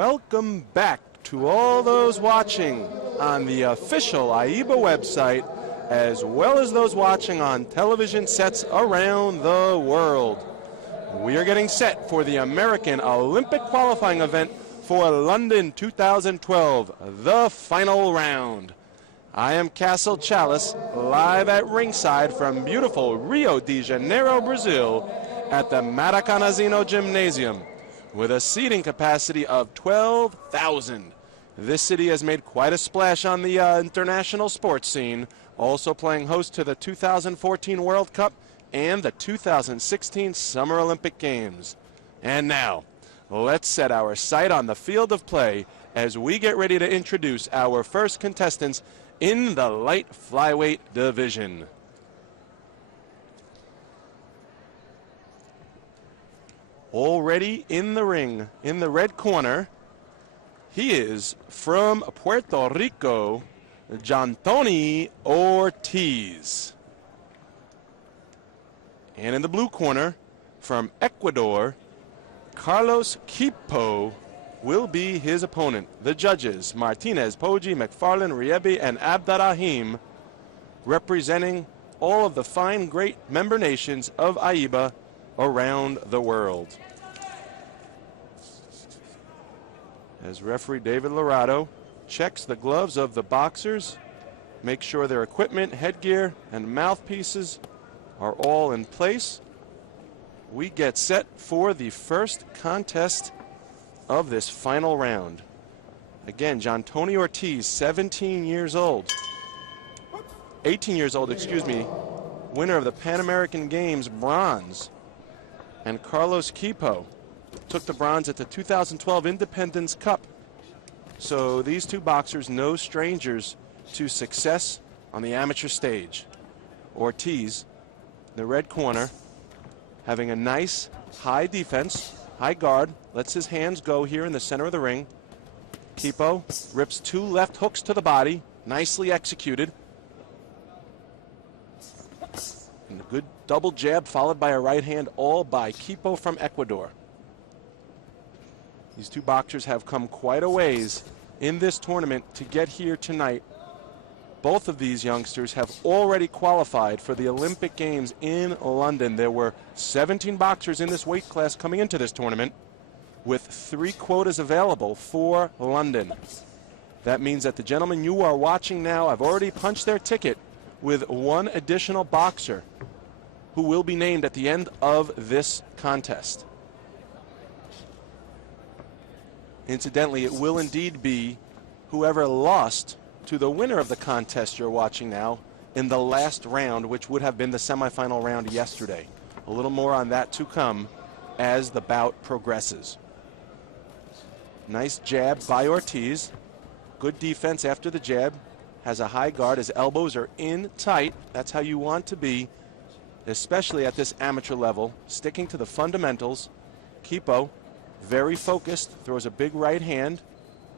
welcome back to all those watching on the official AIBA website, as well as those watching on television sets around the world. We are getting set for the American Olympic qualifying event for London 2012, the final round. I am Castle Chalice, live at ringside from beautiful Rio de Janeiro, Brazil, at the Maracanãzinho Gymnasium, with a seating capacity of 12,000. This city has made quite a splash on the international sports scene, also playing host to the 2014 World Cup and the 2016 Summer Olympic Games. And now, let's set our sight on the field of play as we get ready to introduce our first contestants in the light flyweight division. Already in the ring, in the red corner, he is from Puerto Rico, Jontoni Ortiz. And in the blue corner, from Ecuador, Carlos Quipo will be his opponent. The judges, Martinez, Poggi, McFarlane, Riebi, and Abdarrahim, representing all of the fine, great member nations of AIBA around the world. As referee David Lorado checks the gloves of the boxers, make sure their equipment, headgear, and mouthpieces are all in place, we get set for the first contest of this final round. Again, Jontoni Ortiz, 18 years old, excuse me, winner of the Pan American Games bronze. And Carlos Quipo took the bronze at the 2012 Independence Cup. So these two boxers, no strangers to success on the amateur stage. Ortiz, the red corner, having a nice high defense, high guard, lets his hands go here in the center of the ring. Quipo rips two left hooks to the body, nicely executed. And a good double jab followed by a right hand, all by Quipo from Ecuador. These two boxers have come quite a ways in this tournament to get here tonight. Both of these youngsters have already qualified for the Olympic Games in London. There were 17 boxers in this weight class coming into this tournament, with 3 quotas available for London. That means that the gentlemen you are watching now have already punched their ticket with 1 additional boxer who will be named at the end of this contest. Incidentally, it will indeed be whoever lost to the winner of the contest you're watching now in the last round, which would have been the semifinal round yesterday. A little more on that to come as the bout progresses. Nice jab by Ortiz. Good defense after the jab. Has a high guard. His elbows are in tight. That's how you want to be, especially at this amateur level, sticking to the fundamentals. Quipo, very focused, throws a big right hand,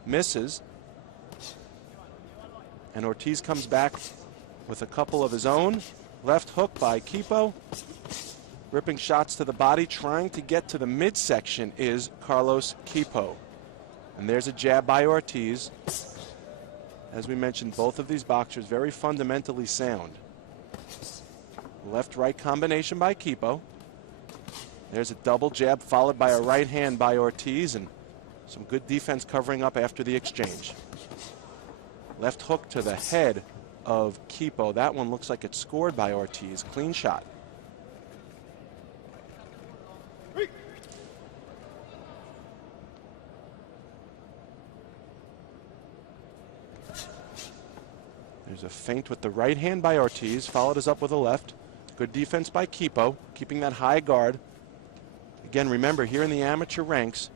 misses. And Ortiz comes back with a couple of his own. Left hook by Quipo. Ripping shots to the body, trying to get to the midsection is Carlos Quipo. And there's a jab by Ortiz. As we mentioned, both of these boxers very fundamentally sound. Left-right combination by Quipo. There's a double jab followed by a right hand by Ortiz, and some good defense covering up after the exchange. Left hook to the head of Quipo. That one looks like it's scored by Ortiz. Clean shot. There's a feint with the right hand by Ortiz, followed us up with a left. Good defense by Quipo, keeping that high guard. Again, remember, here in the amateur ranks,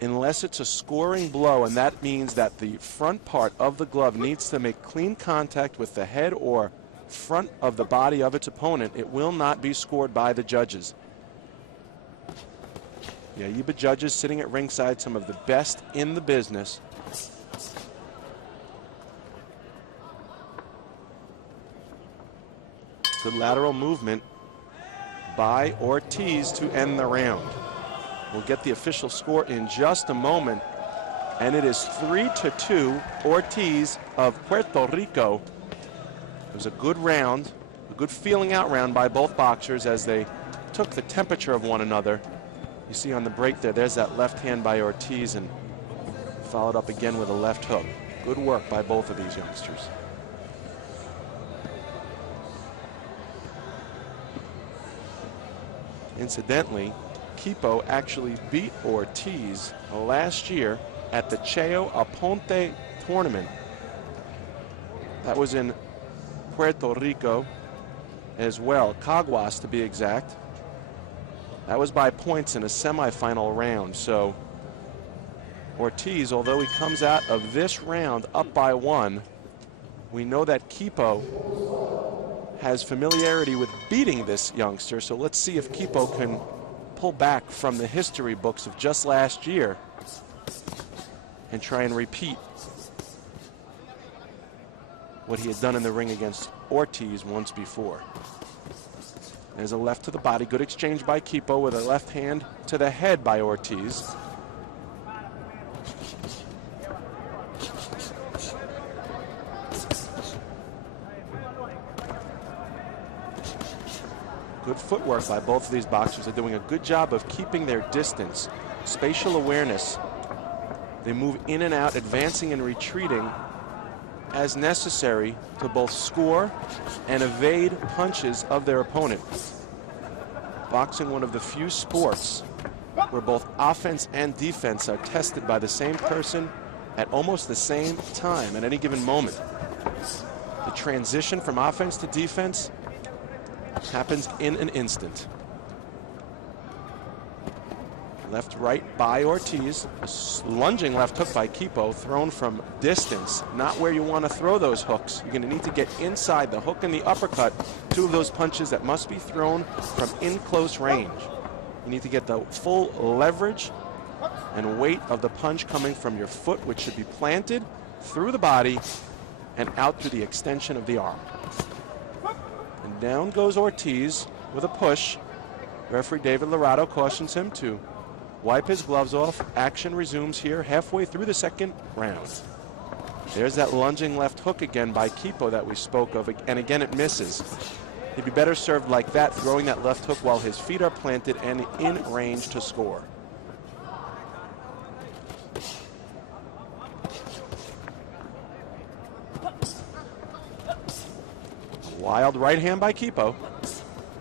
unless it's a scoring blow, and that means that the front part of the glove needs to make clean contact with the head or front of the body of its opponent, it will not be scored by the judges. The AIBA judges sitting at ringside, some of the best in the business. Good lateral movement by Ortiz to end the round. We'll get the official score in just a moment And it is 3-2, Ortiz of Puerto Rico. It was a good round, a good feeling out round by both boxers as they took the temperature of one another. You see on the break there's that left hand by Ortiz and followed up again with a left hook. Good work by both of these youngsters. Incidentally, Kipo actually beat Ortiz last year at the Cheo Aponte tournament. That was in Puerto Rico as well, Caguas to be exact. That was by points in a semifinal round. So Ortiz, although he comes out of this round up by 1, we know that Kipo has familiarity with beating this youngster. So let's see if Kipo can pull back from the history books of just last year and try and repeat what he had done in the ring against Ortiz once before. There's a left to the body. Good exchange by Kipo with a left hand to the head by Ortiz. Good footwork by both of these boxers. They're doing a good job of keeping their distance. Spatial awareness. They move in and out, advancing and retreating as necessary to both score and evade punches of their opponent. Boxing, one of the few sports where both offense and defense are tested by the same person at almost the same time at any given moment. The transition from offense to defense happens in an instant. Left, right by Ortiz. A lunging left hook by Kipo, thrown from distance. Not where you want to throw those hooks. You're going to need to get inside the hook and the uppercut. Two of those punches that must be thrown from in close range. You need to get the full leverage and weight of the punch coming from your foot, which should be planted through the body and out through the extension of the arm. And down goes Ortiz with a push. Referee David Lorado cautions him to wipe his gloves off. Action resumes here halfway through the second round. There's that lunging left hook again by Kipo that we spoke of, and again it misses. He'd be better served like that, throwing that left hook while his feet are planted and in range to score. Wild right hand by Kipo.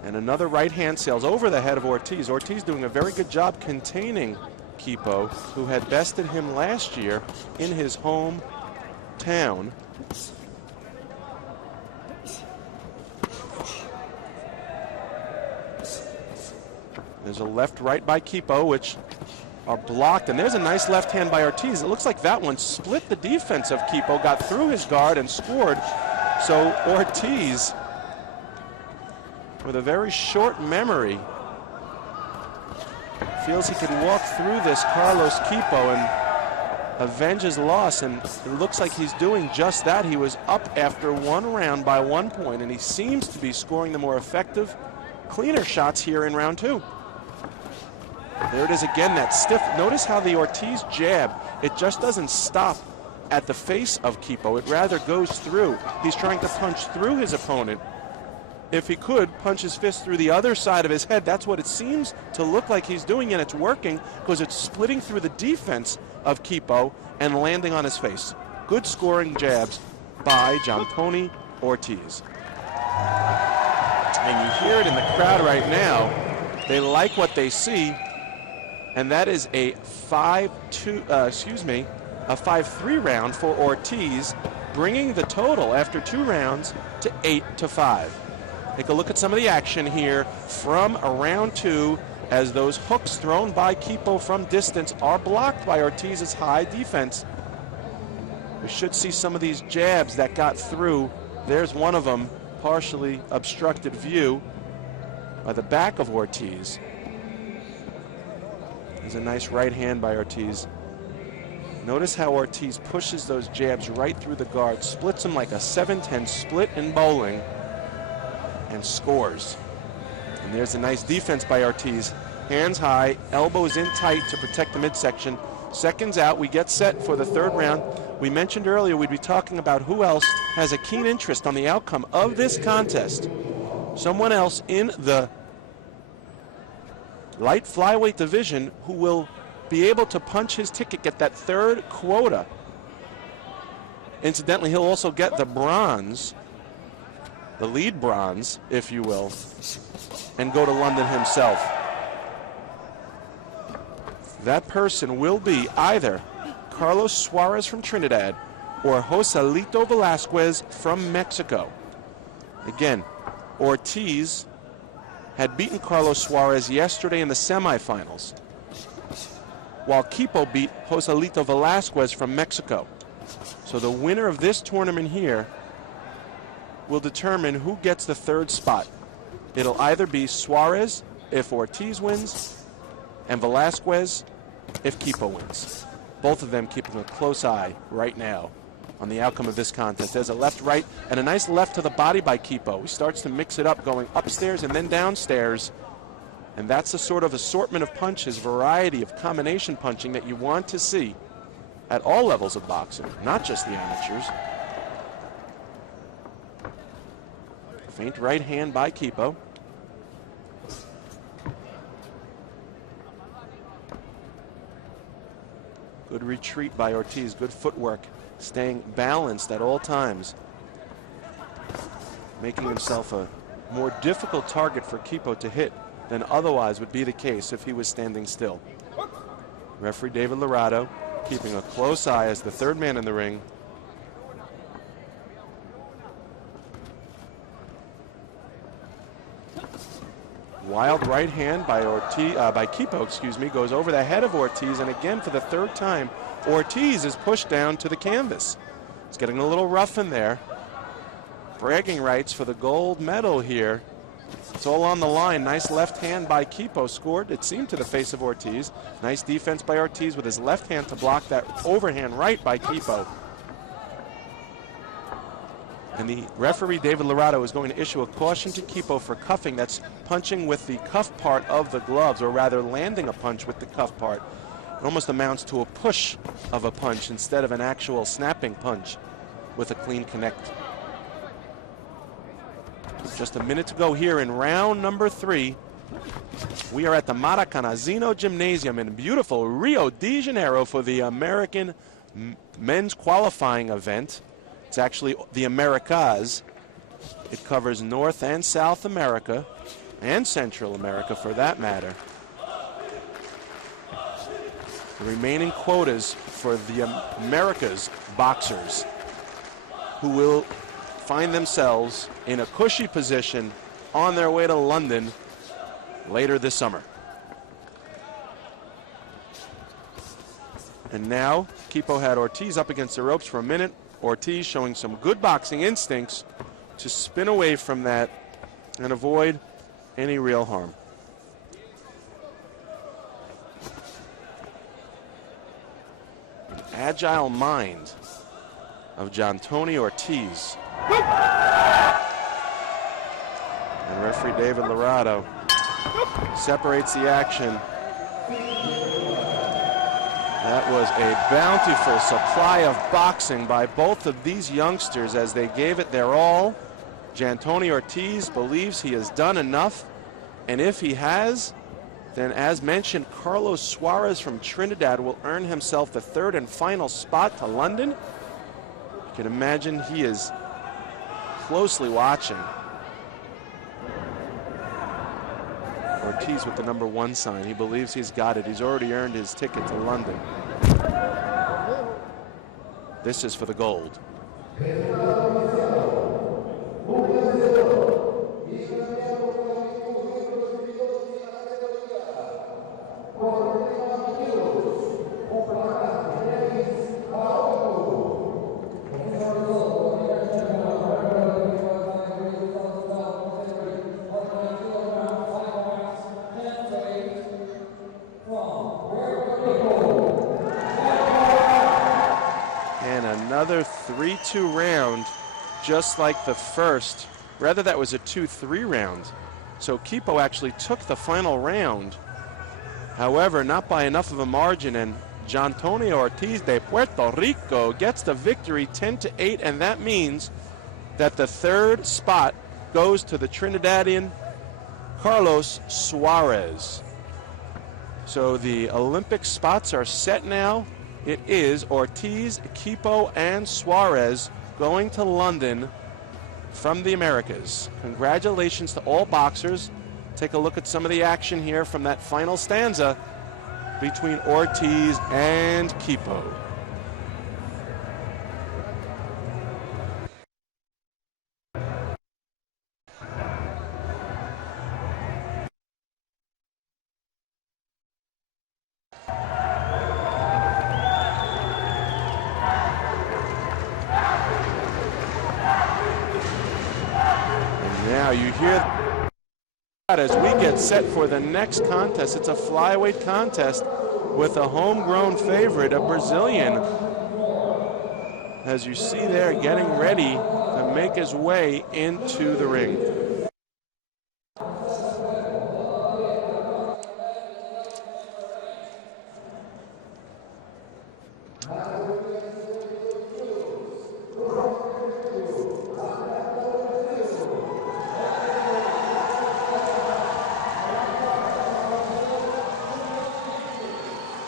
And another right hand sails over the head of Ortiz. Ortiz doing a very good job containing Kipo, who had bested him last year in his hometown. There's a left right by Kipo, which are blocked. And there's a nice left hand by Ortiz. It looks like that one split the defense of Kipo, got through his guard and scored. So Ortiz, with a very short memory, feels he could walk through this Carlos Kipo and avenge his loss, and it looks like he's doing just that. He was up after one round by 1 point, and he seems to be scoring the more effective, cleaner shots here in round 2. There it is again, that stiff. Notice how the Ortiz jab, it just doesn't stop at the face of Kipo. It rather goes through. He's trying to punch through his opponent. If he could, punch his fist through the other side of his head. That's what it seems to look like he's doing, and it's working because it's splitting through the defense of Kipo and landing on his face. Good scoring jabs by Jontoni Ortiz. And you hear it in the crowd right now. They like what they see, and that is a 5-3 round for Ortiz, bringing the total after 2 rounds to 8-5. Take a look at some of the action here from round 2 as those hooks thrown by Kipo from distance are blocked by Ortiz's high defense. We should see some of these jabs that got through. There's one of them, partially obstructed view by the back of Ortiz. There's a nice right hand by Ortiz. Notice how Ortiz pushes those jabs right through the guard, splits them like a 7-10 split in bowling, and scores. And there's a nice defense by Ortiz. Hands high, elbows in tight to protect the midsection. Seconds out, we get set for the third round. We mentioned earlier we'd be talking about who else has a keen interest on the outcome of this contest. Someone else in the light flyweight division who will be able to punch his ticket, get that third quota. Incidentally, he'll also get the bronze, the lead bronze, if you will, and go to London himself. That person will be either Carlos Suarez from Trinidad or Joselito Velasquez from Mexico. Again, Ortiz had beaten Carlos Suarez yesterday in the semifinals, while Kipo beat Joselito Velasquez from Mexico. So the winner of this tournament here will determine who gets the third spot. It'll either be Suarez if Ortiz wins, and Velasquez if Kipo wins. Both of them keeping a close eye right now on the outcome of this contest. There's a left-right and a nice left to the body by Kipo. He starts to mix it up, going upstairs and then downstairs. And that's the sort of assortment of punches, variety of combination punching that you want to see at all levels of boxing, not just the amateurs. Faint right hand by Kipo. Good retreat by Ortiz, good footwork, staying balanced at all times, making himself a more difficult target for Kipo to hit than otherwise would be the case if he was standing still. Referee David Lorado keeping a close eye as the third man in the ring. Wild right hand by Kipo, goes over the head of Ortiz, and again for the third time, Ortiz is pushed down to the canvas. It's getting a little rough in there. Bragging rights for the gold medal here. It's all on the line. Nice left hand by Kipo, scored, it seemed, to the face of Ortiz. Nice defense by Ortiz with his left hand to block that overhand right by Kipo. And the referee, David Lorado, is going to issue a caution to Kipo for cuffing. That's punching with the cuff part of the gloves, or rather landing a punch with the cuff part. It almost amounts to a push of a punch instead of an actual snapping punch with a clean connect. Just a minute to go here in round number 3. We are at the Maracanãzinho Gymnasium in beautiful Rio de Janeiro for the American men's qualifying event. It's actually the Americas. It covers North and South America, and Central America for that matter. The remaining quotas for the Americas boxers, who will find themselves in a cushy position on their way to London later this summer. And now Kipo had Ortiz up against the ropes for a minute. Ortiz showing some good boxing instincts to spin away from that and avoid any real harm. Agile mind of Jontoni Ortiz. And referee David Lorado separates the action. That was a bountiful supply of boxing by both of these youngsters as they gave it their all. Jontoni Ortiz believes he has done enough, and if he has, then as mentioned, Carlos Suarez from Trinidad will earn himself the third and final spot to London. You can imagine he is closely watching. Ortiz with the number 1 sign. He believes he's got it. He's already earned his ticket to London. This is for the gold. Another 3-2 round, just like the first. Rather, that was a 2-3 round. So Kipo actually took the final round. However, not by enough of a margin, and Jantonio Ortiz de Puerto Rico gets the victory 10-8, and that means that the third spot goes to the Trinidadian Carlos Suarez. So the Olympic spots are set now. It is Ortiz, Kipo, and Suarez going to London from the Americas. Congratulations to all boxers. Take a look at some of the action here from that final stanza between Ortiz and Kipo. Now you hear as we get set for the next contest. It's a flyweight contest with a homegrown favorite, a Brazilian, as you see there, getting ready to make his way into the ring.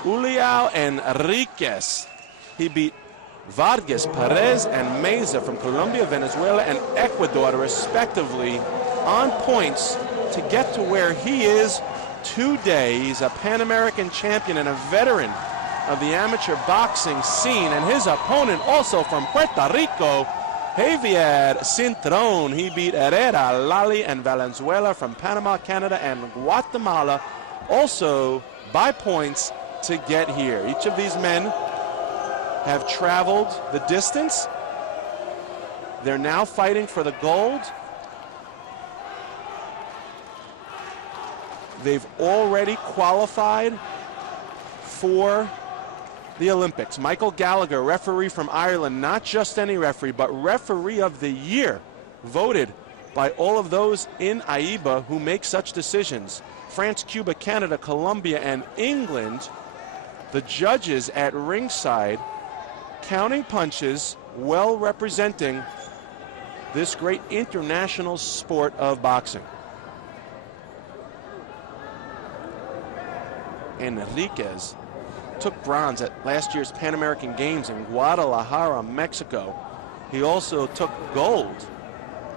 Julião Enriquez. He beat Vargas, Perez, and Meza from Colombia, Venezuela, and Ecuador, respectively, on points to get to where he is today. He's a Pan American champion and a veteran of the amateur boxing scene, and his opponent, also from Puerto Rico, Javier Cintrón. He beat Herrera, Lali, and Valenzuela from Panama, Canada, and Guatemala, also by points to get here. Each of these men have traveled the distance. They're now fighting for the gold. They've already qualified for the Olympics. Michael Gallagher, referee from Ireland, not just any referee, but referee of the year, voted by all of those in AIBA who make such decisions. France, Cuba, Canada, Colombia, and England. The judges at ringside counting punches, well representing this great international sport of boxing. Enriquez took bronze at last year's Pan American Games in Guadalajara, Mexico. He also took gold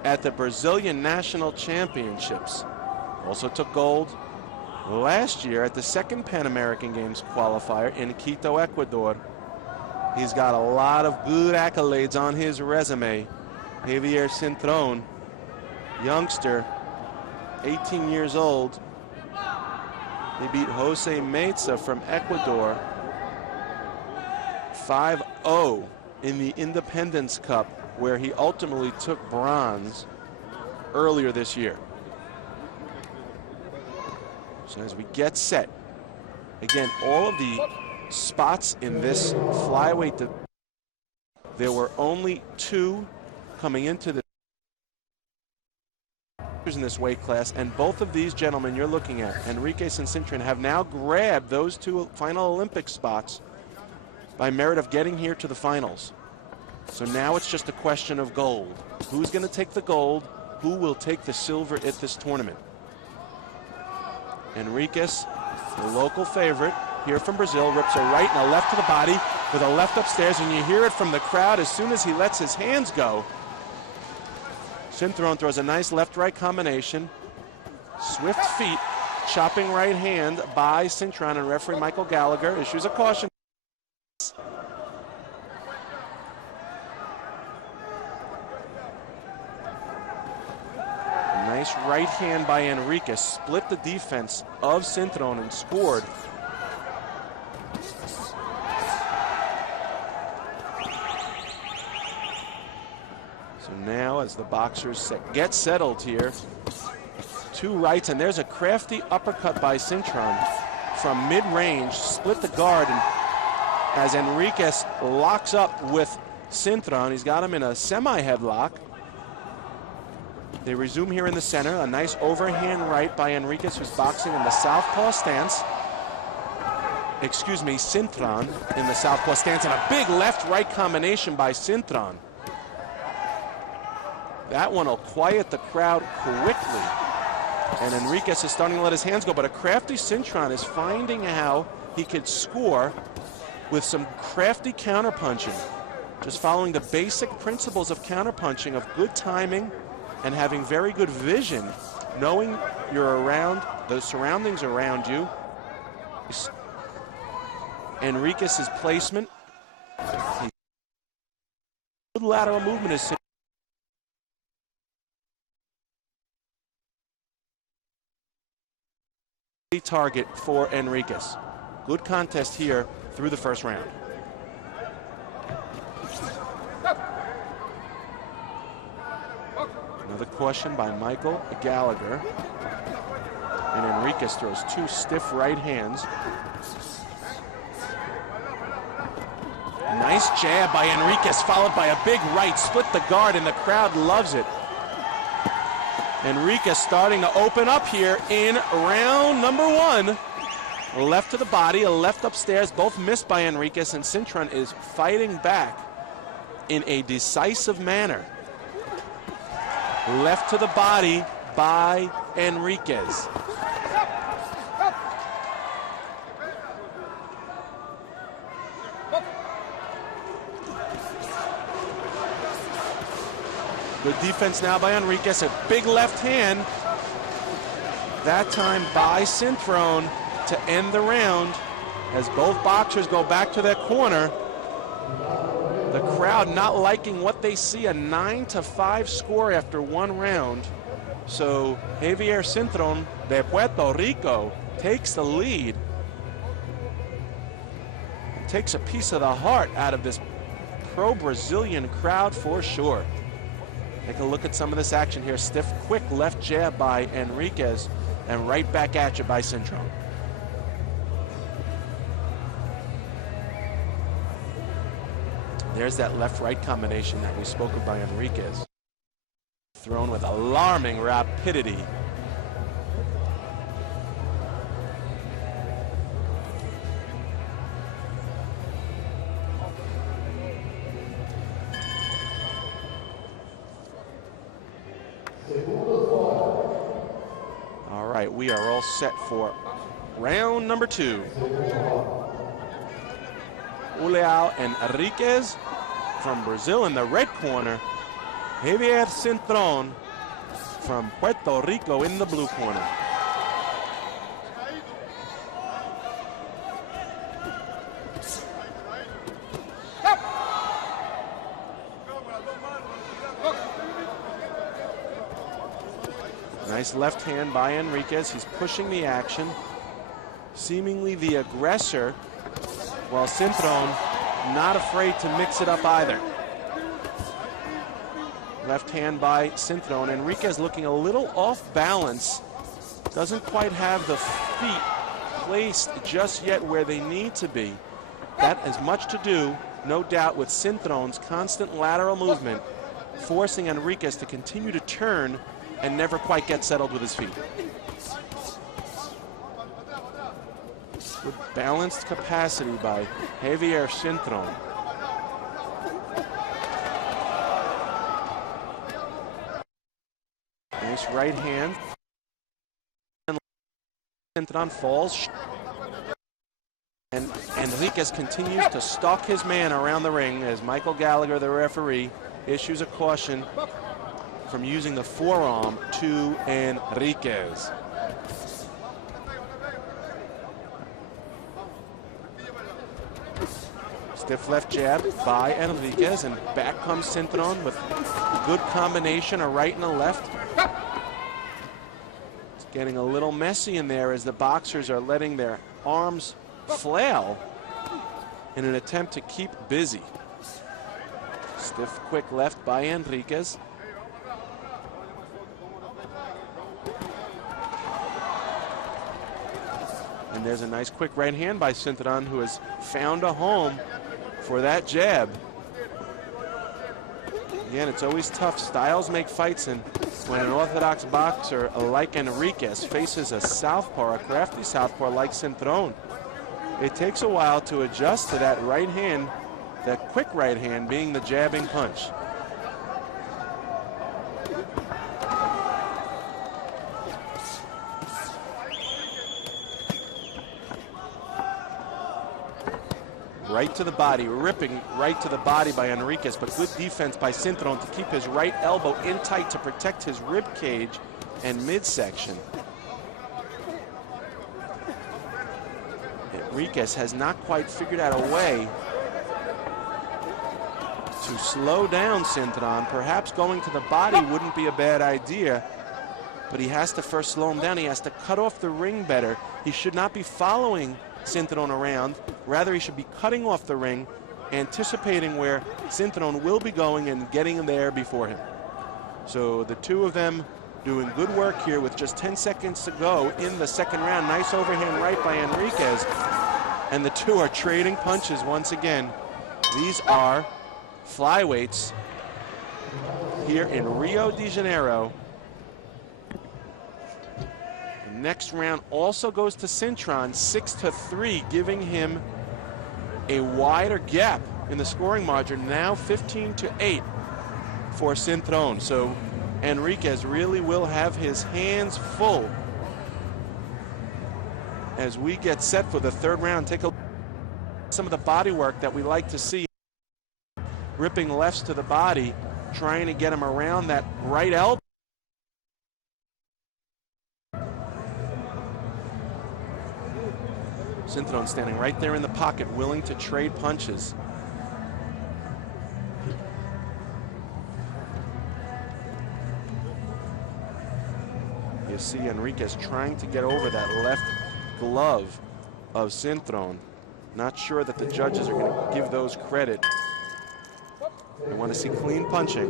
at the Brazilian National Championships. Also took gold last year at the second Pan American Games qualifier in Quito, Ecuador. He's got a lot of good accolades on his resume. Javier Cintrón, youngster, 18 years old. He beat Jose Meza from Ecuador 5-0 in the Independence Cup, where he ultimately took bronze earlier this year. So as we get set, again, all of the spots in this flyweight, there were only two coming into the in this weight class, and both of these gentlemen you're looking at, Enriquez and Cintrón, have now grabbed those two final Olympic spots by merit of getting here to the finals. So now it's just a question of gold. Who's going to take the gold? Who will take the silver at this tournament? Enriquez, the local favorite here from Brazil, rips a right and a left to the body with a left upstairs, and you hear it from the crowd as soon as he lets his hands go. Cintrón throws a nice left-right combination. Swift feet, chopping right hand by Cintrón, and referee Michael Gallagher issues a caution. Nice right hand by Enriquez, split the defense of Cintrón and scored. So now as the boxers get settled here, two rights, and there's a crafty uppercut by Cintrón from mid-range, split the guard, and as Enriquez locks up with Cintrón, he's got him in a semi-headlock. They resume here in the center, a nice overhand right by Enriquez, who's boxing in the southpaw stance. Cintron in the southpaw stance, and a big left-right combination by Cintron. That one will quiet the crowd quickly. And Enriquez is starting to let his hands go, but a crafty Cintron is finding how he could score with some crafty counterpunching. Just following the basic principles of counterpunching, of good timing and having very good vision, knowing you're around, the surroundings around you. Enriquez's placement. Good lateral movement is target for Enriquez. Good contest here through the first round. Another caution by Michael Gallagher. And Enriquez throws two stiff right hands. Nice jab by Enriquez, followed by a big right, split the guard, and the crowd loves it. Enriquez starting to open up here in round number one. A left to the body, a left upstairs, both missed by Enriquez, and Cintron is fighting back in a decisive manner. Left to the body by Enriquez. Good defense now by Enriquez. A big left hand. That time by Cintron to end the round as both boxers go back to their corner. The crowd not liking what they see, a 9-5 score after one round. So Javier Cintron de Puerto Rico takes the lead. Takes a piece of the heart out of this pro-Brazilian crowd for sure. Take a look at some of this action here. Stiff, quick left jab by Enriquez, and right back at you by Cintron. There's that left-right combination that we spoke of by Enriquez. Thrown with alarming rapidity. All right, we are all set for round number two. Uleao Enriquez from Brazil in the red corner. Javier Cintron from Puerto Rico in the blue corner. Nice left hand by Enriquez. He's pushing the action. Seemingly the aggressor, while Cintron not afraid to mix it up either. Left hand by Cintron. Enriquez looking a little off balance. Doesn't quite have the feet placed just yet where they need to be. That has much to do, no doubt, with Cintron's constant lateral movement, forcing Enriquez to continue to turn and never quite get settled with his feet. Good balanced capacity by Javier Cintron. Nice right hand. Cintron falls. And Enriquez continues to stalk his man around the ring as Michael Gallagher, the referee, issues a caution from using the forearm to Enriquez. Stiff left jab by Enriquez, and back comes Cintron with a good combination, a right and a left. It's getting a little messy in there as the boxers are letting their arms flail in an attempt to keep busy. Stiff, quick left by Enriquez. And there's a nice quick right hand by Cintron, who has found a home for that jab. Again, it's always tough. Styles make fights, and when an orthodox boxer like Enriquez faces a southpaw, a crafty southpaw like Cintron, it takes a while to adjust to that right hand, that quick right hand being the jabbing punch. Right to the body, ripping right to the body by Enriquez, but good defense by Cintron to keep his right elbow in tight to protect his rib cage and midsection. Enriquez has not quite figured out a way to slow down Cintron. Perhaps going to the body wouldn't be a bad idea, but he has to first slow him down. He has to cut off the ring better. He should not be following Cintron around. Rather, he should be cutting off the ring, anticipating where Cintron will be going and getting there before him. So the two of them doing good work here with just 10 seconds to go in the second round. Nice overhand right by Enriquez. And the two are trading punches once again. These are flyweights here in Rio de Janeiro. The next round also goes to Cintron, 6-3, giving him a wider gap in the scoring margin, now 15-8 for Cintron. So Enriquez really will have his hands full as we get set for the third round. Take a look at some of the body work that we like to see. Ripping lefts to the body, trying to get him around that right elbow. Cintron standing right there in the pocket, willing to trade punches. You see Enriquez trying to get over that left glove of Cintron. Not sure that the judges are going to give those credit. They want to see clean punching.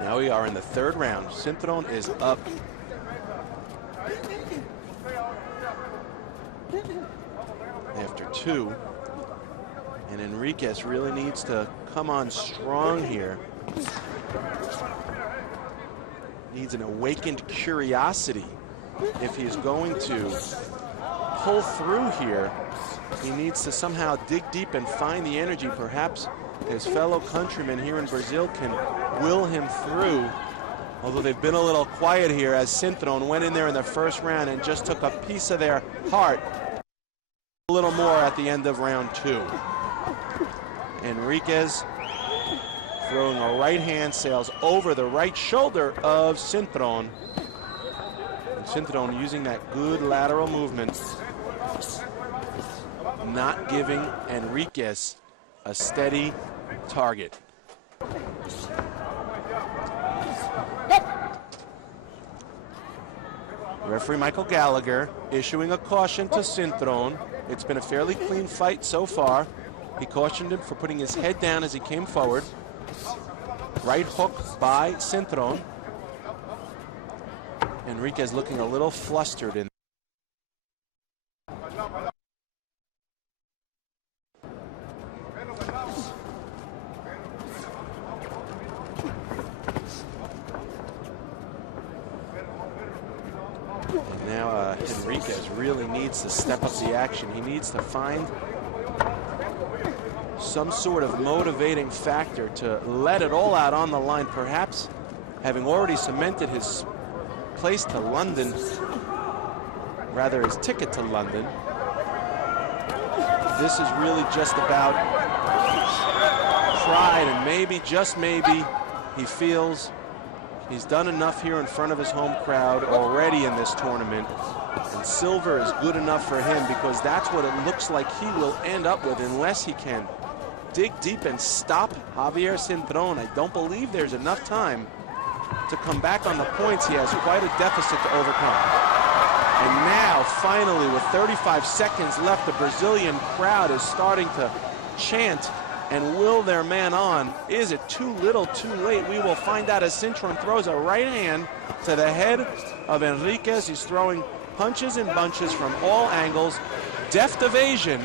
Now we are in the third round. Cintron is up. After two. And Enriquez really needs to come on strong here. Needs an awakened curiosity. If he is going to pull through here, he needs to somehow dig deep and find the energy. Perhaps his fellow countrymen here in Brazil can will him through, although they've been a little quiet here as Cintron went in there in the first round and just took a piece of their heart. A little more at the end of round two. Enriquez throwing a right hand, sails over the right shoulder of Cintron. And Cintron using that good lateral movement, not giving Enriquez a steady target. Referee Michael Gallagher issuing a caution to Cintron. It's been a fairly clean fight so far. He cautioned him for putting his head down as he came forward. Right hook by Cintron. Enriquez looking a little flustered in. And now Enriquez really needs to step up the action. He needs to find some sort of motivating factor to let it all out on the line, perhaps having already cemented his place to London, rather his ticket to London. This is really just about pride, and maybe, just maybe, he feels he's done enough here in front of his home crowd already in this tournament, and silver is good enough for him, because that's what it looks like he will end up with unless he can dig deep and stop Javier Cintron. I don't believe there's enough time to come back on the points. He has quite a deficit to overcome. And now, finally, with 35 seconds left, the Brazilian crowd is starting to chant and will their man on. Is it too little, too late? We will find out as Cintron throws a right hand to the head of Enriquez. He's throwing punches and bunches from all angles. Deft evasion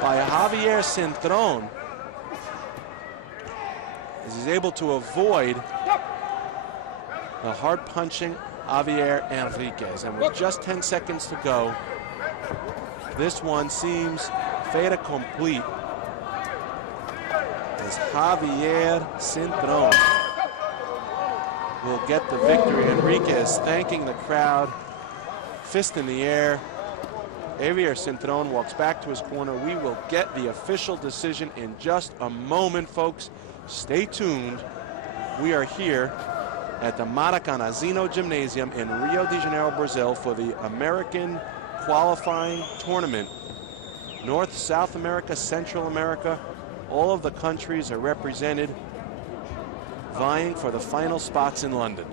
by Javier Cintron. as he's able to avoid the hard-punching Javier Enriquez. And with just 10 seconds to go, this one seems fait accompli as Javier Cintron will get the victory. Enriquez thanking the crowd, fist in the air. Javier Cintron walks back to his corner. We will get the official decision in just a moment, folks. Stay tuned. We are here at the Maracanãzinho Gymnasium in Rio de Janeiro, Brazil, for the American qualifying tournament. North, South America, Central America, all of the countries are represented, vying for the final spots in London.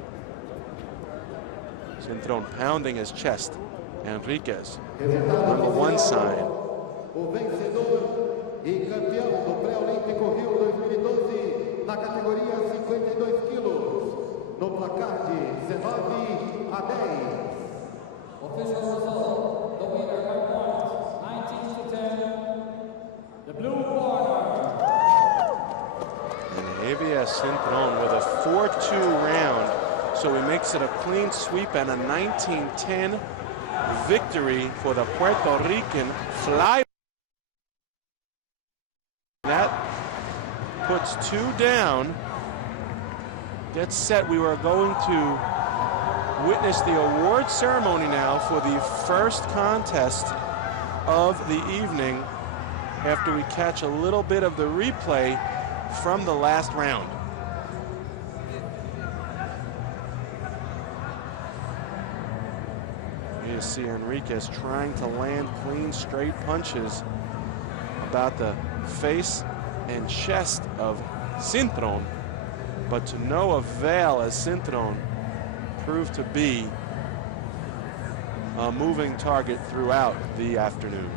Cintron pounding his chest. Enriquez, number one sign. O vencedor e campeão do pré-olímpico Rio 2012 na categoria 52 quilos, no placar de 19-10. Official result, the winner by points, 19-10, the blue corner. And Javier Cintron with a 4-2 round, so he makes it a clean sweep and a 19-10 victory for the Puerto Rican fly. That puts 2 down. Gets set. We were going to witness the award ceremony now for the first contest of the evening after we catch a little bit of the replay from the last round. You see Enriquez trying to land clean, straight punches about the face and chest of Cintron, but to no avail, as Cintron proved to be a moving target throughout the afternoon.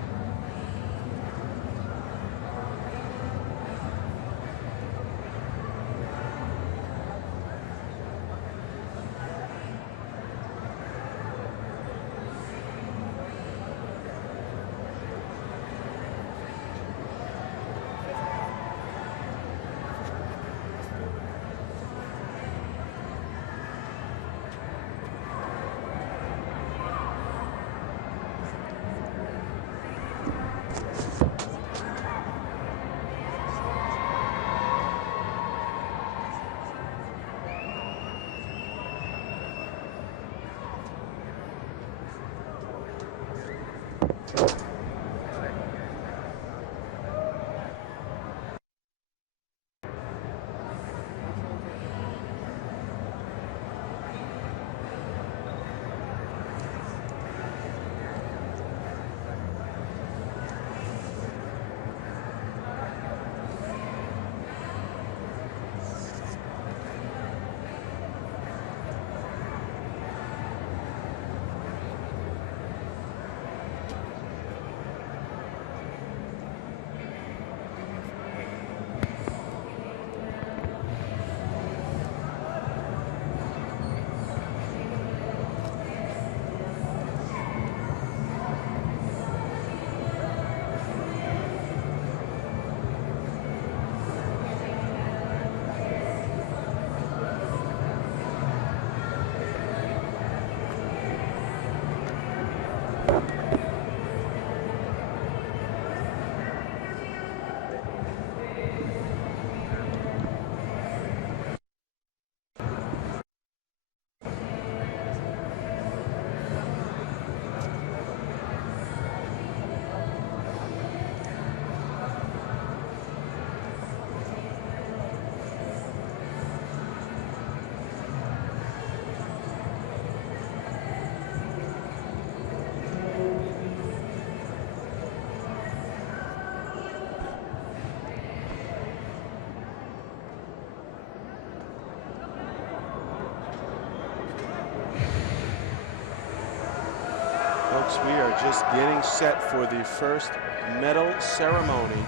Folks, we are just getting set for the first medal ceremony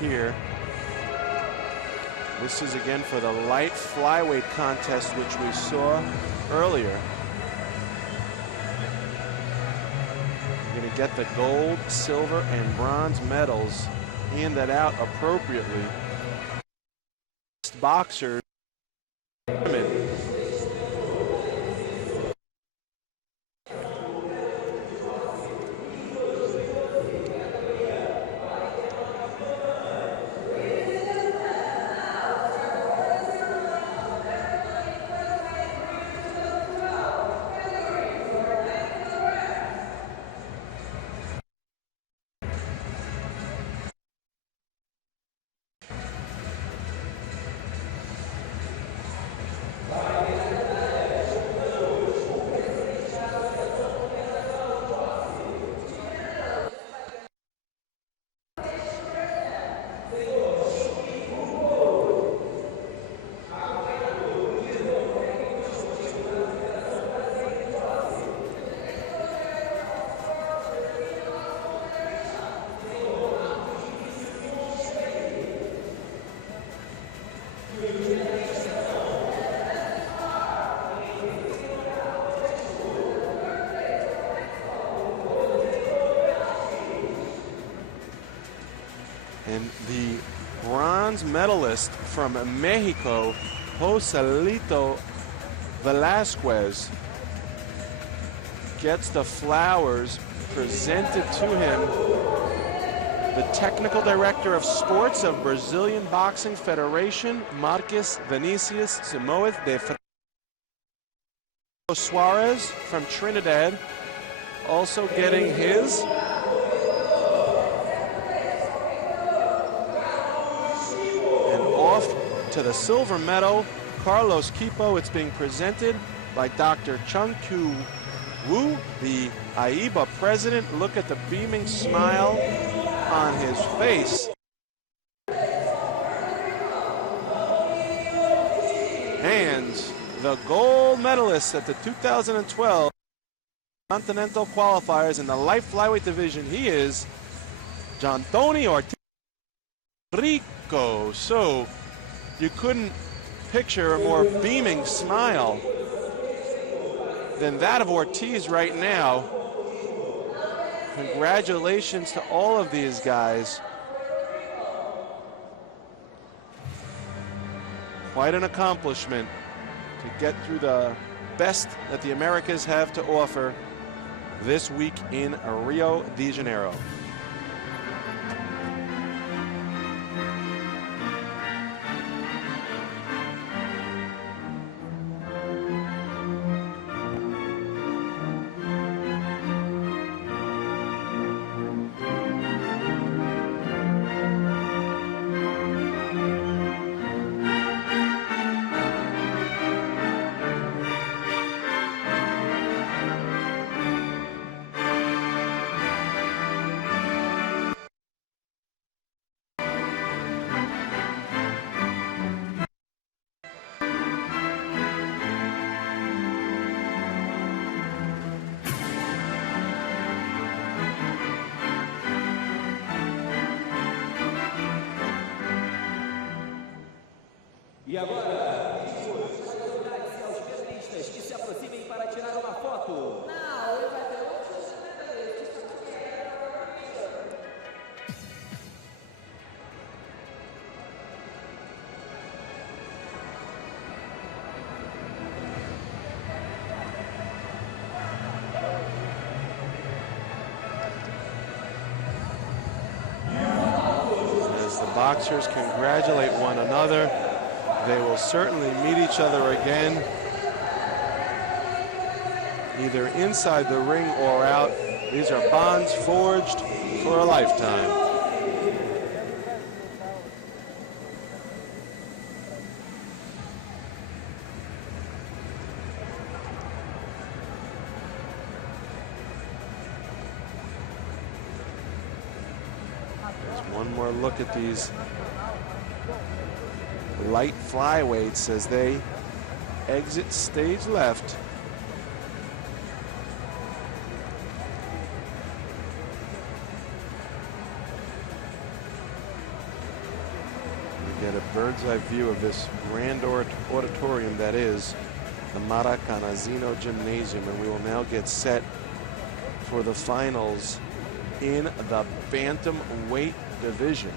here. This is again for the light flyweight contest, which we saw earlier. We're going to get the gold, silver, and bronze medals handed out appropriately. boxers. And the bronze medalist from Mexico, Joselito Velasquez, gets the flowers presented to him. The technical director of sports of Brazilian Boxing Federation, Marques Vinicius Simoes de Suarez from Trinidad, also getting his. To the silver medal, Carlos Quipo. It's being presented by Dr. Chung Kyu Woo, the AIBA president. Look at the beaming smile on his face. And the gold medalist at the 2012 Continental Qualifiers in the light flyweight division, he is John Tony Ortiz Rico. So you couldn't picture a more beaming smile than that of Ortiz right now. Congratulations to all of these guys. Quite an accomplishment to get through the best that the Americas have to offer this week in Rio de Janeiro. E agora, pedimos às autoridades e aos jornalistas que se aproximem para tirar uma foto. Não, ele vai ter outros jornalistas. As the boxers congratulate one another, they will certainly meet each other again, either inside the ring or out. These are bonds forged for a lifetime. There's one more look at these light flyweights as they exit stage left. We get a bird's eye view of this grand auditorium that is the Maracanãzinho Gymnasium, and we will now get set for the finals in the bantamweight division.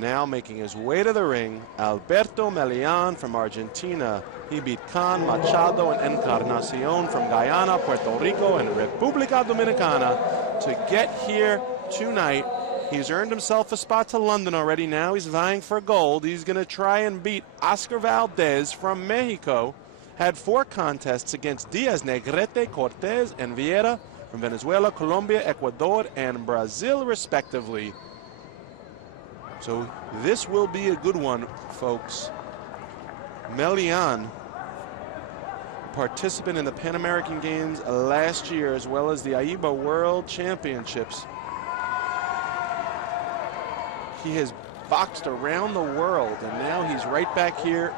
Now making his way to the ring, Alberto Melian from Argentina. He beat Can, Machado, and Encarnacion from Guyana, Puerto Rico, and República Dominicana to get here tonight. He's earned himself a spot to London already. Now he's vying for gold. He's going to try and beat Oscar Valdez from Mexico. Had 4 contests against Diaz, Negrete, Cortez, and Vieira from Venezuela, Colombia, Ecuador, and Brazil, respectively. So this will be a good one, folks. Melian, participant in the Pan American Games last year, as well as the AIBA World Championships. He has boxed around the world, and now he's right back here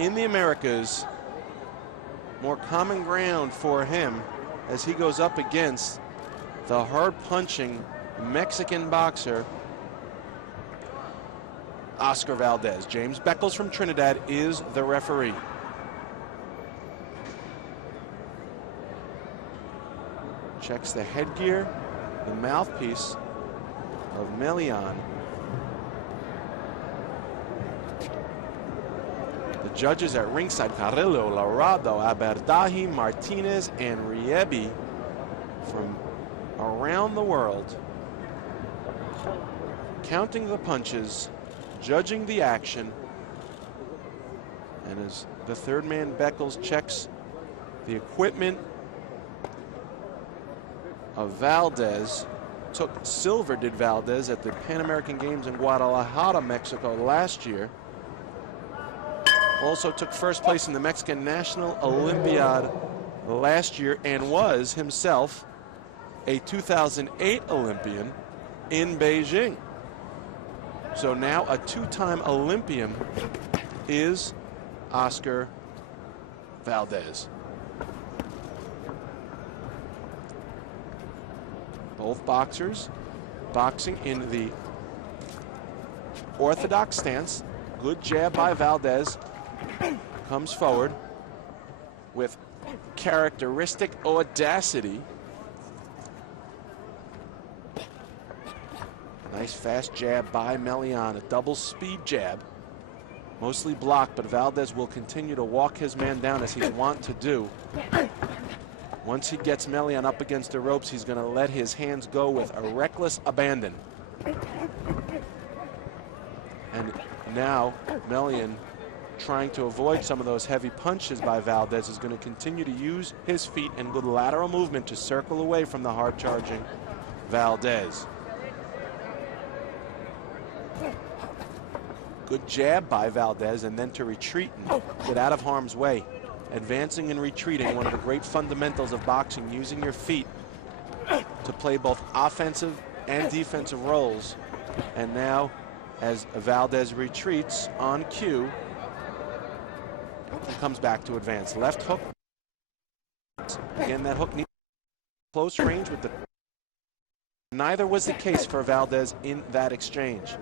in the Americas. More common ground for him as he goes up against the hard-punching Mexican boxer, Oscar Valdez. James Beckles from Trinidad is the referee. Checks the headgear, the mouthpiece of Melian. The judges at ringside, Carrillo, Larado, Aberdahi, Martinez, and Riebi from around the world, counting the punches, judging the action. And as the third man, Beckles, checks the equipment of Valdez, took silver, did Valdez, at the Pan American Games in Guadalajara, Mexico last year. Also took first place in the Mexican National Olympiad last year and was himself a 2008 Olympian in Beijing. So now a 2-time Olympian is Oscar Valdez. Both boxers boxing in the orthodox stance. Good jab by Valdez. Comes forward with characteristic audacity. Nice fast jab by Melian, a double speed jab. Mostly blocked, but Valdez will continue to walk his man down as he's wont to do. Once he gets Melian up against the ropes, he's going to let his hands go with a reckless abandon. And now Melian, trying to avoid some of those heavy punches by Valdez, is going to continue to use his feet and good lateral movement to circle away from the hard-charging Valdez. Good jab by Valdez, and then to retreat and get out of harm's way. Advancing and retreating, one of the great fundamentals of boxing, using your feet to play both offensive and defensive roles. And now, as Valdez retreats on cue, he comes back to advance. Left hook. Again, that hook needs close range with the... Neither was the case for Valdez in that exchange.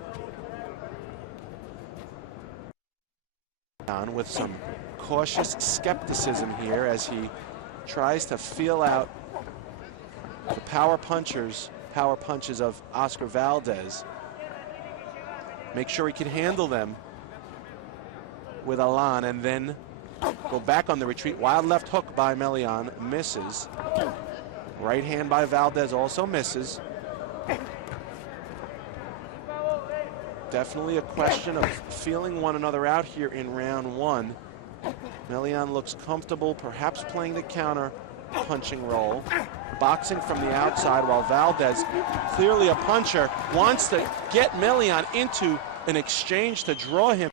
On with some cautious skepticism here as he tries to feel out the power punches of Oscar Valdez. Make sure he can handle them with Alan, and then go back on the retreat. Wild left hook by Melian, misses. Right hand by Valdez also misses. Definitely a question of feeling one another out here in round one. Melian looks comfortable, perhaps playing the counter punching roll. Boxing from the outside while Valdez, clearly a puncher, wants to get Melian into an exchange to draw him.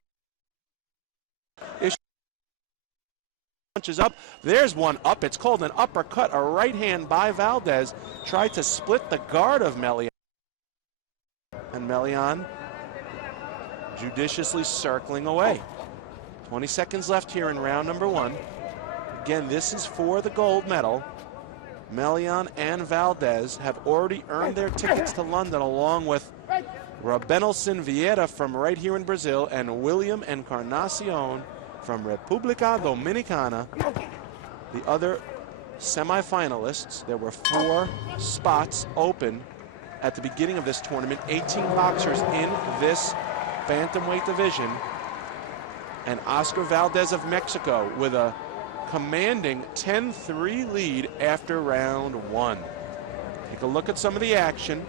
Punches up. There's one up. It's called an uppercut. A right hand by Valdez. Tried to split the guard of Melian. And Melian judiciously circling away. 20 seconds left here in round number 1. Again, this is for the gold medal. Melian and Valdez have already earned their tickets to London, along with Rabenelson Vieira from right here in Brazil and William Encarnacion from República Dominicana. The other semifinalists, there were 4 spots open at the beginning of this tournament. 18 boxers in this bantamweight division. And Oscar Valdez of Mexico with a commanding 10-3 lead after round 1. Take a look at some of the action.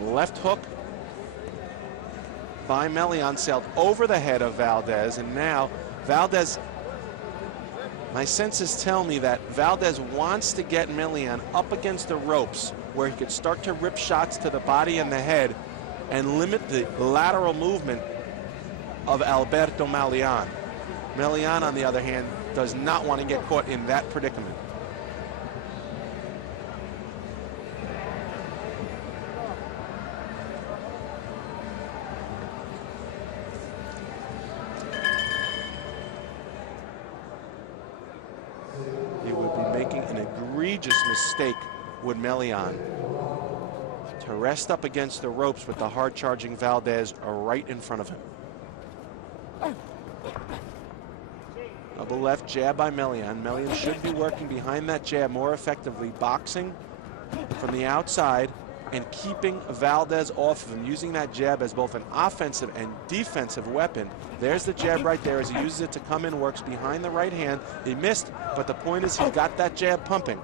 A left hook by Melian sailed over the head of Valdez, and now Valdez, my senses tell me that Valdez wants to get Melian up against the ropes where he could start to rip shots to the body and the head and limit the lateral movement of Alberto Melian. Melian, on the other hand, does not want to get caught in that predicament. He would be making an egregious mistake, would Melian, to rest up against the ropes with the hard-charging Valdez right in front of him. Double left jab by Melian. Melian should be working behind that jab more effectively, boxing from the outside and keeping Valdez off of him, using that jab as both an offensive and defensive weapon. There's the jab right there as he uses it to come in, works behind the right hand. He missed, but the point is he got that jab pumping.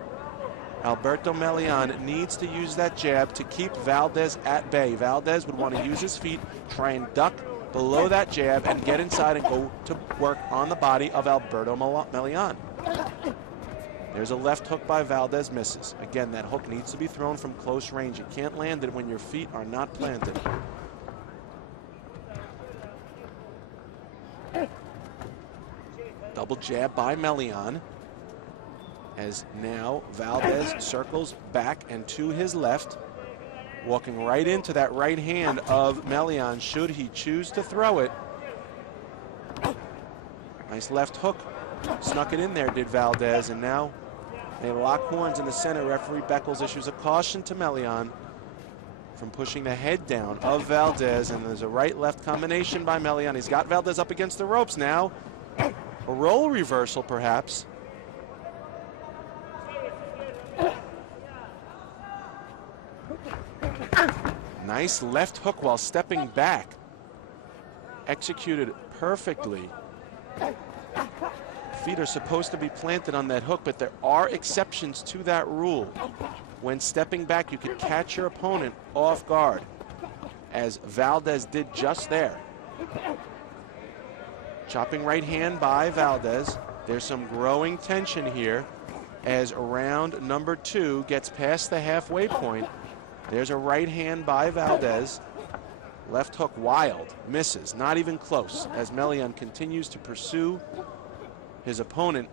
Alberto Melian needs to use that jab to keep Valdez at bay. Valdez would want to use his feet, try and duck below that jab and get inside and go to work on the body of Alberto Melian. There's a left hook by Valdez, misses. Again, that hook needs to be thrown from close range. You can't land it when your feet are not planted. Double jab by Melian, as now Valdez circles back and to his left, walking right into that right hand of Melian should he choose to throw it. Nice left hook. Snuck it in there, did Valdez, and now they lock horns in the center. Referee Beckles issues a caution to Melian from pushing the head down of Valdez, and there's a right-left combination by Melian. He's got Valdez up against the ropes now. A role reversal, perhaps. Nice left hook while stepping back. Executed perfectly. Feet are supposed to be planted on that hook, but there are exceptions to that rule. When stepping back, you can catch your opponent off guard, as Valdez did just there. Chopping right hand by Valdez. There's some growing tension here as round number 2 gets past the halfway point. There's a right hand by Valdez. Left hook wild, misses, not even close, as Melian continues to pursue his opponent.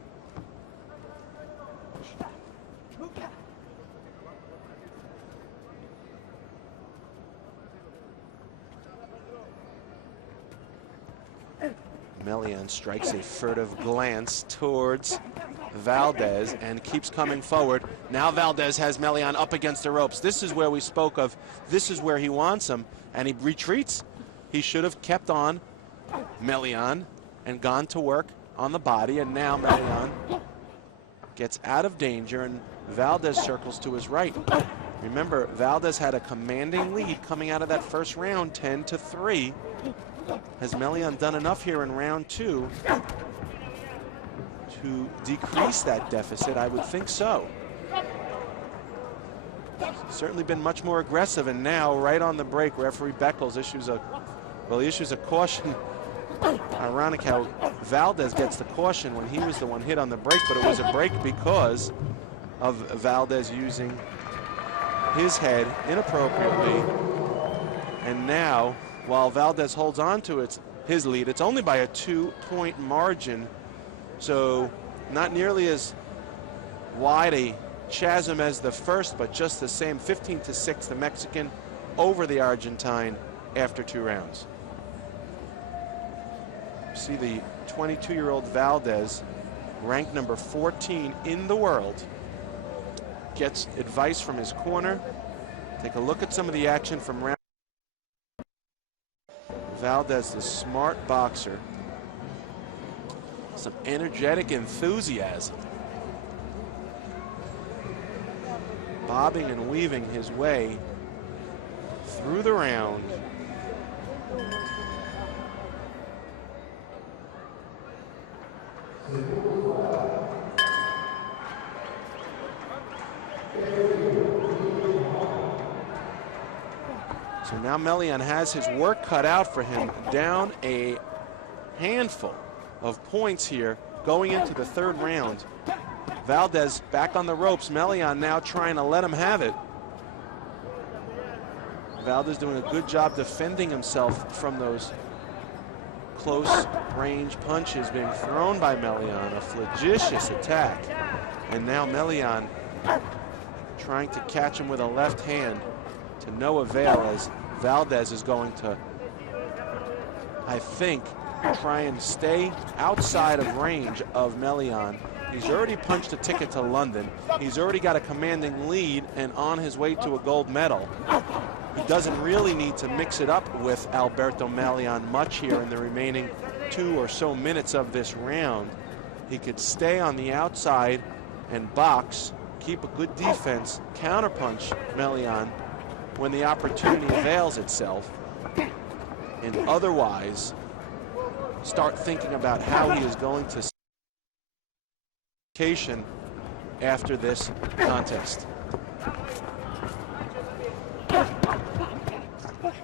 Melian strikes a furtive glance towards Valdez and keeps coming forward. Now Valdez has Melian up against the ropes. This is where we spoke of, this is where he wants him, and he retreats. He should have kept on Melian and gone to work on the body, and now Melian gets out of danger and Valdez circles to his right. Remember, Valdez had a commanding lead coming out of that first round, 10-3. Has Melian done enough here in round 2 to decrease that deficit? I would think so. Certainly been much more aggressive, and now right on the break, referee Beckles issues a caution Ironic how Valdez gets the caution when he was the one hit on the break, but it was a break because of Valdez using his head inappropriately. And now, while Valdez holds on to his lead, it's only by a 2-point margin, so not nearly as wide a chasm as the first, but just the same. 15-6, the Mexican over the Argentine after 2 rounds. See the 22-year-old Valdez, ranked number 14 in the world, gets advice from his corner. Take a look at some of the action from round. Valdez, the smart boxer, some energetic enthusiasm, bobbing and weaving his way through the round. So now Melian has his work cut out for him, down a handful of points here going into the 3rd round. Valdez back on the ropes. Melian now trying to let him have it. Valdez doing a good job defending himself from those close range punches being thrown by Melian. A flagitious attack. And now Melian trying to catch him with a left hand to no avail, as Valdez is going to, I think, try and stay outside of range of Melian. He's already punched a ticket to London. He's already got a commanding lead and on his way to a gold medal. He doesn't really need to mix it up with Alberto Melian much here in the remaining 2 or so minutes of this round. He could stay on the outside and box, keep a good defense, counterpunch Melian when the opportunity avails itself, and otherwise start thinking about how he is going to after this contest.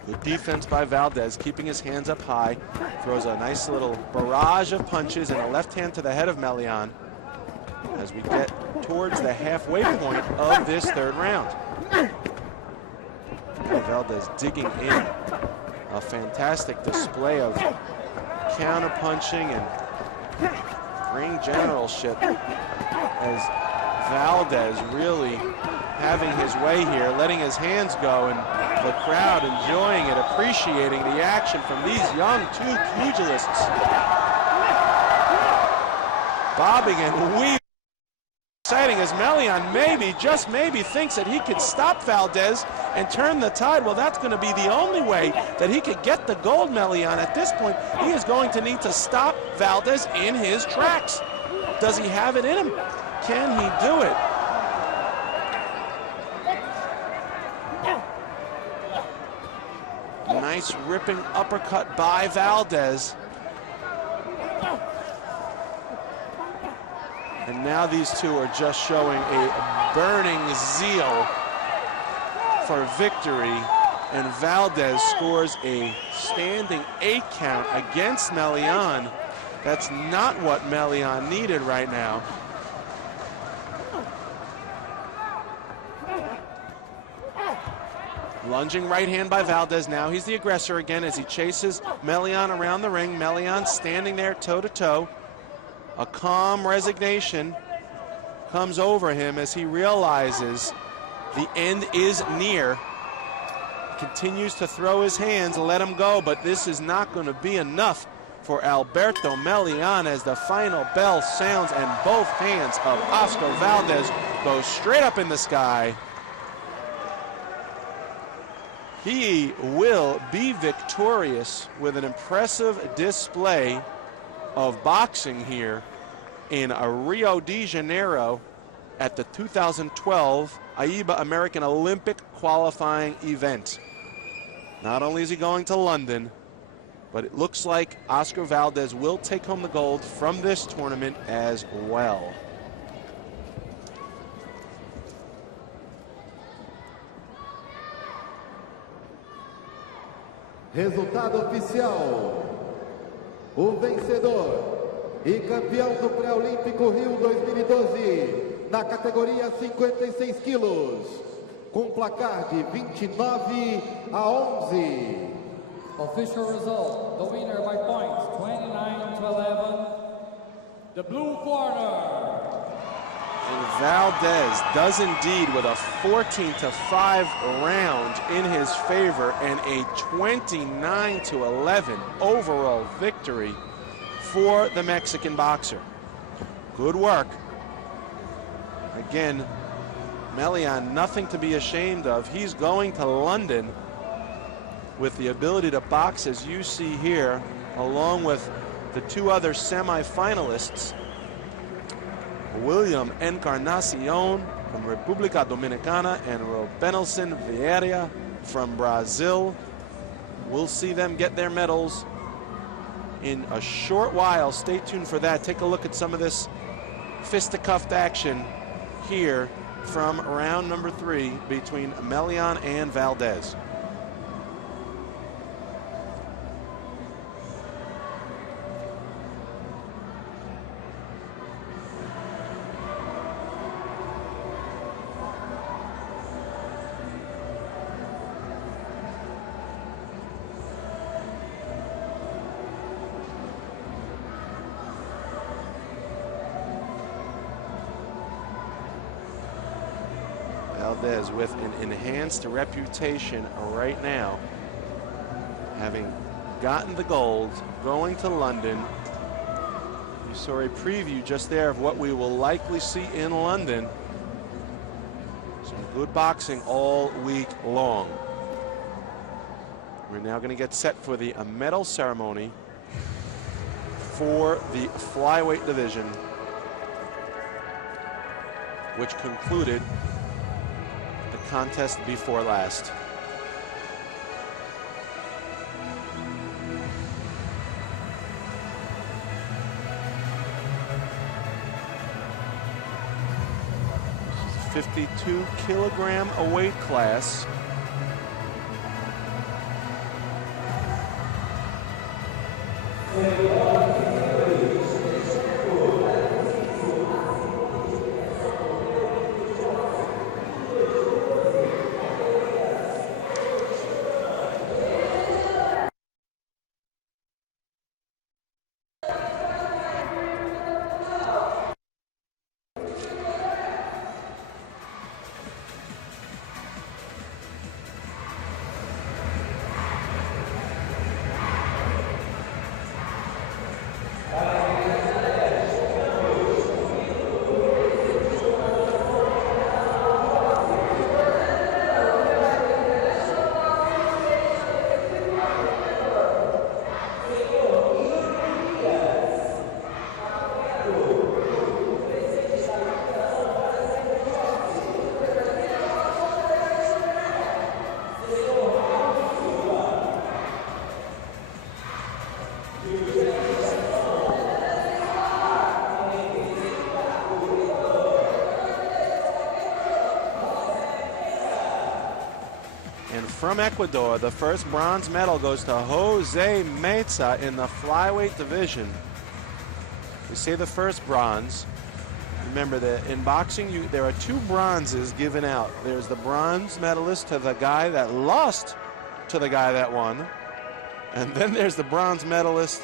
Good defense by Valdez, keeping his hands up high, throws a nice little barrage of punches and a left hand to the head of Melian as we get towards the halfway point of this 3rd round. Valdez digging in. A fantastic display of counter-punching and ring generalship as Valdez really having his way here, letting his hands go, and the crowd enjoying it, appreciating the action from these young 2 pugilists. Bobbing and weaving. Exciting as Melian maybe, just maybe, thinks that he could stop Valdez and turn the tide. Well, that's going to be the only way that he could get the gold. Melian, at this point, he is going to need to stop Valdez in his tracks. Does he have it in him? Can he do it? Nice ripping uppercut by Valdez. And now these two are just showing a burning zeal for victory. And Valdez scores a standing 8 count against Melian. That's not what Melian needed right now. Lunging right hand by Valdez. Now he's the aggressor again as he chases Melian around the ring. Melian standing there toe-to-toe. A calm resignation comes over him as he realizes the end is near. Continues to throw his hands, let him go, but this is not going to be enough for Alberto Melian as the final bell sounds and both hands of Oscar Valdez go straight up in the sky. He will be victorious with an impressive display of boxing here in Rio de Janeiro at the 2012 AIBA American Olympic qualifying event. Not only is he going to London, but it looks like Oscar Valdez will take home the gold from this tournament as well. Resultado oficial. o vencedor e campeão do Pré-Olímpico Rio 2012 na categoria 56 quilos, com placar de 29-11. Official result, the winner by points, 29-11, the blue corner. And Valdez does indeed with a 14-5 round in his favor and a 29-11 overall victory for the Mexican boxer. Good work. Again, Melian, nothing to be ashamed of. He's going to London with the ability to box, as you see here, along with the two other semi-finalists, William Encarnacion from República Dominicana and Robenelson Vieira from Brazil. We'll see them get their medals in a short while. Stay tuned for that. Take a look at some of this fisticuffed action here from round number 3 between Melian and Valdez. Valdez with an enhanced reputation right now, having gotten the gold, going to London. You saw a preview just there of what we will likely see in London. Some good boxing all week long. We're now going to get set for the medal ceremony for the flyweight division, which concluded the contest before last. This is 52-kilogram a weight class. From Ecuador, the first bronze medal goes to Jose Meza in the flyweight division. We say the first bronze. Remember that in boxing, there are 2 bronzes given out. There's the bronze medalist to the guy that lost to the guy that won. And then there's the bronze medalist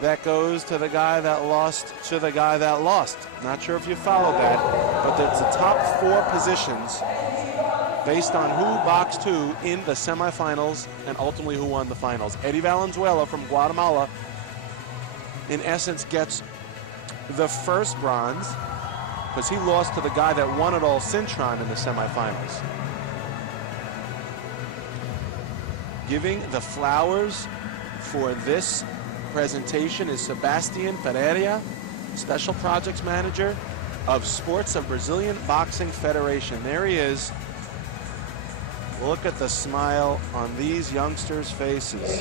that goes to the guy that lost to the guy that lost. Not sure if you followed that, but there's the top 4 positions based on who boxed who in the semifinals and ultimately who won the finals. Eddie Valenzuela from Guatemala, in essence, gets the first bronze because he lost to the guy that won it all, Cintron, in the semifinals. Giving the flowers for this presentation is Sebastian Pereira, Special Projects Manager of Sports of Brazilian Boxing Federation. There he is. Look at the smile on these youngsters' faces.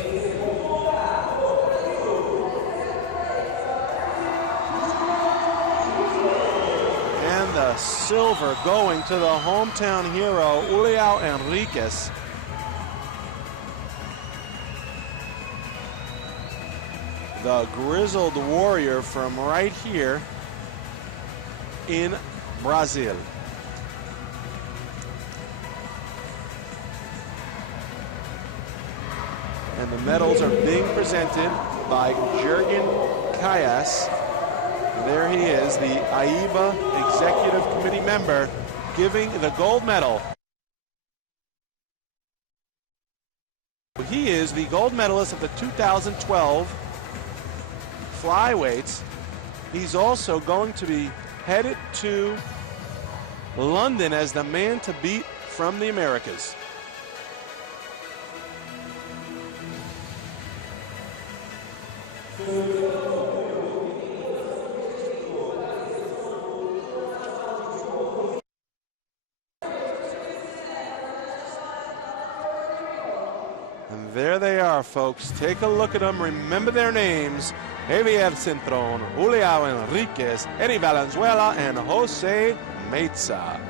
And the silver going to the hometown hero, Uliao the grizzled warrior from right here in Brazil. And the medals are being presented by Jürgen Kayas. There he is, the AIBA Executive Committee member, giving the gold medal. He is the gold medalist of the 2012 flyweights. He's also going to be headed to London as the man to beat from the Americas. And there they are, folks. Take a look at them. Remember their names. Javier Cintron, Julio Enriquez, Eddie Valenzuela, and Jose Meza.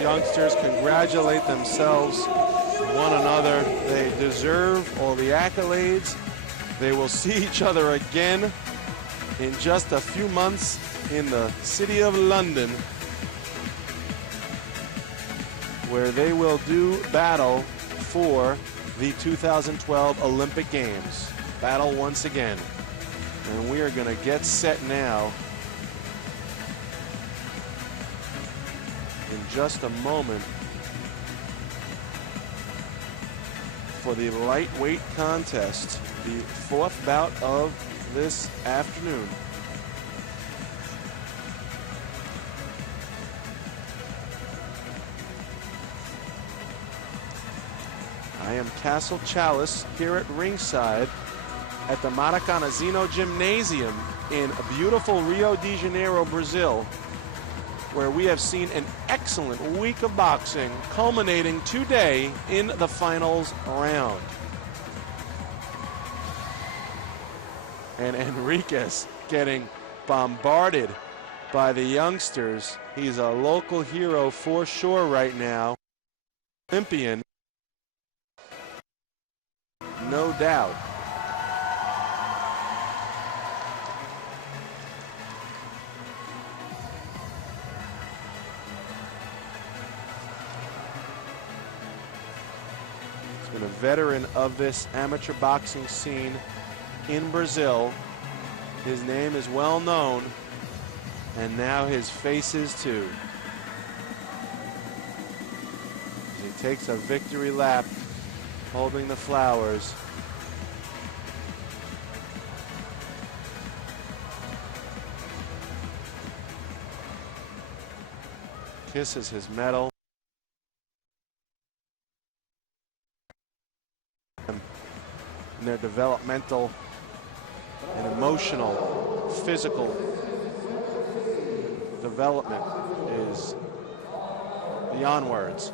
Youngsters congratulate themselves, one another. They deserve all the accolades. They will see each other again in just a few months in the city of London, where they will do battle for the 2012 Olympic Games. Battle once again. And we are going to get set now. In just a moment for the lightweight contest, the fourth bout of this afternoon. I am Castle Chalice here at ringside at the Maracanãzinho Gymnasium in beautiful Rio de Janeiro, Brazil, where we have seen an excellent week of boxing culminating today in the finals round. And Enriquez getting bombarded by the youngsters. He's a local hero for sure right now. Olympian, no doubt. He's been a veteran of this amateur boxing scene in Brazil. His name is well known, and now his face is too. As he takes a victory lap, holding the flowers. Kisses his medal. And their developmental and emotional, physical development is beyond words.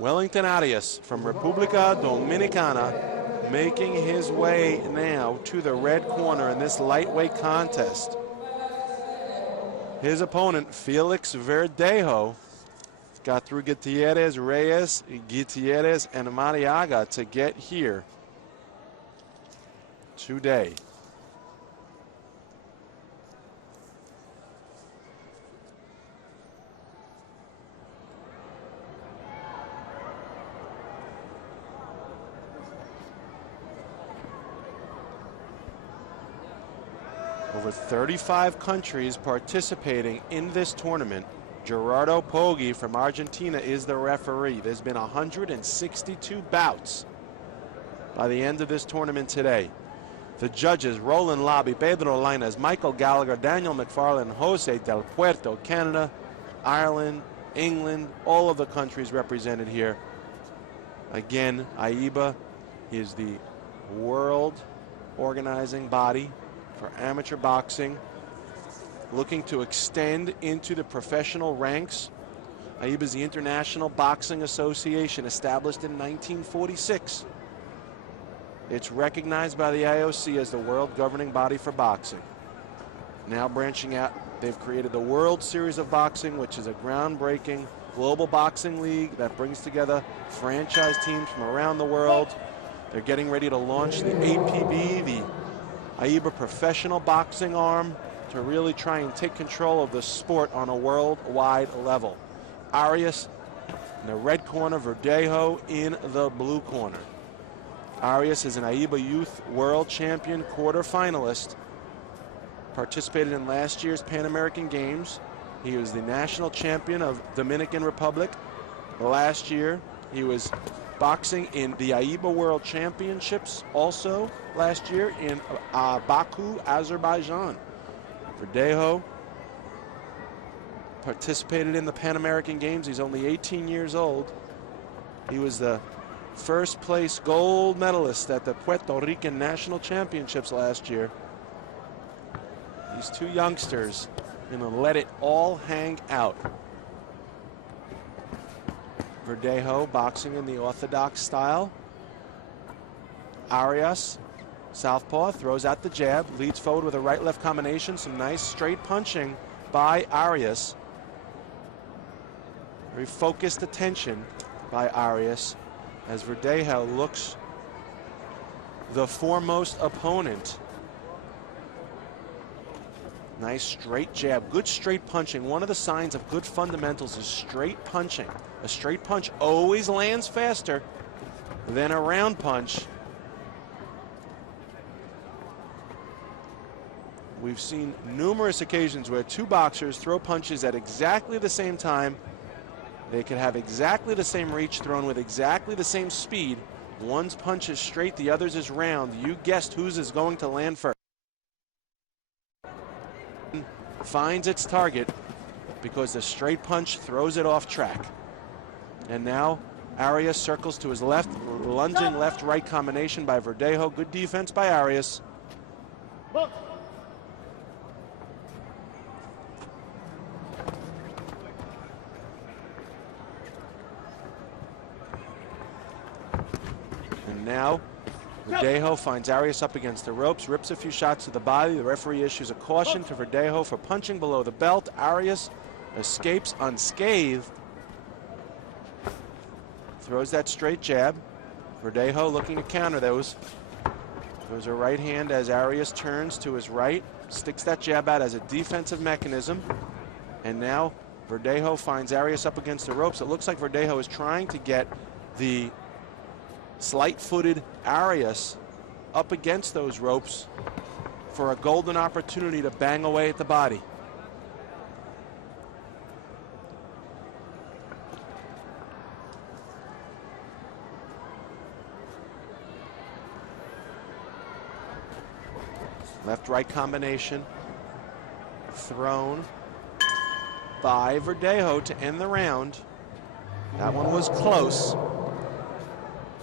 Wellington Arias from República Dominicana making his way now to the red corner in this lightweight contest. His opponent, Felix Verdejo, got through Gutierrez, Reyes, Gutierrez, and Mariaga to get here today. Over 35 countries participating in this tournament. Gerardo Poggi from Argentina is the referee. There's been 162 bouts by the end of this tournament today. The judges, Roland Lobby, Pedro Lainez, Michael Gallagher, Daniel McFarland, Jose Del Puerto, Canada, Ireland, England, all of the countries represented here. Again, AIBA is the world organizing body for amateur boxing, looking to extend into the professional ranks. AIBA is the International Boxing Association, established in 1946. It's recognized by the IOC as the world governing body for boxing. Now branching out, they've created the World Series of Boxing, which is a groundbreaking global boxing league that brings together franchise teams from around the world. They're getting ready to launch the APB, the AIBA professional boxing arm, to really try and take control of the sport on a worldwide level. Arias in the red corner, Verdejo in the blue corner. Arias is an AIBA Youth World Champion quarterfinalist. Participated in last year's Pan American Games. He was the national champion of Dominican Republic. Last year, he was boxing in the AIBA World Championships also last year in Baku, Azerbaijan. Verdejo participated in the Pan American Games. He's only 18 years old. He was the first place gold medalist at the Puerto Rican National Championships last year. These two youngsters going to let it all hang out. Verdejo boxing in the orthodox style. Arias, southpaw, throws out the jab, leads forward with a right-left combination. Some nice straight punching by Arias. Very focused attention by Arias as Verdejo looks the foremost opponent. Nice straight jab, good straight punching. One of the signs of good fundamentals is straight punching. A straight punch always lands faster than a round punch. We've seen numerous occasions where two boxers throw punches at exactly the same time. They could have exactly the same reach, thrown with exactly the same speed. One's punch is straight, the other's is round. You guessed whose is going to land first. Finds its target because the straight punch throws it off track. And now Arias circles to his left, lunging left-right combination by Verdejo. Good defense by Arias. And now Verdejo finds Arias up against the ropes, rips a few shots to the body. The referee issues a caution to Verdejo for punching below the belt. Arias escapes unscathed. Throws that straight jab. Verdejo looking to counter those. Throws a right hand as Arias turns to his right. Sticks that jab out as a defensive mechanism. And now Verdejo finds Arias up against the ropes. It looks like Verdejo is trying to get the slight-footed Arias up against those ropes for a golden opportunity to bang away at the body. Left-right combination thrown by Verdejo to end the round. That one was close.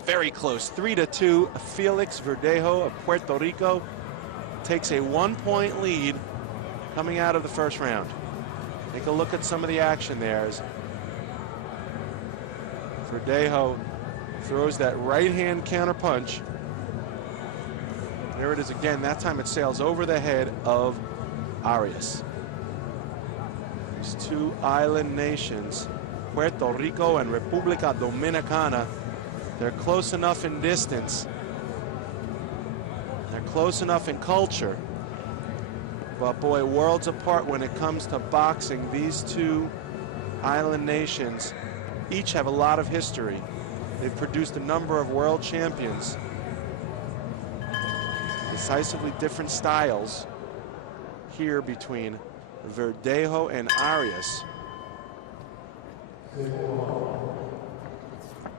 Very close, 3-2. Felix Verdejo of Puerto Rico takes a 1-point lead coming out of the first round. Take a look at some of the action there. As Verdejo throws that right hand counter punch. There it is again. That time it sails over the head of Arias. These two island nations, Puerto Rico and República Dominicana, they're close enough in distance. They're close enough in culture. But boy, worlds apart when it comes to boxing. These two island nations each have a lot of history. They've produced a number of world champions. Decisively different styles here between Verdejo and Arias.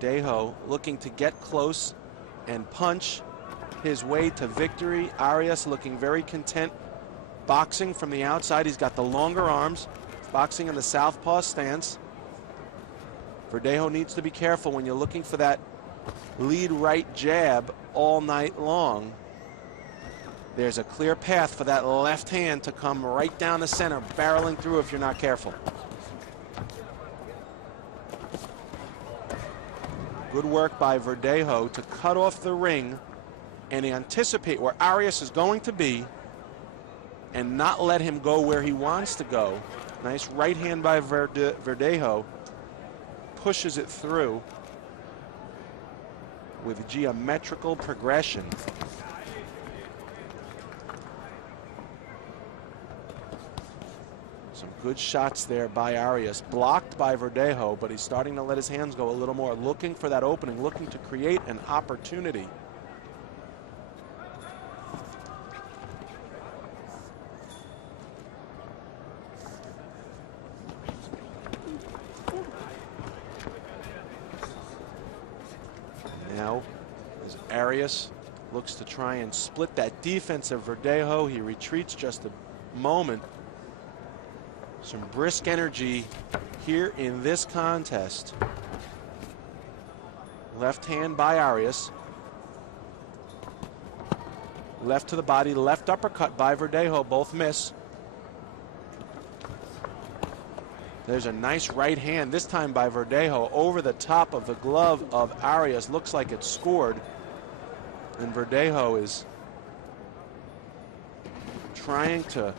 Verdejo looking to get close and punch his way to victory. Arias looking very content boxing from the outside. He's got the longer arms, boxing in the southpaw stance. Verdejo needs to be careful when you're looking for that lead right jab all night long. There's a clear path for that left hand to come right down the center, barreling through if you're not careful. Good work by Verdejo to cut off the ring and anticipate where Arias is going to be and not let him go where he wants to go. Nice right hand by Verdejo. Pushes it through with geometrical progression. Some good shots there by Arias, blocked by Verdejo, but he's starting to let his hands go a little more, looking for that opening, looking to create an opportunity. Now, as Arias looks to try and split that defense of Verdejo, he retreats just a moment. Some brisk energy here in this contest. Left hand by Arias. Left to the body, left uppercut by Verdejo, both miss. There's a nice right hand, this time by Verdejo, over the top of the glove of Arias. Looks like it's scored. And Verdejo is trying to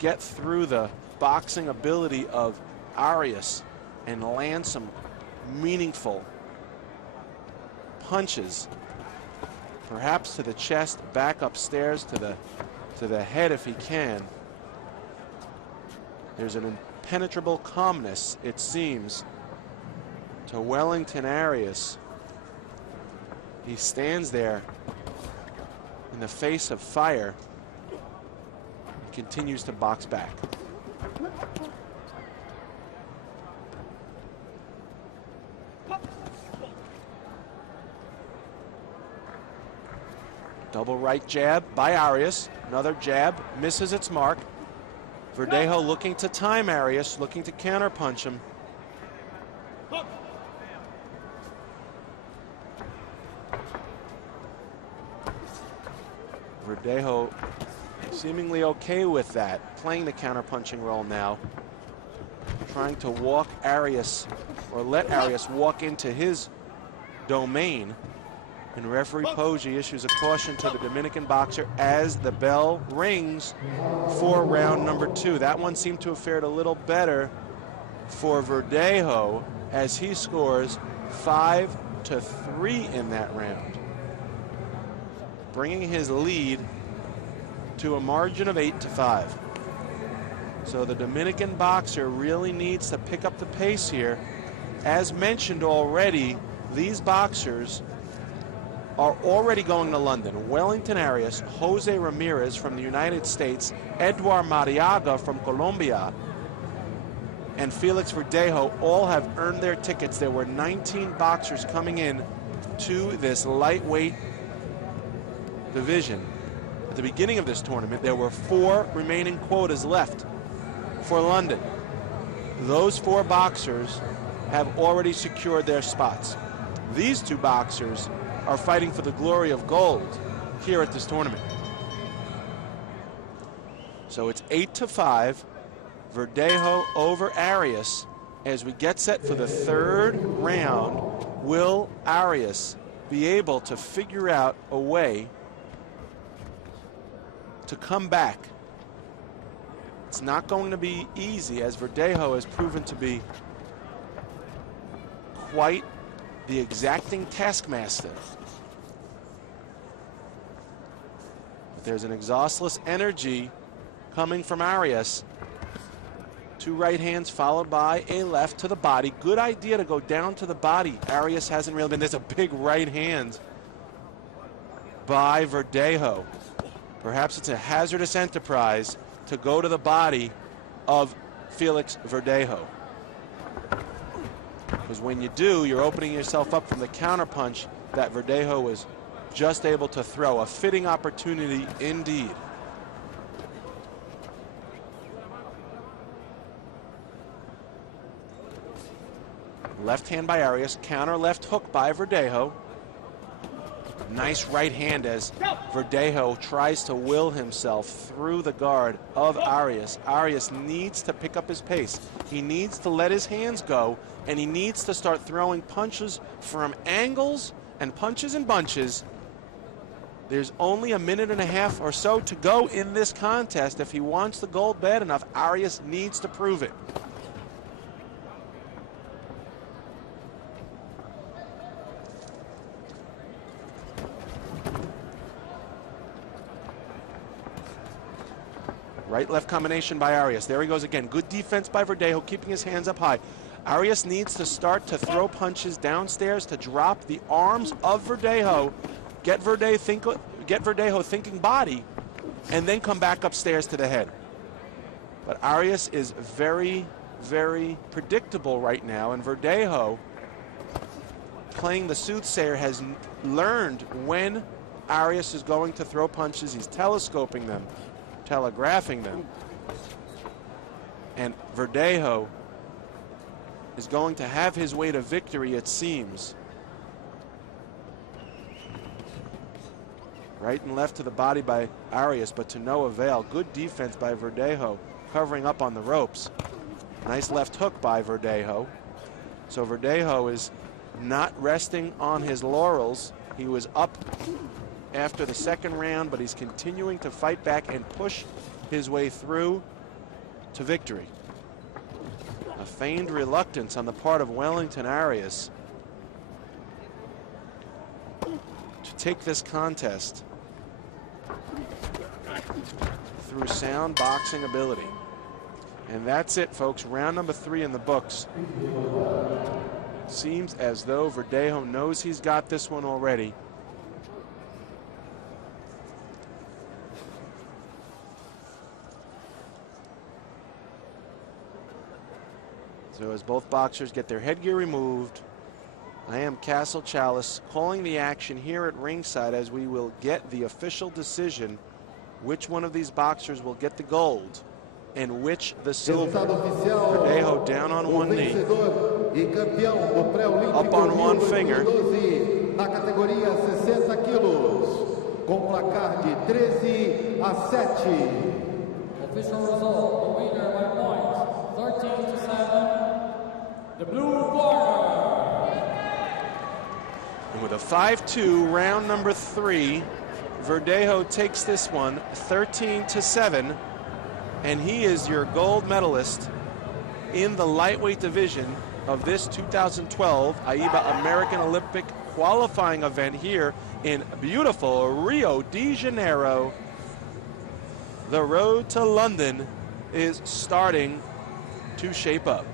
get through the boxing ability of Arias and land some meaningful punches. Perhaps to the chest, back upstairs to the head if he can. There's an impenetrable calmness, it seems, to Wellington Arias. He stands there in the face of fire and continues to box back. Double right jab by Arias. Another jab, misses its mark. Verdejo looking to time Arias, looking to counterpunch him. Verdejo seemingly okay with that, playing the counterpunching role now. Trying to walk Arias, or let Arias walk into his domain. And referee Poggi issues a caution to the Dominican boxer as the bell rings for round number 2. That one seemed to have fared a little better for Verdejo as he scores 5-3 in that round, bringing his lead to a margin of 8-5. So the Dominican boxer really needs to pick up the pace here. As mentioned already, these boxers are already going to London. Wellington Arias, Jose Ramirez from the United States, Eduard Mariaga from Colombia, and Felix Verdejo all have earned their tickets. There were 19 boxers coming in to this lightweight division. At the beginning of this tournament, there were 4 remaining quotas left for London. Those 4 boxers have already secured their spots. These 2 boxers are fighting for the glory of gold here at this tournament. So it's 8-5, Verdejo over Arias as we get set for the 3rd round Will Arias be able to figure out a way to come back? It's not going to be easy, as Verdejo has proven to be quite the exacting taskmaster. But there's an exhaustless energy coming from Arias. 2 right hands followed by a left to the body. Good idea to go down to the body. Arias hasn't really been. There's a big right hand by Verdejo. Perhaps it's a hazardous enterprise to go to the body of Felix Verdejo. Because when you do, you're opening yourself up from the counterpunch that Verdejo was just able to throw. A fitting opportunity indeed. Left hand by Arias, counter left hook by Verdejo. Nice right hand as Verdejo tries to will himself through the guard of Arias. Arias needs to pick up his pace. He needs to let his hands go, and he needs to start throwing punches from angles and punches in bunches. There's only a minute and a half or so to go in this contest. If he wants the gold bad enough, Arias needs to prove it. Right-left combination by Arias. There he goes again. Good defense by Verdejo, keeping his hands up high. Arias needs to start to throw punches downstairs to drop the arms of Verdejo, get Verdejo thinking body, and then come back upstairs to the head. But Arias is very, very predictable right now, and Verdejo, playing the soothsayer, has learned when Arias is going to throw punches. He's telescoping them, telegraphing them, and Verdejo is going to have his way to victory, it seems. Right and left to the body by Arias, but to no avail. Good defense by Verdejo, covering up on the ropes. Nice left hook by Verdejo. So Verdejo is not resting on his laurels. He was up after the second round, but he's continuing to fight back and push his way through to victory. A feigned reluctance on the part of Wellington Arias to take this contest through sound boxing ability. And that's it, folks. Round number 3 in the books. Seems as though Verdejo knows he's got this one already. So as both boxers get their headgear removed, I am Castle Chalice calling the action here at ringside as we will get the official decision which one of these boxers will get the gold and which the silver. Verdejo down on one knee, up on one finger. Na categoria 60 quilos, com placar de 13-7. Official result, the winner by points, 13-7. The blue corner. And with a 5-2, round number 3, Verdejo takes this one 13-7, and he is your gold medalist in the lightweight division of this 2012 AIBA American Olympic qualifying event here in beautiful Rio de Janeiro. The road to London is starting to shape up.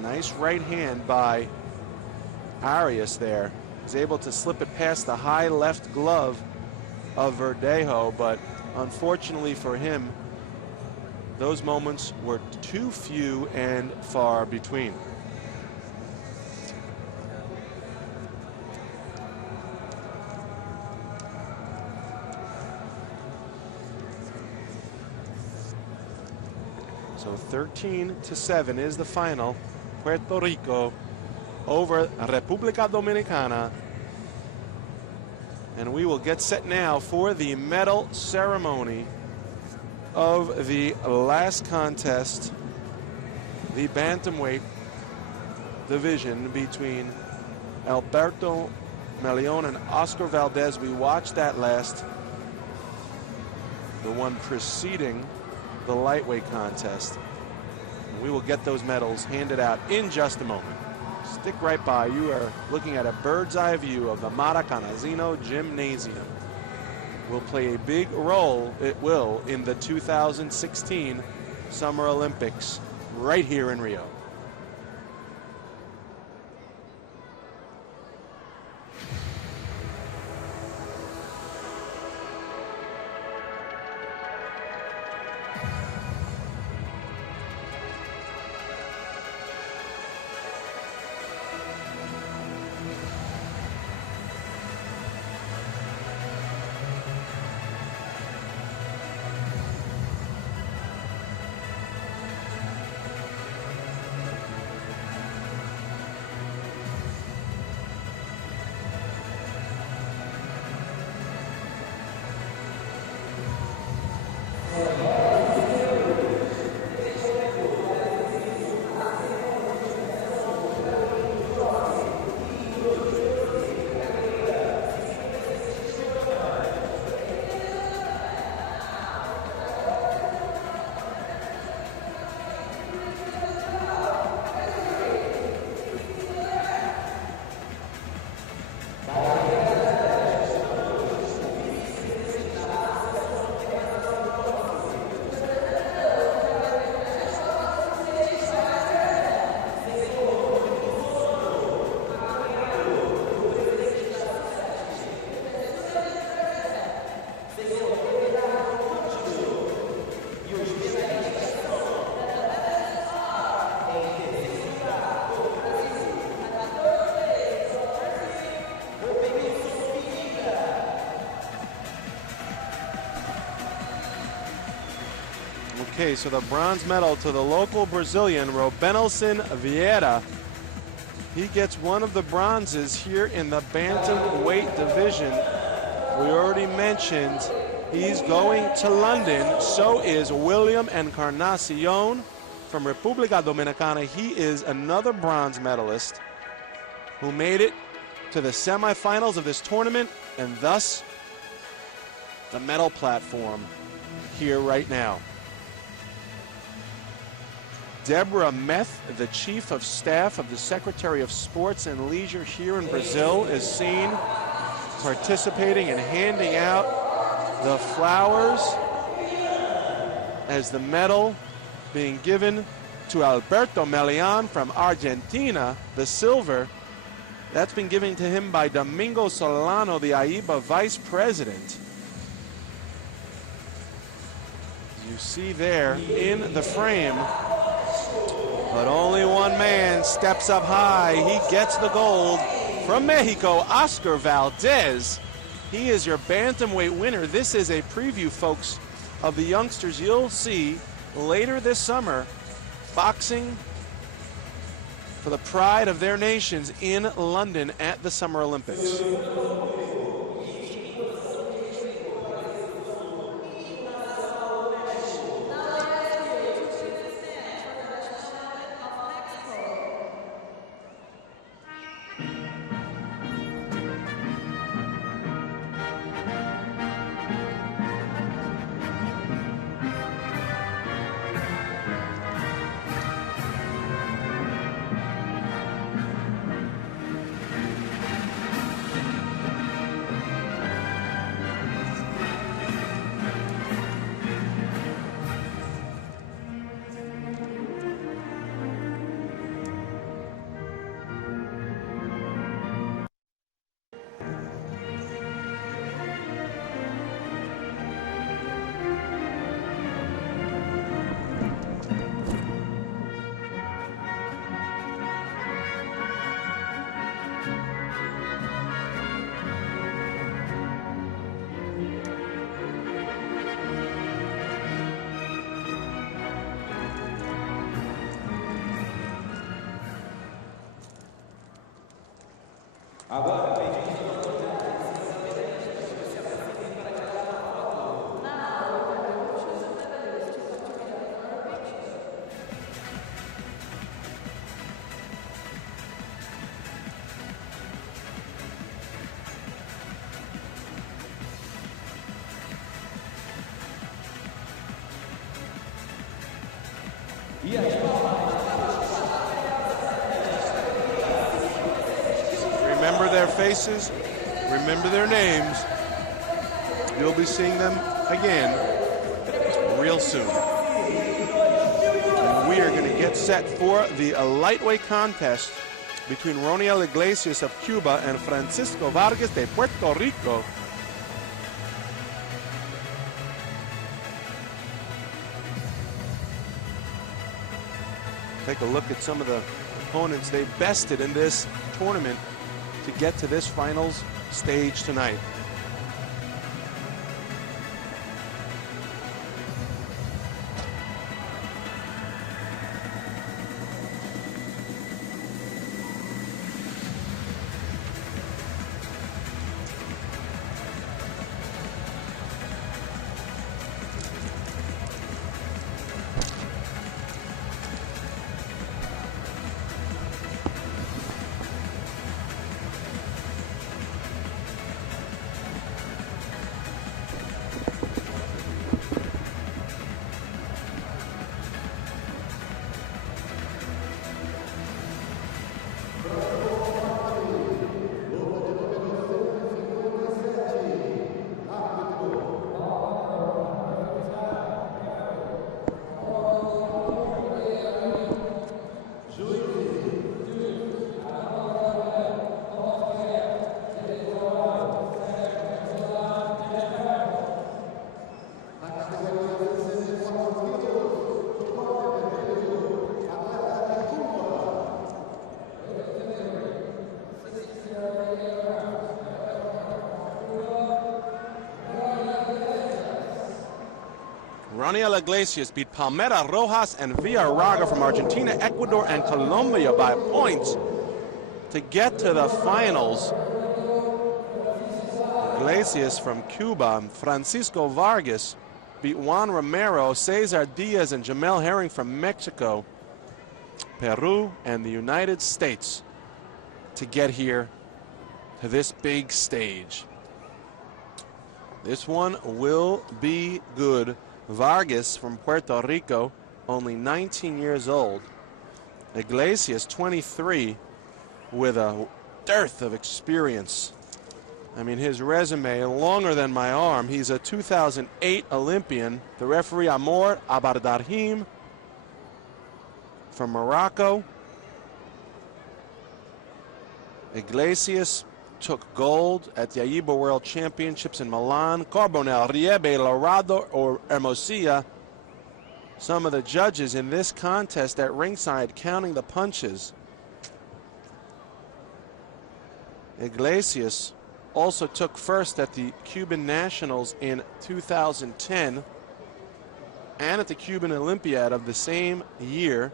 Nice right hand by Arias there. He's able to slip it past the high left glove of Verdejo, but unfortunately for him, those moments were too few and far between. So 13-7 is the final. Puerto Rico over República Dominicana. And we will get set now for the medal ceremony. of the last contest, the bantamweight division between Alberto Melion and Oscar Valdez. We watched that last, the one preceding the lightweight contest. And we will get those medals handed out in just a moment. Stick right by. You are looking at a bird's eye view of the Maracanãzinho Gymnasium. Will play a big role, it will, in the 2016 Summer Olympics right here in Rio. Okay, so the bronze medal to the local Brazilian, Robenelson Vieira. He gets one of the bronzes here in the bantamweight division. We already mentioned he's going to London. So is William Encarnacion from República Dominicana. He is another bronze medalist who made it to the semifinals of this tournament, and thus the medal platform here right now. Deborah Meth, the Chief of Staff of the Secretary of Sports and Leisure here in Brazil, is seen participating and handing out the flowers as the medal being given to Alberto Melion from Argentina, the silver. That's been given to him by Domingo Solano, the AIBA Vice President. As you see there in the frame. But only one man steps up high. He gets the gold from Mexico, Oscar Valdez. He is your bantamweight winner. This is a preview, folks, of the youngsters you'll see later this summer boxing for the pride of their nations in London at the Summer Olympics. Agora, Remember their faces, remember their names. You'll be seeing them again real soon. And we are going to get set for the lightweight contest between Roniel Iglesias of Cuba and Francisco Vargas de Puerto Rico. Take a look at some of the opponents they bested in this tournament to get to this finals stage tonight. Roniel Iglesias beat Palmera, Rojas, and Villarraga from Argentina, Ecuador, and Colombia by points to get to the finals. Iglesias from Cuba, Francisco Vargas beat Juan Romero, Cesar Diaz, and Jamel Herring from Mexico, Peru, and the United States to get here to this big stage. This one will be good. Vargas from Puerto Rico, only 19 years old. Iglesias, 23, with a dearth of experience. I mean, his resume longer than my arm. He's a 2008 Olympian. The referee, Amor Abardarhim from Morocco. Iglesias took gold at the AIBA World Championships in Milan. Carbonell, Riebe, Lorado, or Hermosilla. Some of the judges in this contest at ringside counting the punches. Iglesias also took first at the Cuban Nationals in 2010 and at the Cuban Olympiad of the same year.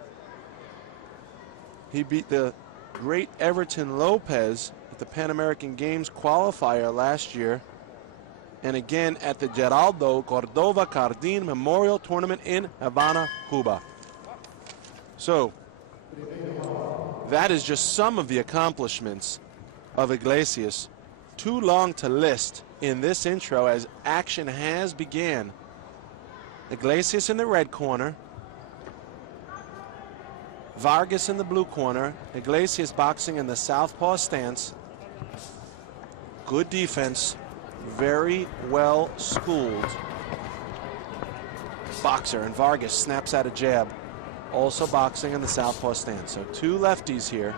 He beat the great Everton Lopez at the Pan American Games qualifier last year, and again at the Geraldo Cordova Cardin Memorial Tournament in Havana, Cuba. So that is just some of the accomplishments of Iglesias. Too long to list in this intro as action has began. Iglesias in the red corner, Vargas in the blue corner. Iglesias boxing in the southpaw stance. Good defense, very well schooled boxer, and Vargas snaps out a jab. Also boxing in the southpaw stance. So two lefties here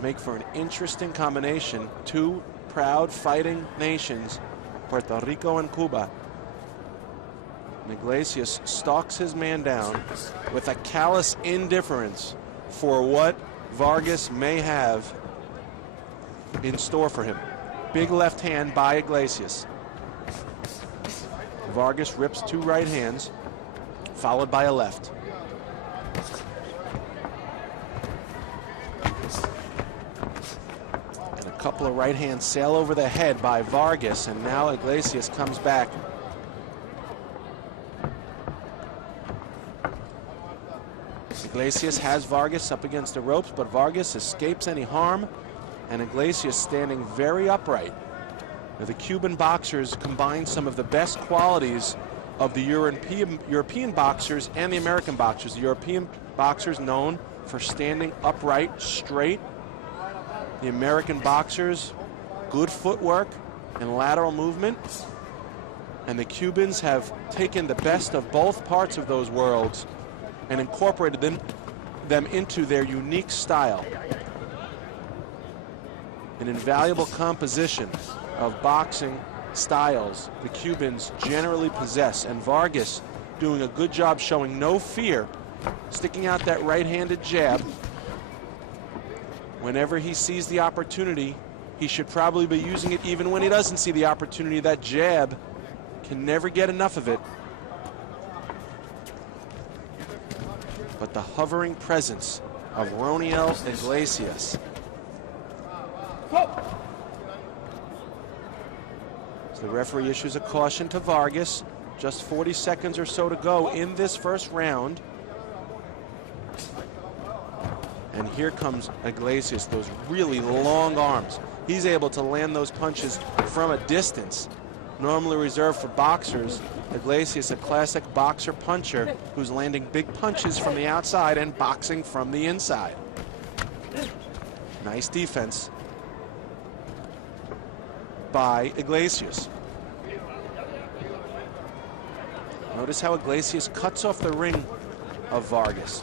make for an interesting combination. Two proud fighting nations, Puerto Rico and Cuba. And Iglesias stalks his man down with a callous indifference for what Vargas may have in store for him. Big left hand by Iglesias. Vargas rips two right hands, followed by a left. And a couple of right hands sail over the head by Vargas, and now Iglesias comes back. Iglesias has Vargas up against the ropes, but Vargas escapes any harm, and Iglesias standing very upright. Now, the Cuban boxers combine some of the best qualities of the European boxers and the American boxers. The European boxers known for standing upright, straight. The American boxers, good footwork and lateral movement. And the Cubans have taken the best of both parts of those worlds and incorporated them into their unique style. An invaluable composition of boxing styles the Cubans generally possess, and Vargas doing a good job showing no fear, sticking out that right-handed jab. Whenever he sees the opportunity, he should probably be using it. Even when he doesn't see the opportunity, that jab can never get enough of it. But the hovering presence of Roniel Iglesias. So the referee issues a caution to Vargas. Just 40 seconds or so to go in this first round. And here comes Iglesias, those really long arms. He's able to land those punches from a distance, normally reserved for boxers. Iglesias, a classic boxer puncher who's landing big punches from the outside and boxing from the inside. Nice defense by Iglesias. Notice how Iglesias cuts off the ring of Vargas.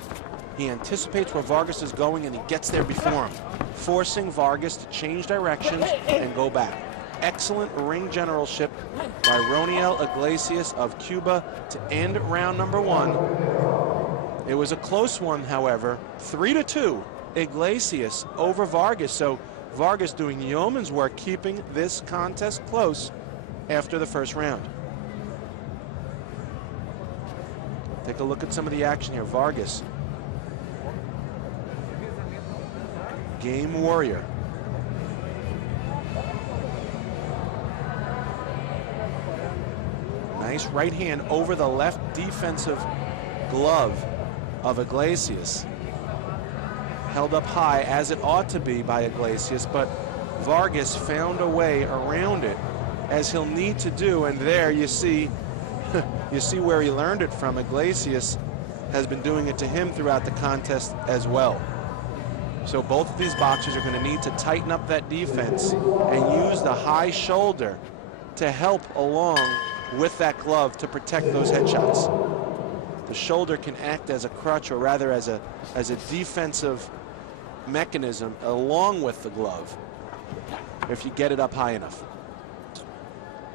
He anticipates where Vargas is going and he gets there before him, forcing Vargas to change directions and go back. Excellent ring generalship by Roniel Iglesias of Cuba to end round number 1. It was a close one, however, 3-2, Iglesias over Vargas. So Vargas doing yeoman's work keeping this contest close after the first round. Take a look at some of the action here. Vargas, game warrior. Nice right hand over the left defensive glove of Iglesias. Held up high, as it ought to be by Iglesias, but Vargas found a way around it, as he'll need to do. And there you see, you see where he learned it from. Iglesias has been doing it to him throughout the contest as well. So both of these boxers are going to need to tighten up that defense and use the high shoulder to help along with that glove to protect those headshots. The shoulder can act as a crutch, or rather as a defensive mechanism along with the glove if you get it up high enough.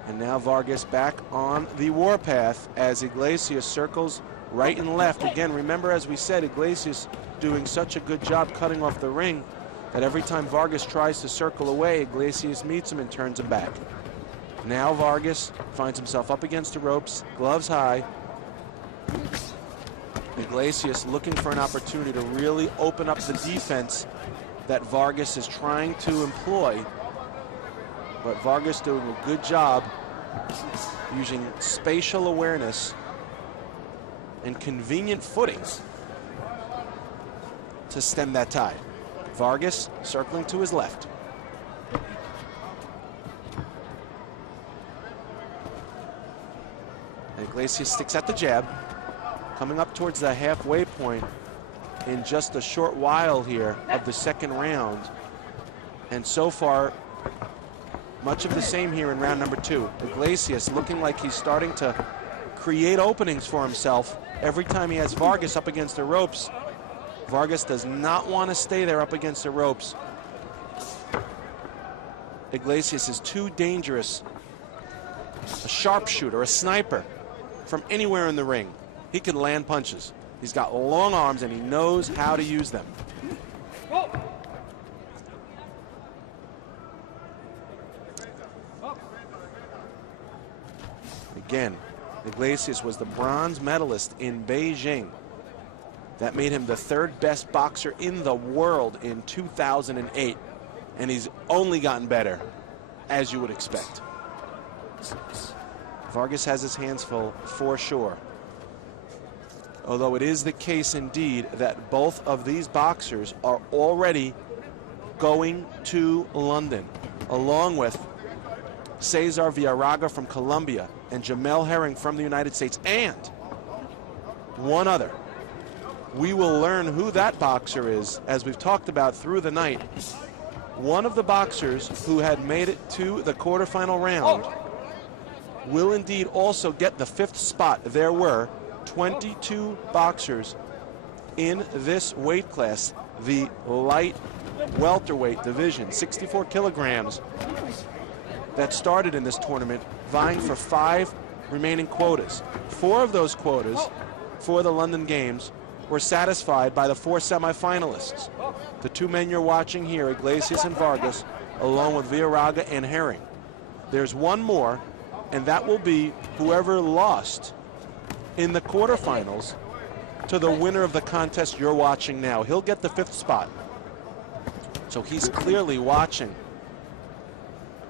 And now Vargas back on the warpath as Iglesias circles right and left. Again, remember, as we said, Iglesias doing such a good job cutting off the ring that every time Vargas tries to circle away, Iglesias meets him and turns him back. Now Vargas finds himself up against the ropes, gloves high. Iglesias looking for an opportunity to really open up the defense that Vargas is trying to employ. But Vargas doing a good job using spatial awareness and convenient footings to stem that tide. Vargas circling to his left. Iglesias sticks at the jab, coming up towards the halfway point in just a short while here of the second round. And so far, much of the same here in round number 2. Iglesias looking like he's starting to create openings for himself every time he has Vargas up against the ropes. Vargas does not want to stay there up against the ropes. Iglesias is too dangerous. A sharpshooter, a sniper from anywhere in the ring. He can land punches. He's got long arms and he knows how to use them. Again, Iglesias was the bronze medalist in Beijing. That made him the 3rd best boxer in the world in 2008. And he's only gotten better, as you would expect. Vargas has his hands full for sure. Although it is the case indeed that both of these boxers are already going to London, along with Cesar Villarraga from Colombia, and Jamel Herring from the United States, and one other. We will learn who that boxer is, as we've talked about through the night. One of the boxers who had made it to the quarterfinal round will indeed also get the 5th spot. There were 22 boxers in this weight class, the light welterweight division, 64 kilograms, that started in this tournament, vying for 5 remaining quotas. 4 of those quotas for the London Games were satisfied by the 4 semifinalists. The 2 men you're watching here, Iglesias and Vargas, along with Villarraga and Herring. There's one more, and that will be whoever lost in the quarterfinals to the winner of the contest you're watching now. He'll get the 5th spot. So he's clearly watching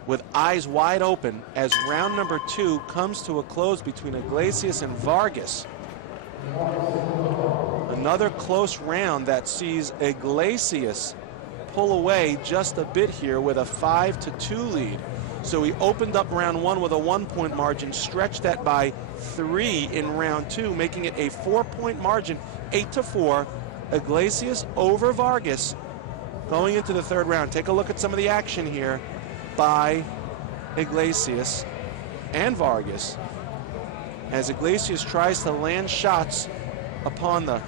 with eyes wide open as round number 2 comes to a close between Iglesias and Vargas. Another close round that sees Iglesias pull away just a bit here with a 5-2 lead. So he opened up round 1 with a 1-point margin, stretched that by 3 in round 2, making it a 4-point margin, 8-4. Iglesias over Vargas going into the 3rd round. Take a look at some of the action here by Iglesias and Vargas as Iglesias tries to land shots upon the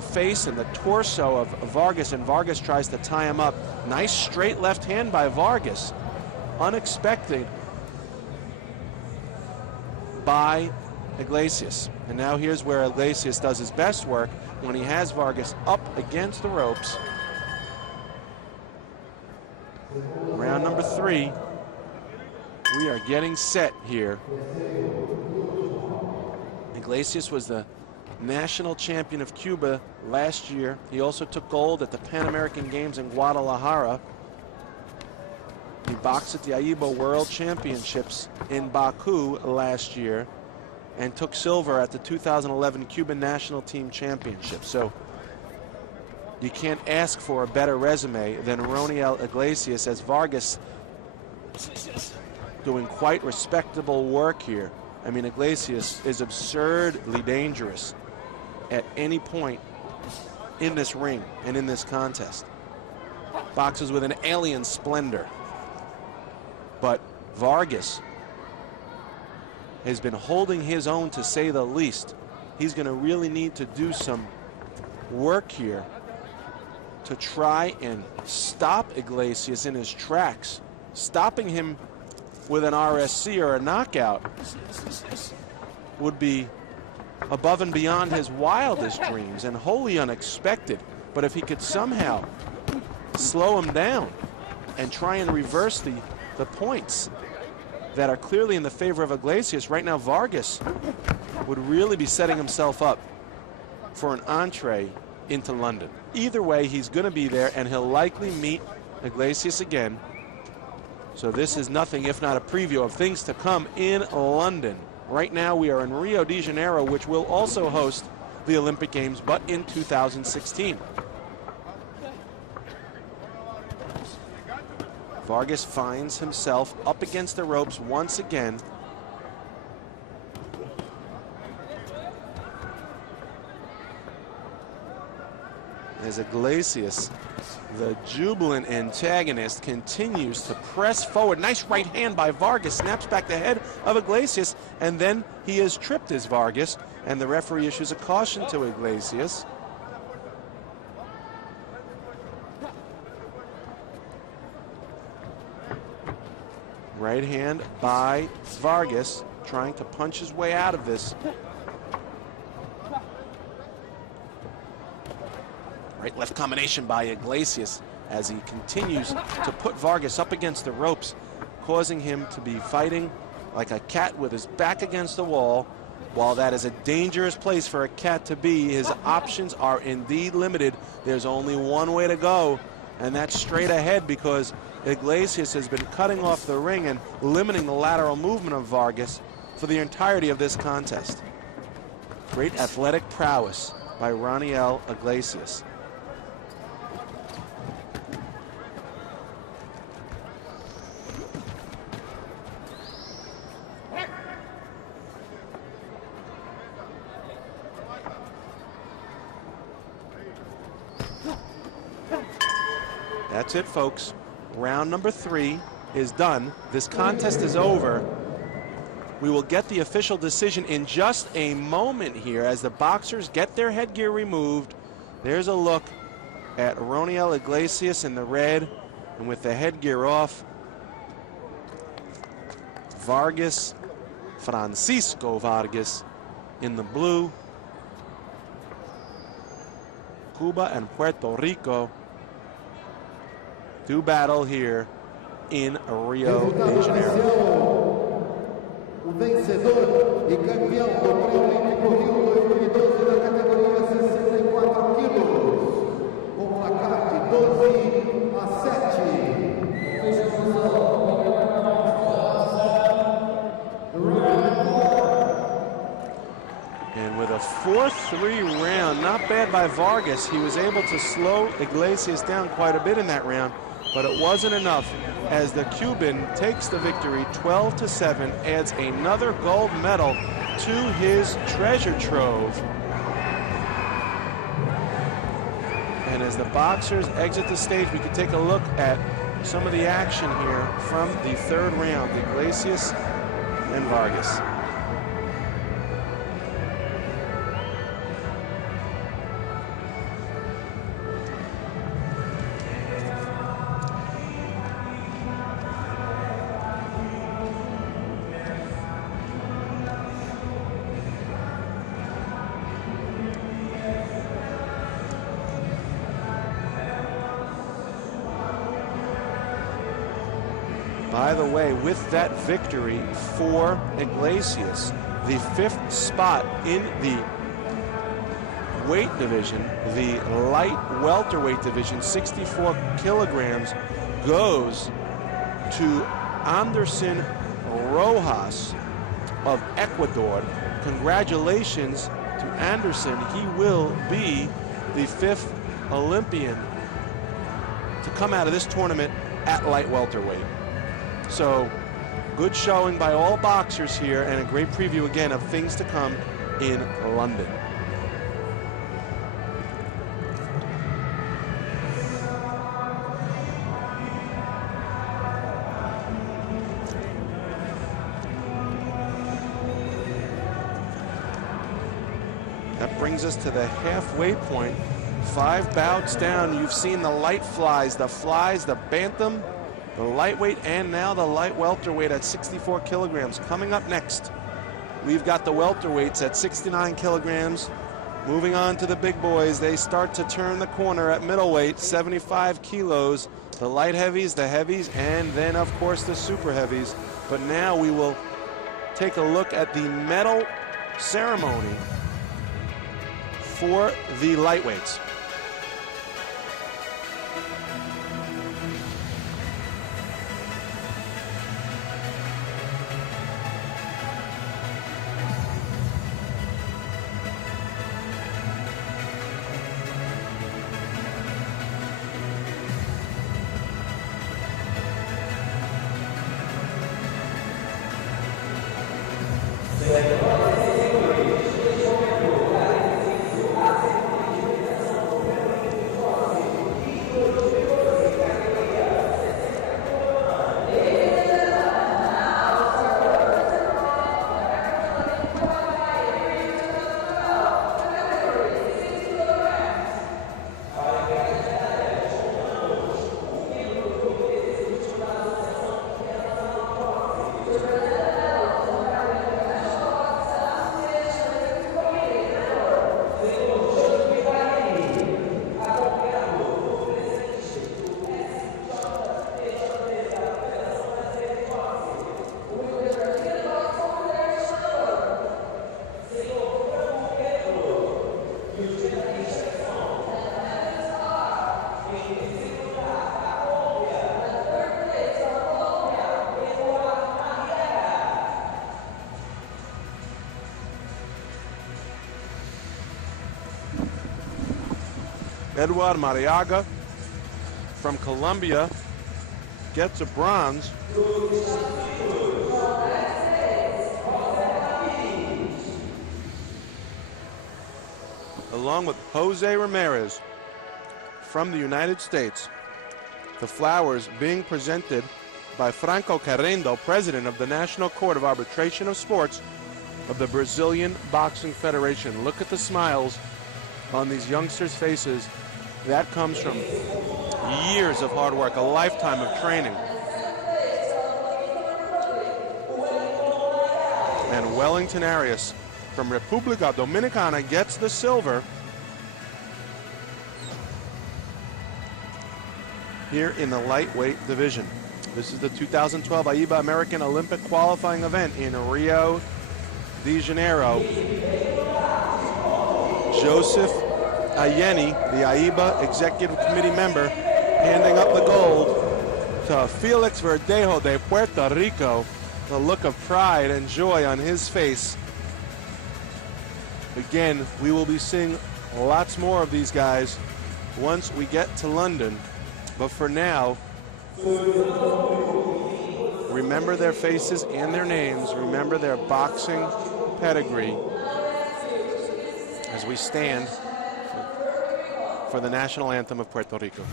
face and the torso of Vargas, and Vargas tries to tie him up. Nice straight left hand by Vargas. Unexpected by Iglesias. And now here's where Iglesias does his best work, when he has Vargas up against the ropes. Round number 3. We are getting set here. Iglesias was the national champion of Cuba last year. He also took gold at the Pan American Games in Guadalajara. He boxed at the AIBA World Championships in Baku last year and took silver at the 2011 Cuban National Team Championship. So you can't ask for a better resume than Roniel Iglesias, as Vargas doing quite respectable work here. I mean, Iglesias is absurdly dangerous at any point in this ring and in this contest. Boxes with an alien splendor. But Vargas has been holding his own, to say the least. He's going to really need to do some work here to try and stop Iglesias in his tracks. Stopping him with an RSC or a knockout would be above and beyond his wildest dreams and wholly unexpected. But if he could somehow slow him down and try and reverse the points that are clearly in the favor of Iglesias, right now Vargas would really be setting himself up for an entree into London. Either way, he's going to be there, and he'll likely meet Iglesias again. So this is nothing if not a preview of things to come in London. Right now we are in Rio de Janeiro, which will also host the Olympic Games, but in 2016. Vargas finds himself up against the ropes once again. As Iglesias, the jubilant antagonist, continues to press forward. Nice right hand by Vargas, snaps back the head of Iglesias, and then he is tripped as Vargas, and the referee issues a caution to Iglesias. Right hand by Vargas, trying to punch his way out of this. Right-left combination by Iglesias as he continues to put Vargas up against the ropes, causing him to be fighting like a cat with his back against the wall. While that is a dangerous place for a cat to be, his options are indeed limited. There's only one way to go, and that's straight ahead, because Iglesias has been cutting off the ring and limiting the lateral movement of Vargas for the entirety of this contest. Great athletic prowess by Roniel Iglesias. That's it, folks. Round number 3 is done. This contest is over. We will get the official decision in just a moment here as the boxers get their headgear removed. There's a look at Roniel Iglesias in the red, and with the headgear off, Vargas, Francisco Vargas in the blue. Cuba and Puerto Rico do battle here in Rio de Janeiro. O vencedor e campeão do Pré-Olímpico Rio 2012 na categoria 64 quilos, com placar de 12-7. And with a 4-3 round, not bad by Vargas. He was able to slow Iglesias down quite a bit in that round, but it wasn't enough as the Cuban takes the victory 12-7, adds another gold medal to his treasure trove. And as the boxers exit the stage, we can take a look at some of the action here from the 3rd round, Iglesias and Vargas. By the way, with that victory for Iglesias, the 5th spot in the weight division, the light welterweight division, 64 kilograms, goes to Anderson Rojas of Ecuador. Congratulations to Anderson. He will be the 5th Olympian to come out of this tournament at light welterweight. So, good showing by all boxers here, and a great preview again of things to come in London. That brings us to the halfway point. 5 bouts down. You've seen the light flies, the bantam, the lightweight, and now the light welterweight at 64 kilograms. Coming up next, we've got the welterweights at 69 kilograms. Moving on to the big boys, they start to turn the corner at middleweight, 75 kilos. The light heavies, the heavies, and then, of course, the super heavies. But now we will take a look at the medal ceremony for the lightweights. Eduard Mariaga from Colombia gets a bronze. Along with Jose Ramirez from the United States. The flowers being presented by Franco Carrendo, president of the National Court of Arbitration of Sports of the Brazilian Boxing Federation. Look at the smiles on these youngsters' faces. That comes from years of hard work, a lifetime of training. And Wellington Arias from República Dominicana gets the silver here in the lightweight division. This is the 2012 AIBA American Olympic qualifying event in Rio de Janeiro. Joseph Ayeni, the AIBA Executive Committee member, handing up the gold to Felix Verdejo de Puerto Rico. The look of pride and joy on his face. Again, we will be seeing lots more of these guys once we get to London. But for now, remember their faces and their names. Remember their boxing pedigree as we stand for the national anthem of Puerto Rico.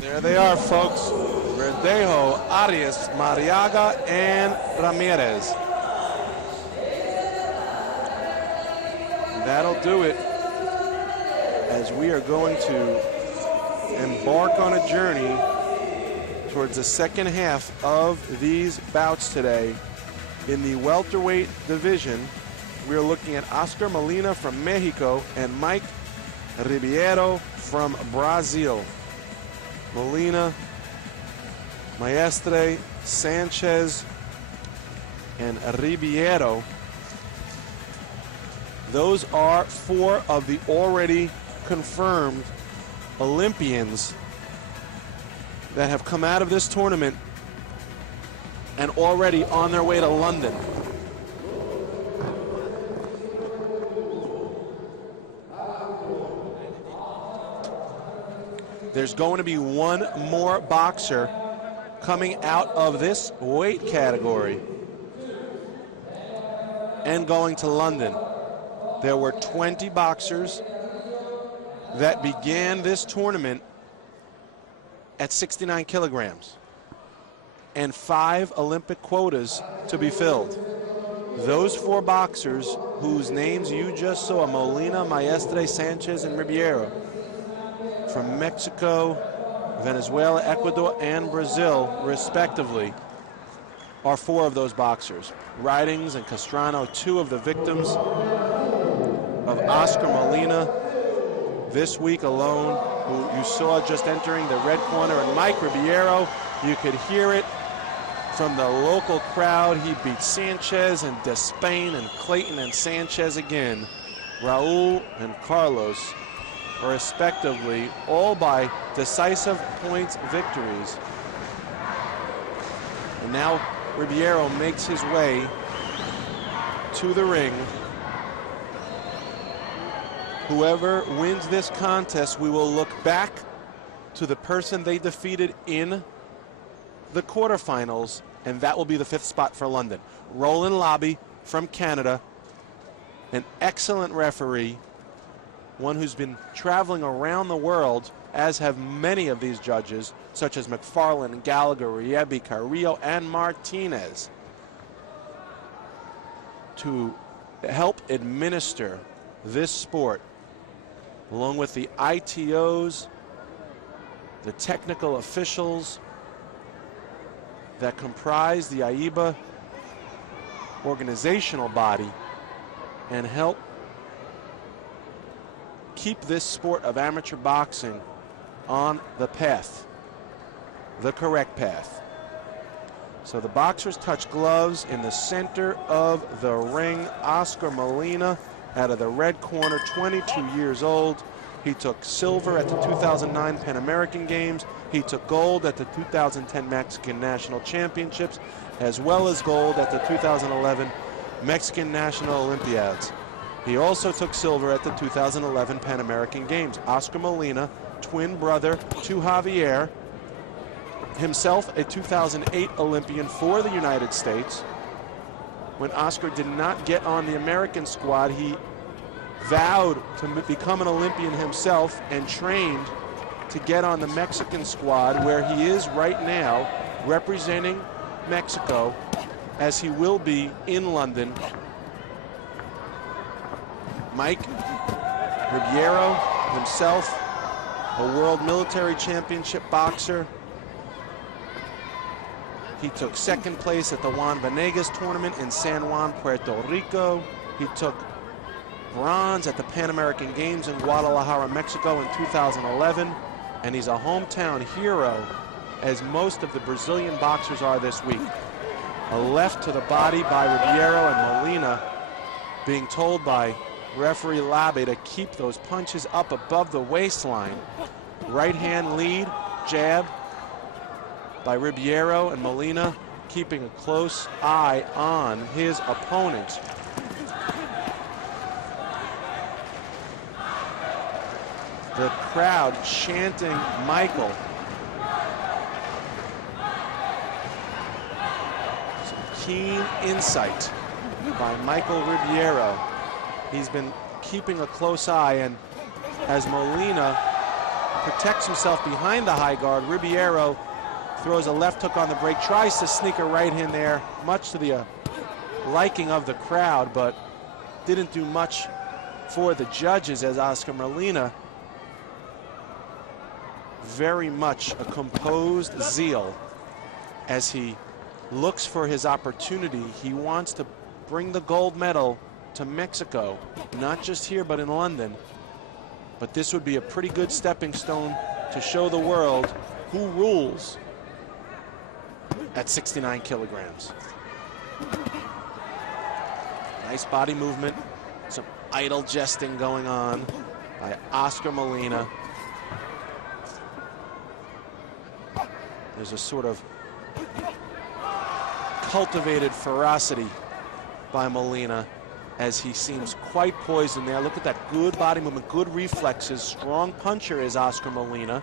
There they are, folks. Verdejo, Arias, Mariaga, and Ramirez. That'll do it as we are going to embark on a journey towards the second half of these bouts today. In the welterweight division, we are looking at Oscar Molina from Mexico and Mike Ribeiro from Brazil. Molina, Maestre, Sanchez, and Ribeiro. Those are four of the already confirmed Olympians that have come out of this tournament and already on their way to London. There's going to be one more boxer coming out of this weight category and going to London. There were 20 boxers that began this tournament at 69 kilograms and 5 Olympic quotas to be filled. Those 4 boxers whose names you just saw, Molina, Maestre, Sanchez, and Ribeiro, from Mexico, Venezuela, Ecuador, and Brazil, respectively, are 4 of those boxers. Ridings and Castrano, 2 of the victims of Oscar Molina this week alone, who you saw just entering the red corner. And Mike Ribeiro, you could hear it from the local crowd. He beat Sanchez and Despain and Clayton and Sanchez again. Raul and Carlos, respectively, all by decisive points victories. And now Ribeiro makes his way to the ring. Whoever wins this contest, we will look back to the person they defeated in the quarterfinals, and that will be the 5th spot for London. Roland Lobby from Canada, an excellent referee one who's been traveling around the world, as have many of these judges, such as McFarlane, Gallagher, Riebi, Carrillo, and Martinez, to help administer this sport, along with the ITOs, the technical officials that comprise the AIBA organizational body, and help keep this sport of amateur boxing on the path, the correct path. So the boxers touch gloves in the center of the ring. Oscar Molina out of the red corner, 22 years old. He took silver at the 2009 Pan American Games. He took gold at the 2010 Mexican National Championships, as well as gold at the 2011 Mexican National Olympiads. He also took silver at the 2011 Pan American Games. Oscar Molina, twin brother to Javier, himself a 2008 Olympian for the United States. When Oscar did not get on the American squad, he vowed to become an Olympian himself and trained to get on the Mexican squad, where he is right now representing Mexico, as he will be in London. Mike Ribeiro himself, a world military championship boxer. He took second place at the Juan Venegas tournament in San Juan, Puerto Rico. He took bronze at the Pan American Games in Guadalajara, Mexico in 2011. And he's a hometown hero, as most of the Brazilian boxers are this week. A left to the body by Ribeiro, and Molina being told by referee Labe to keep those punches up above the waistline. Right hand lead, jab by Ribeiro, and Molina keeping a close eye on his opponent. The crowd chanting Michael. Some keen insight by Michael Ribeiro. He's been keeping a close eye, and as Molina protects himself behind the high guard, Ribeiro throws a left hook on the break, tries to sneak a right in there, much to the liking of the crowd, but didn't do much for the judges, as Oscar Molina, very much a composed zeal as he looks for his opportunity. He wants to bring the gold medal to Mexico, not just here but in London. But this would be a pretty good stepping stone to show the world who rules at 69 kilograms. Nice body movement, some idle jesting going on by Oscar Molina. There's a sort of cultivated ferocity by Molina, as he seems quite poised in there. Look at that good body movement, good reflexes. Strong puncher is Oscar Molina.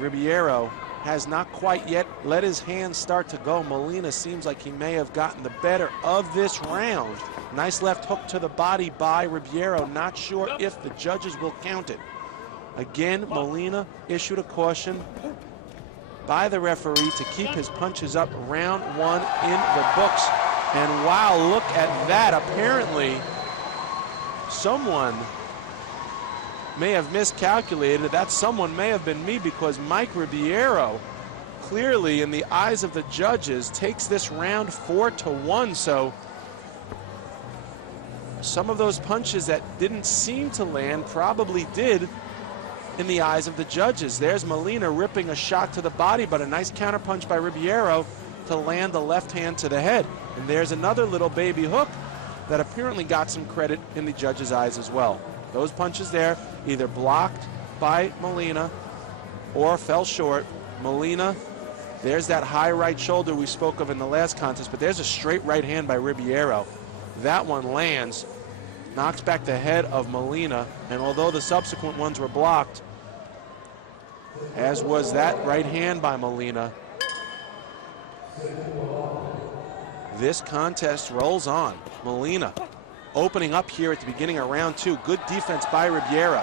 Ribeiro has not quite yet let his hands start to go. Molina seems like he may have gotten the better of this round. Nice left hook to the body by Ribeiro. Not sure if the judges will count it. Again, Molina issued a caution by the referee to keep his punches up. Round one in the books. And wow, look at that. Apparently, someone may have miscalculated. That someone may have been me, because Mike Ribeiro, clearly in the eyes of the judges, takes this round 4-1. So some of those punches that didn't seem to land probably did in the eyes of the judges. There's Molina ripping a shot to the body, but a nice counterpunch by Ribeiro to land the left hand to the head. And there's another little baby hook that apparently got some credit in the judges' eyes as well. Those punches there either blocked by Molina or fell short. Molina, there's that high right shoulder we spoke of in the last contest, but there's a straight right hand by Ribeiro. That one lands, knocks back the head of Molina, and although the subsequent ones were blocked, as was that right hand by Molina, this contest rolls on. Molina opening up here at the beginning of round 2. Good defense by Ribeiro.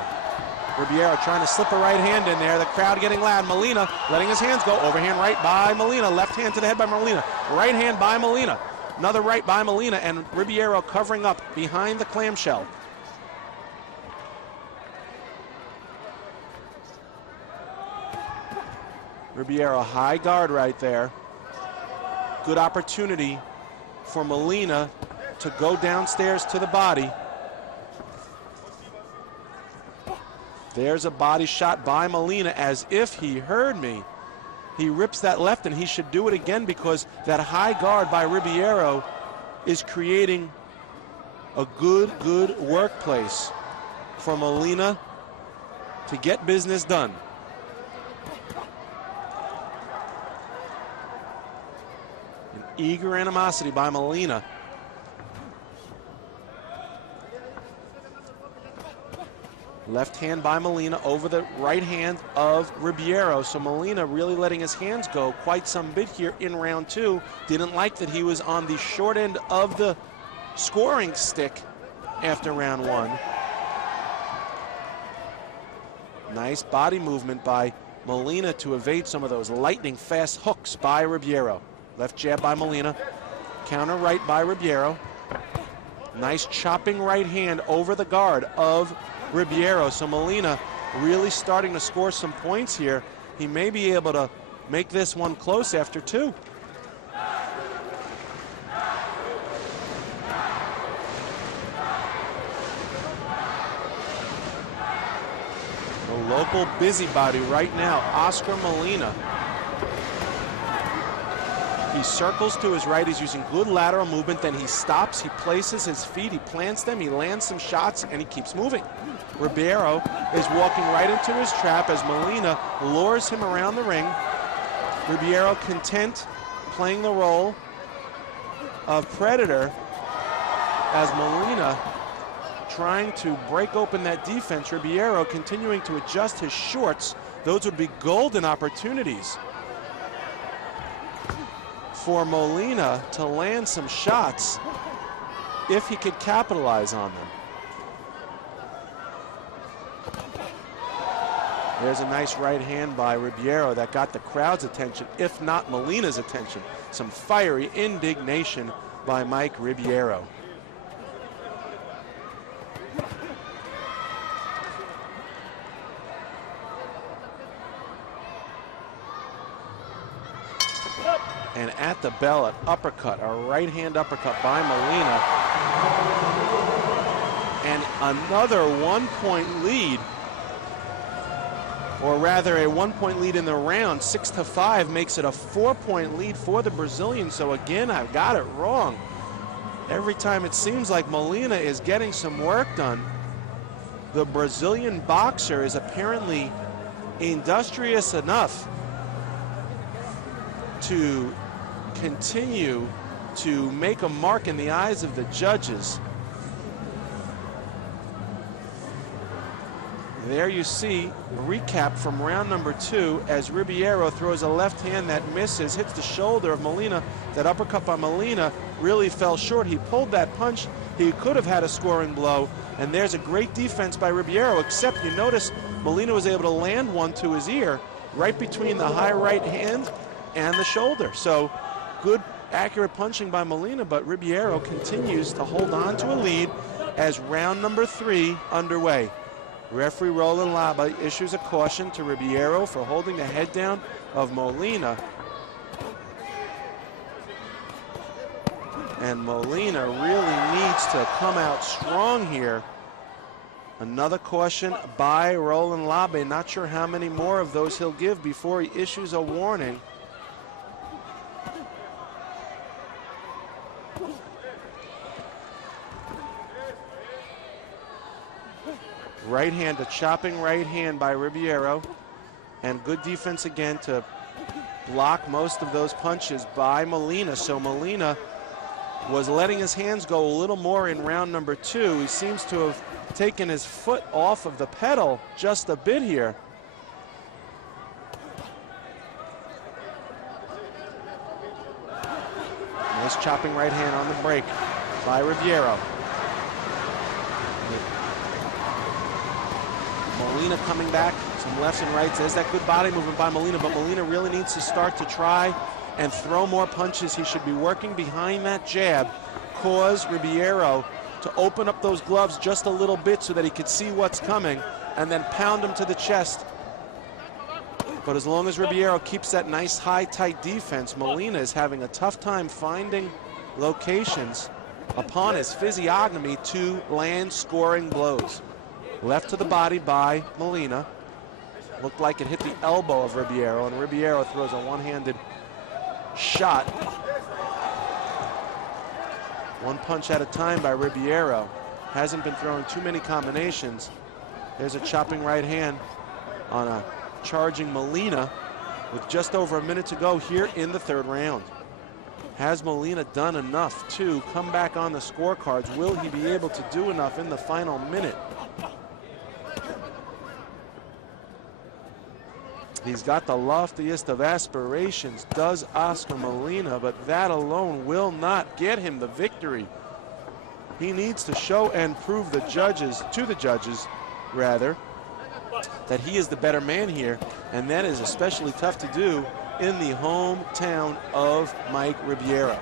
Ribeiro trying to slip a right hand in there. The crowd getting loud. Molina letting his hands go. Overhand right by Molina. Left hand to the head by Molina. Right hand by Molina. Another right by Molina, and Ribeiro covering up behind the clamshell. Ribeiro high guard right there. Good opportunity for Molina to go downstairs to the body. There's a body shot by Molina as if he heard me. He rips that left, and he should do it again because that high guard by Ribeiro is creating a good workplace for Molina to get business done. An eager animosity by Molina. Left hand by Molina over the right hand of Ribeiro. So Molina really letting his hands go quite some bit here in round 2. Didn't like that he was on the short end of the scoring stick after round 1. Nice body movement by Molina to evade some of those lightning fast hooks by Ribeiro. Left jab by Molina. Counter right by Ribeiro. Nice chopping right hand over the guard of Ribeiro. So Molina really starting to score some points here. He may be able to make this one close after 2. The local busybody right now, Oscar Molina. He circles to his right. He's using good lateral movement. Then he stops. He places his feet. He plants them. He lands some shots, and he keeps moving. Ribeiro is walking right into his trap as Molina lures him around the ring. Ribeiro content playing the role of predator as Molina trying to break open that defense. Ribeiro continuing to adjust his shorts. Those would be golden opportunities for Molina to land some shots if he could capitalize on them. There's a nice right hand by Ribeiro that got the crowd's attention, if not Molina's attention. Some fiery indignation by Mike Ribeiro. And at the bell, an uppercut, a right hand uppercut by Molina. And another 1-point lead, or rather a 1-point lead in the round. 6-5 makes it a 4-point lead for the Brazilian. So again, I've got it wrong. Every time it seems like Molina is getting some work done, the Brazilian boxer is apparently industrious enough to continue to make a mark in the eyes of the judges. There you see a recap from round number 2 as Ribeiro throws a left hand that misses, hits the shoulder of Molina. That uppercut by Molina really fell short. He pulled that punch. He could have had a scoring blow. And there's a great defense by Ribeiro, except you notice Molina was able to land one to his ear right between the high right hand and the shoulder. So good, accurate punching by Molina, but Ribeiro continues to hold on to a lead as round number 3 underway. Referee Roland Laba issues a caution to Ribeiro for holding the head down of Molina. And Molina really needs to come out strong here. Another caution by Roland Laba. Not sure how many more of those he'll give before he issues a warning. Right hand, a chopping right hand by Ribeiro. And good defense again to block most of those punches by Molina. So Molina was letting his hands go a little more in round number 2. He seems to have taken his foot off of the pedal just a bit here. Nice chopping right hand on the break by Ribeiro. Molina coming back, some lefts and rights. There's that good body movement by Molina, but Molina really needs to start to try and throw more punches. He should be working behind that jab, cause Ribeiro to open up those gloves just a little bit so that he could see what's coming, and then pound him to the chest. But as long as Ribeiro keeps that nice high tight defense, Molina is having a tough time finding locations upon his physiognomy to land scoring blows. Left to the body by Molina. Looked like it hit the elbow of Ribeiro, and Ribeiro throws a one-handed shot. One punch at a time by Ribeiro. Hasn't been throwing too many combinations. There's a chopping right hand on a charging Molina with just over a minute to go here in the third round. Has Molina done enough to come back on the scorecards? Will he be able to do enough in the final minute? He's got the loftiest of aspirations, does Oscar Molina, but that alone will not get him the victory. He needs to show and prove to the judges, that he is the better man here, and that is especially tough to do in the hometown of Mike Ribeiro.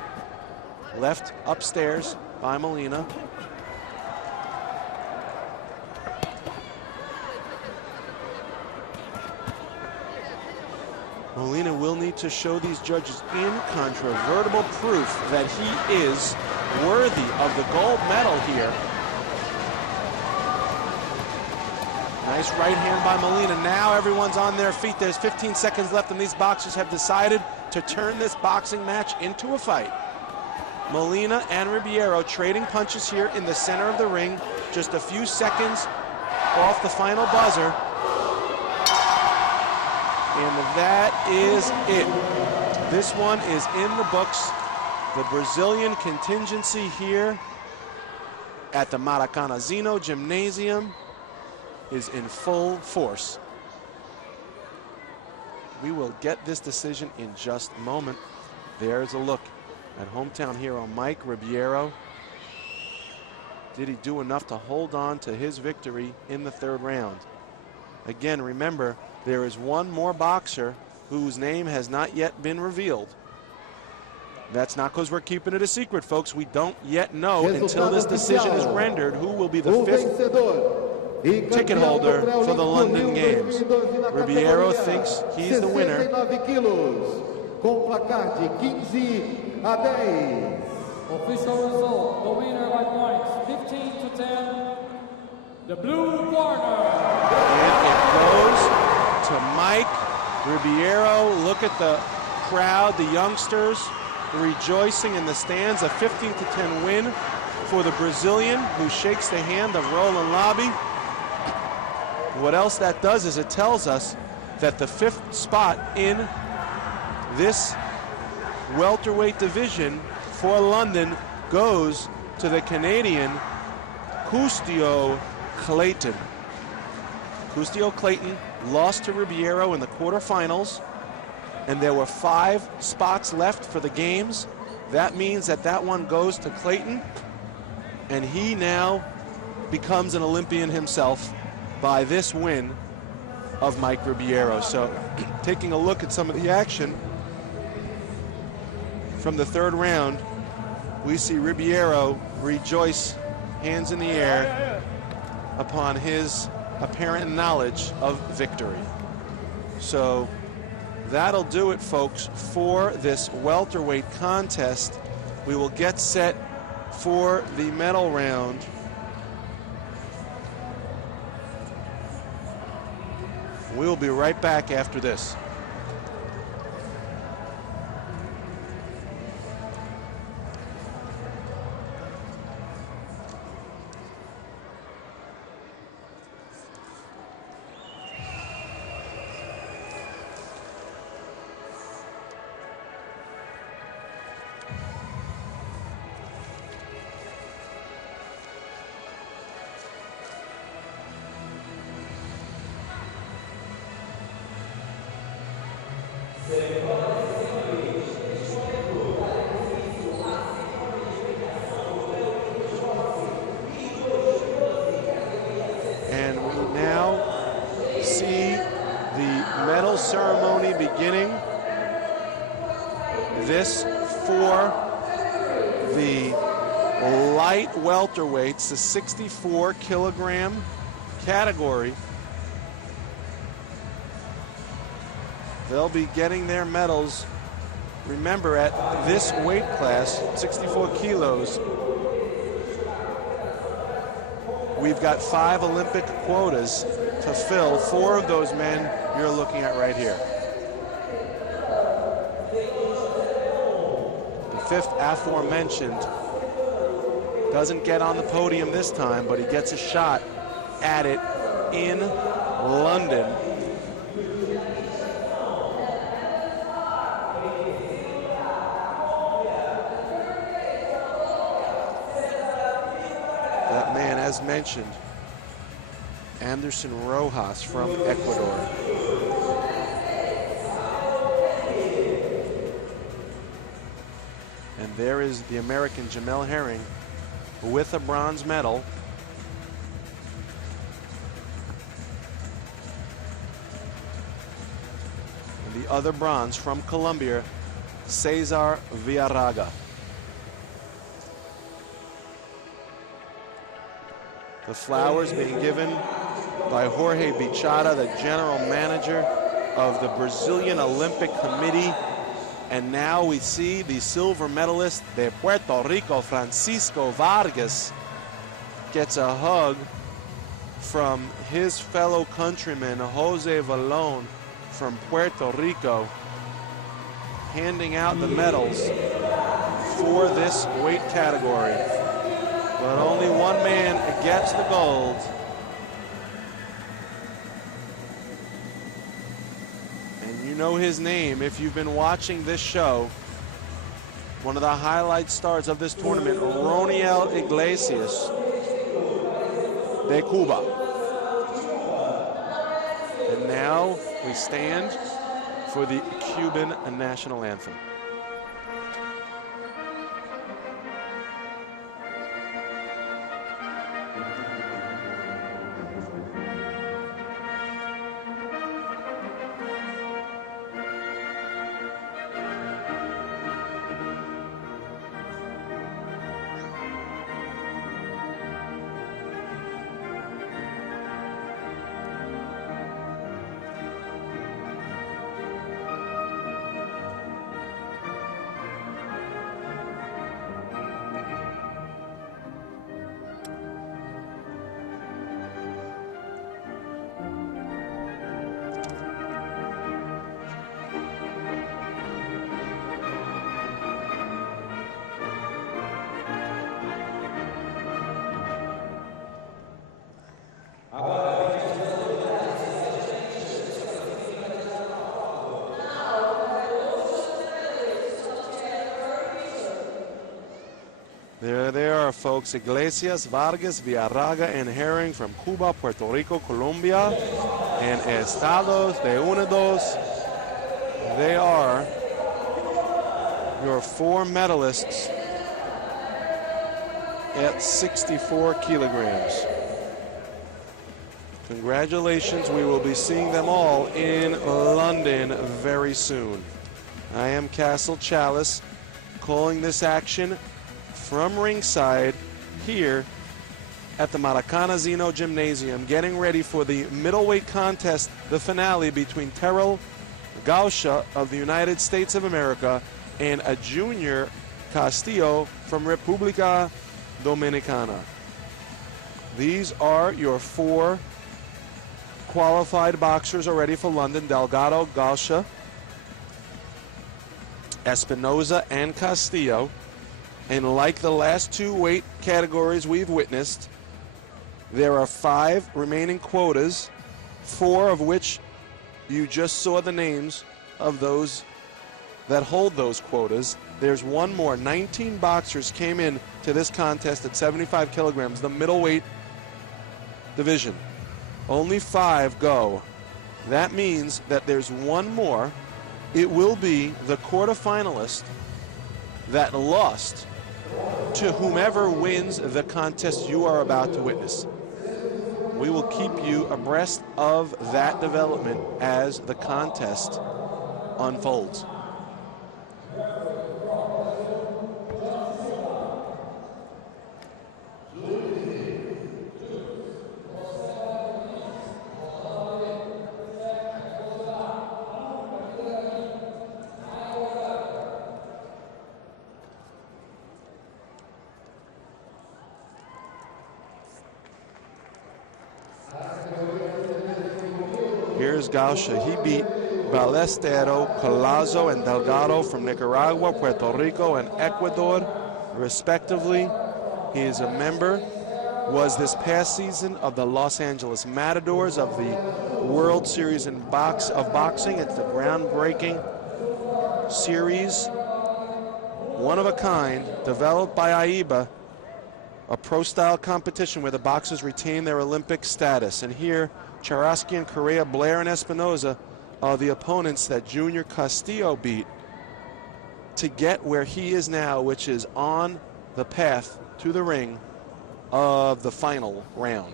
Left upstairs by Molina. Molina will need to show these judges incontrovertible proof that he is worthy of the gold medal here. Nice right hand by Molina. Now everyone's on their feet. There's 15 seconds left, and these boxers have decided to turn this boxing match into a fight. Molina and Ribeiro trading punches here in the center of the ring. Just a few seconds off the final buzzer. And that is it. This one is in the books. The Brazilian contingency here at the Maracanãzinho Gymnasium is in full force. We will get this decision in just a moment. There's a look at hometown hero Mike Ribeiro. Did he do enough to hold on to his victory in the third round? Again, remember, there is one more boxer whose name has not yet been revealed. That's not because we're keeping it a secret, folks. We don't yet know until this decision is rendered who will be the fifth ticket holder for the London Games. Ribeiro thinks he's the winner. Official result, the winner by points, 15-10, the blue corner. And it goes to Mike Ribeiro. Look at the crowd, the youngsters rejoicing in the stands. A 15-10 win for the Brazilian, who shakes the hand of Roland Lobby. What else that does is it tells us that the fifth spot in this welterweight division for London goes to the Canadian Custio Clayton. Custio Clayton lost to Ribeiro in the quarterfinals, and there were 5 spots left for the games. That means that that one goes to Clayton, and he now becomes an Olympian himself by this win of Mike Ribeiro. So taking a look at some of the action from the third round, we see Ribeiro rejoice, hands in the air, upon his apparent knowledge of victory. So that'll do it, folks, for this welterweight contest. We will get set for the medal round. We'll be right back after this. And we now this for the light welterweights, the 64 kilogram category. They'll be getting their medals. Remember, at this weight class, 64 kilos, we've got 5 Olympic quotas to fill. 4 of those men you're looking at right here. The 5th aforementioned doesn't get on the podium this time, but he gets a shot at it in London. That man, as mentioned, Anderson Rojas from Ecuador. And there is the American Jamel Herring with a bronze medal. And the other bronze from Colombia, Cesar Villarraga. The flowers being given by Jorge Bichada, the general manager of the Brazilian Olympic Committee. And now we see the silver medalist de Puerto Rico, Francisco Vargas, gets a hug from his fellow countryman, Jose Valon from Puerto Rico, handing out the medals for this weight category. But only one man gets the gold. And you know his name if you've been watching this show. One of the highlight stars of this tournament, Roniel Iglesias de Cuba. And now we stand for the Cuban national anthem. There they are, folks. Iglesias, Vargas, Villarraga, and Herring from Cuba, Puerto Rico, Colombia, and Estados Unidos. They are your 4 medalists at 64 kilograms. Congratulations. We will be seeing them all in London very soon. I am Castle Chalice, calling this action from ringside here at the Maracana Gymnasium, getting ready for the middleweight contest, the finale between Terrell Gausha of the United States of America and a junior Castillo from República Dominicana. These are your 4 qualified boxers already for London: Delgado, Gausha, Espinoza, and Castillo. And like the last 2 weight categories we've witnessed, there are 5 remaining quotas, 4 of which you just saw the names of those that hold those quotas. There's 1 more. 19 boxers came in to this contest at 75 kilograms, the middleweight division. Only 5 go. That means that there's 1 more. It will be the quarterfinalist that lost to whomever wins the contest you are about to witness. We will keep you abreast of that development as the contest unfolds. Here's Gausha. He beat Ballestero, Colazo, and Delgado from Nicaragua, Puerto Rico, and Ecuador, respectively. He is a member, was this past season, of the Los Angeles Matadors of the World Series of Boxing. It's the groundbreaking series, one of a kind, developed by AIBA, a pro-style competition where the boxers retain their Olympic status. And here, Charaskian, Correa, Blair, and Espinoza are the opponents that Junior Castillo beat to get where he is now, which is on the path to the ring of the final round.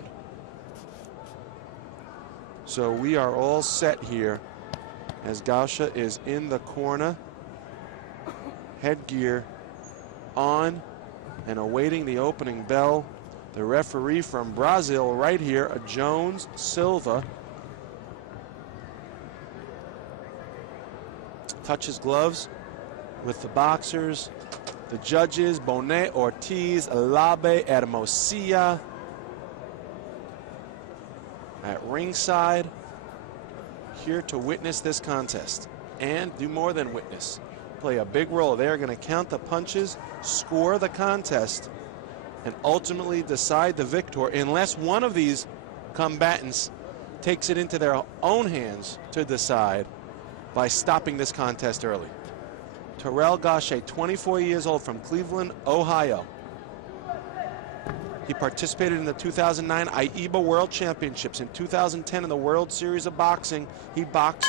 So we are all set here as Gausha is in the corner, headgear on and awaiting the opening bell. The referee from Brazil right here, Jones Silva, touches gloves with the boxers. The judges, Bonet, Ortiz, Alabe, Hermosilla at ringside, here to witness this contest and do more than witness, play a big role. They are going to count the punches, score the contest, and ultimately decide the victor unless one of these combatants takes it into their own hands to decide by stopping this contest early. Terrell Gausha, 24 years old, from Cleveland, Ohio. He participated in the 2009 AIBA World Championships. In 2010 in the World Series of Boxing, he boxed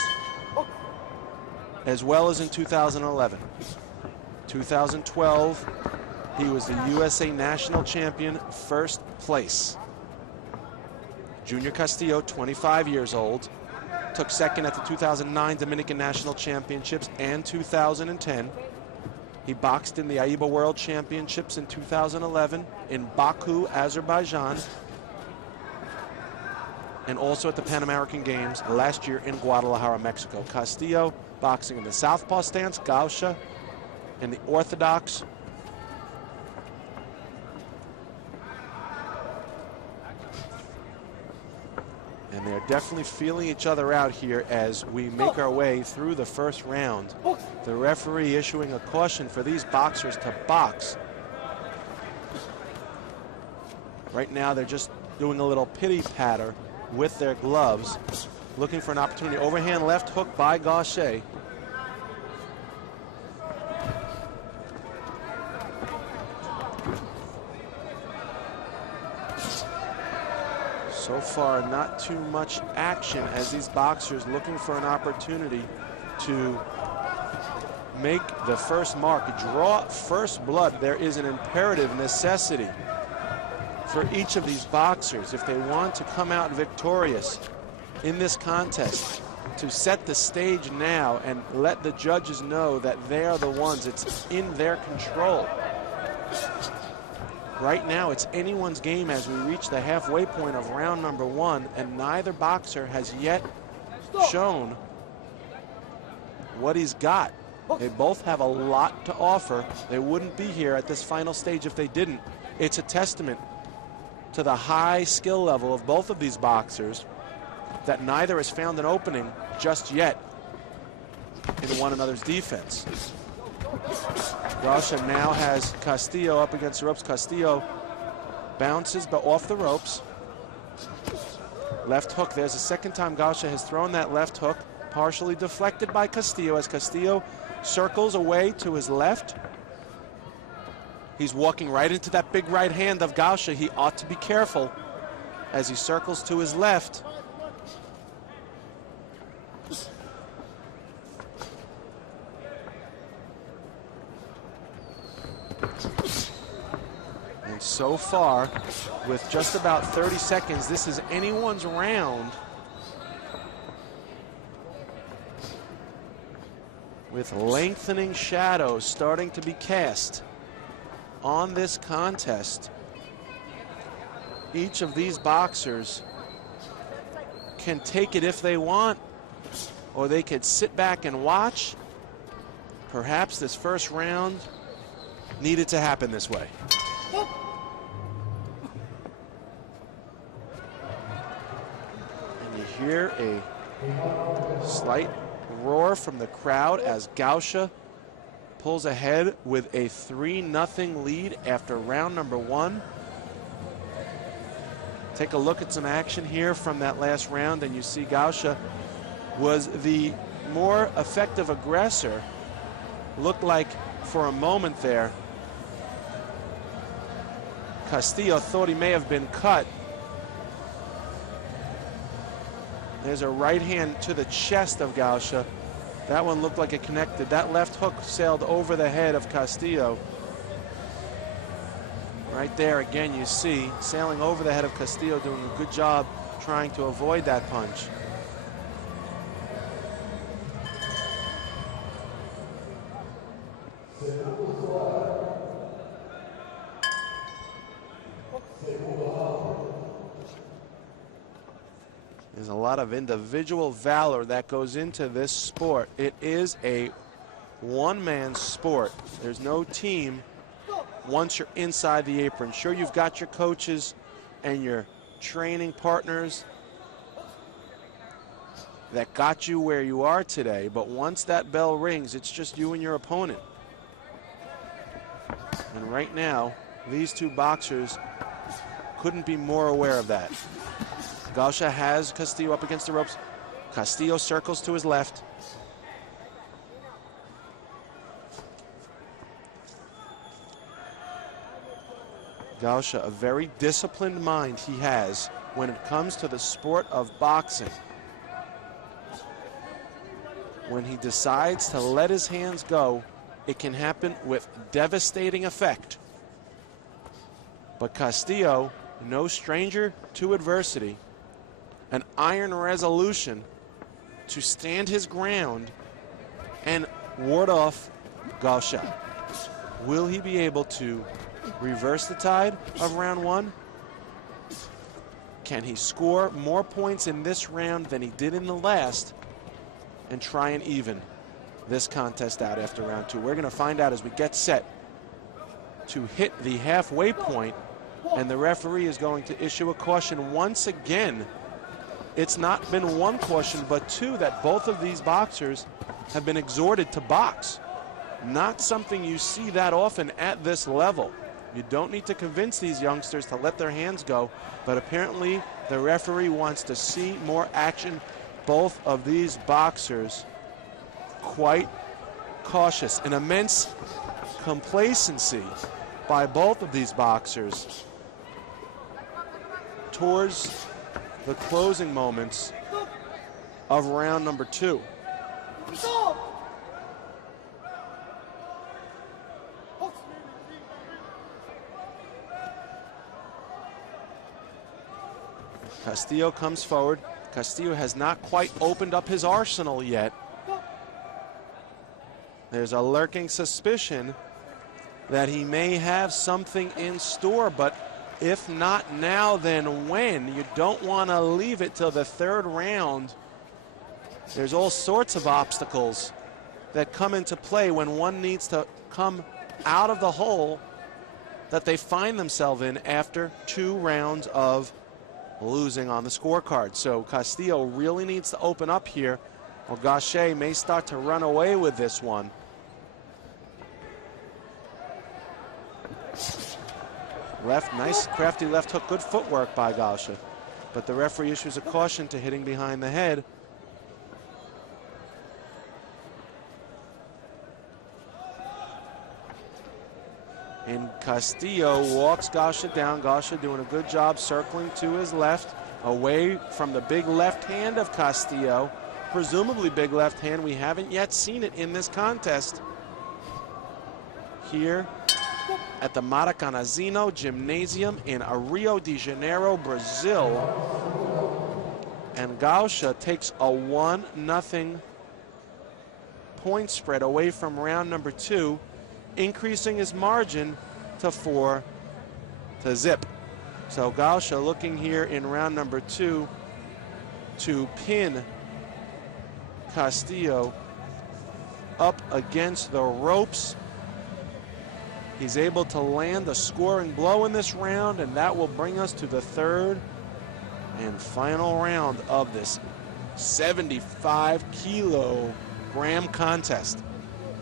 as well as in 2011. 2012, he was the USA National Champion, first place. Junior Castillo, 25 years old, took second at the 2009 Dominican National Championships and 2010. He boxed in the AIBA World Championships in 2011 in Baku, Azerbaijan, and also at the Pan American Games last year in Guadalajara, Mexico. Castillo boxing in the southpaw stance, Gausha in the orthodox. And they're definitely feeling each other out here as we make our way through the first round. The referee issuing a caution for these boxers to box. Right now they're just doing a little pity patter with their gloves, looking for an opportunity. Overhand left hook by Gausha. So far, not too much action as these boxers looking for an opportunity to make the first mark, draw first blood. There is an imperative necessity for each of these boxers, if they want to come out victorious in this contest, to set the stage now and let the judges know that they are the ones, it's in their control. Right now, it's anyone's game as we reach the halfway point of round number one, and neither boxer has yet shown what he's got. They both have a lot to offer. They wouldn't be here at this final stage if they didn't. It's a testament to the high skill level of both of these boxers that neither has found an opening just yet in one another's defense. Gausha now has Castillo up against the ropes. Castillo bounces but off the ropes. Left hook. There's the second time Gausha has thrown that left hook, partially deflected by Castillo as Castillo circles away to his left. He's walking right into that big right hand of Gausha. He ought to be careful as he circles to his left. And so far, with just about 30 seconds, this is anyone's round, with lengthening shadows starting to be cast on this contest. Each of these boxers can take it if they want, or they could sit back and watch. Perhaps this first round needed to happen this way. And you hear a Slight roar from the crowd as Gausha pulls ahead with a 3-0 lead after round number 1. Take a look at some action here from that last round, and you see Gausha was the more effective aggressor. Looked like for a moment there Castillo thought he may have been cut. There's a right hand to the chest of Gausha. That one looked like it connected. That left hook sailed over the head of Castillo. Right there again you see sailing over the head of Castillo, doing a good job trying to avoid that punch. There's a lot of individual valor that goes into this sport. It is a one-man sport. There's no team once you're inside the apron. Sure, you've got your coaches and your training partners that got you where you are today, but once that bell rings, it's just you and your opponent. And right now, these two boxers couldn't be more aware of that. Gausha has Castillo up against the ropes. Castillo circles to his left. Gausha, a very disciplined mind he has when it comes to the sport of boxing. When he decides to let his hands go, it can happen with devastating effect. But Castillo, no stranger to adversity, an iron resolution to stand his ground and ward off Gausha. Will he be able to reverse the tide of round 1? Can he score more points in this round than he did in the last and try and even this contest out after round 2? We're going to find out as we get set to hit the halfway point, and the referee is going to issue a caution once again. It's not been one caution, but two, that both of these boxers have been exhorted to box. Not something you see that often at this level. You don't need to convince these youngsters to let their hands go, but apparently the referee wants to see more action. Both of these boxers quite cautious. An immense complacency by both of these boxers towards the closing moments of round number 2. Castillo comes forward. Castillo has not quite opened up his arsenal yet. There's a lurking suspicion that he may have something in store, but if not now, then when? You don't want to leave it till the 3rd round. There's all sorts of obstacles that come into play when one needs to come out of the hole that they find themselves in after 2 rounds of losing on the scorecard. So Castillo really needs to open up here, or Gausha may start to run away with this one. Left, nice crafty left hook, good footwork by Gausha, but the referee issues a caution to hitting behind the head. And Castillo walks Gausha down. Gausha doing a good job circling to his left, away from the big left hand of Castillo. Presumably big left hand. We haven't yet seen it in this contest. Here at the Maracanãzinho Gymnasium in Rio de Janeiro, Brazil. And Gausha takes a 1-0 point spread away from round number 2, increasing his margin to 4 to zip. So Gausha looking here in round number 2 to pin Castillo up against the ropes. He's able to land a scoring blow in this round, and that will bring us to the 3rd and final round of this 75 kilogram contest.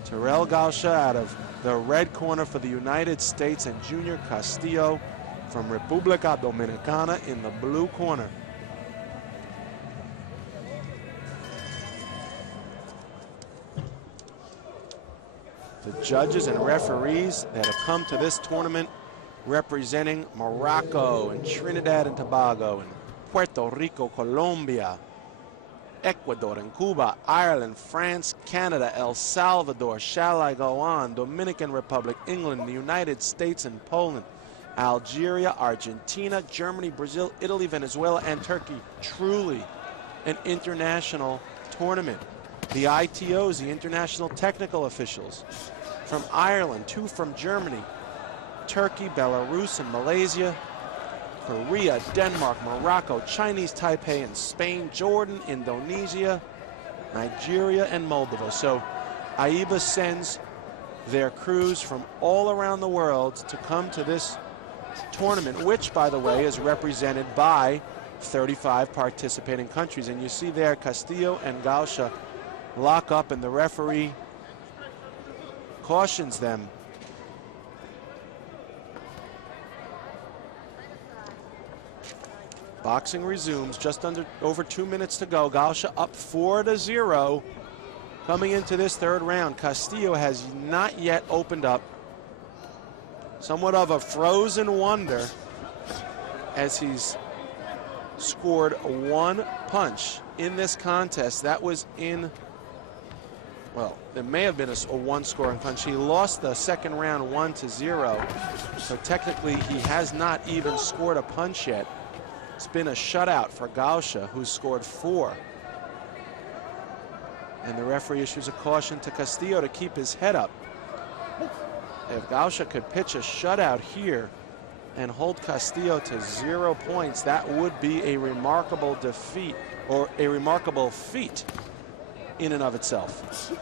Terrell Gausha out of the red corner for the United States, and Junior Castillo from República Dominicana in the blue corner. The judges and referees that have come to this tournament representing Morocco and Trinidad and Tobago and Puerto Rico, Colombia, Ecuador and Cuba, Ireland, France, Canada, El Salvador, shall I go on, Dominican Republic, England, the United States and Poland, Algeria, Argentina, Germany, Brazil, Italy, Venezuela, and Turkey. Truly an international tournament. The ITOs, the international technical officials, from Ireland, 2 from Germany, Turkey, Belarus, and Malaysia, Korea, Denmark, Morocco, Chinese Taipei, and Spain, Jordan, Indonesia, Nigeria, and Moldova. So AIBA sends their crews from all around the world to come to this tournament, which, by the way, is represented by 35 participating countries. And you see there Castillo and Gausha lock up, and the referee cautions them. Boxing resumes, just over 2 minutes to go. Gausha up 4-0 coming into this third round. Castillo has not yet opened up. Somewhat of a frozen wonder as he's scored 1 punch in this contest. That was in, well, it may have been a 1-scoring punch. He lost the second round 1-0. So technically he has not even scored a punch yet. It's been a shutout for Gausha, who's scored 4. And the referee issues a caution to Castillo to keep his head up. If Gausha could pitch a shutout here and hold Castillo to 0 points, that would be a remarkable defeat, or a remarkable feat in and of itself.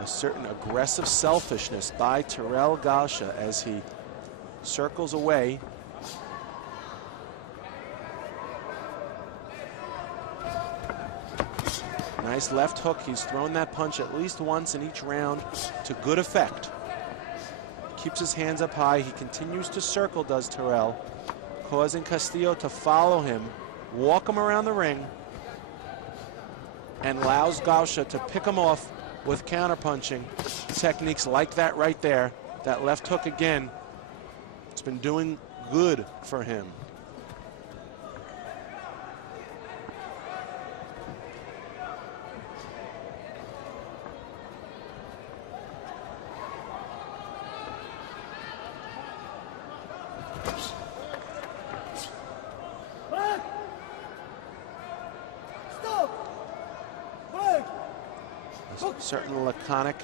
A certain aggressive selfishness by Terrell Gausha as he circles away. Nice left hook. He's thrown that punch at least once in each round to good effect. Keeps his hands up high. He continues to circle, does Terrell, causing Castillo to follow him, walk him around the ring, and allows Gausha to pick him off with counterpunching techniques like that right there. That left hook again, it's been doing good for him. Certain laconic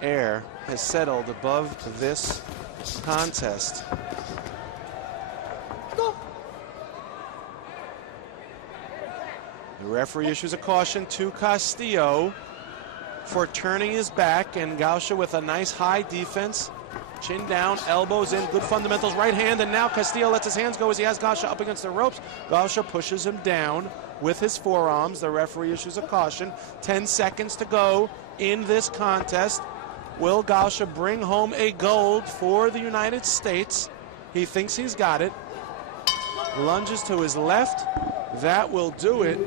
air has settled above this contest. The referee issues a caution to Castillo for turning his back, and Gausha with a nice high defense. Chin down, elbows in, good fundamentals, right hand, and now Castillo lets his hands go as he has Gausha up against the ropes. Gausha pushes him down with his forearms. The referee issues a caution. 10 seconds to go in this contest. Will Gausha bring home a gold for the United States? He thinks he's got it. Lunges to his left. That will do it.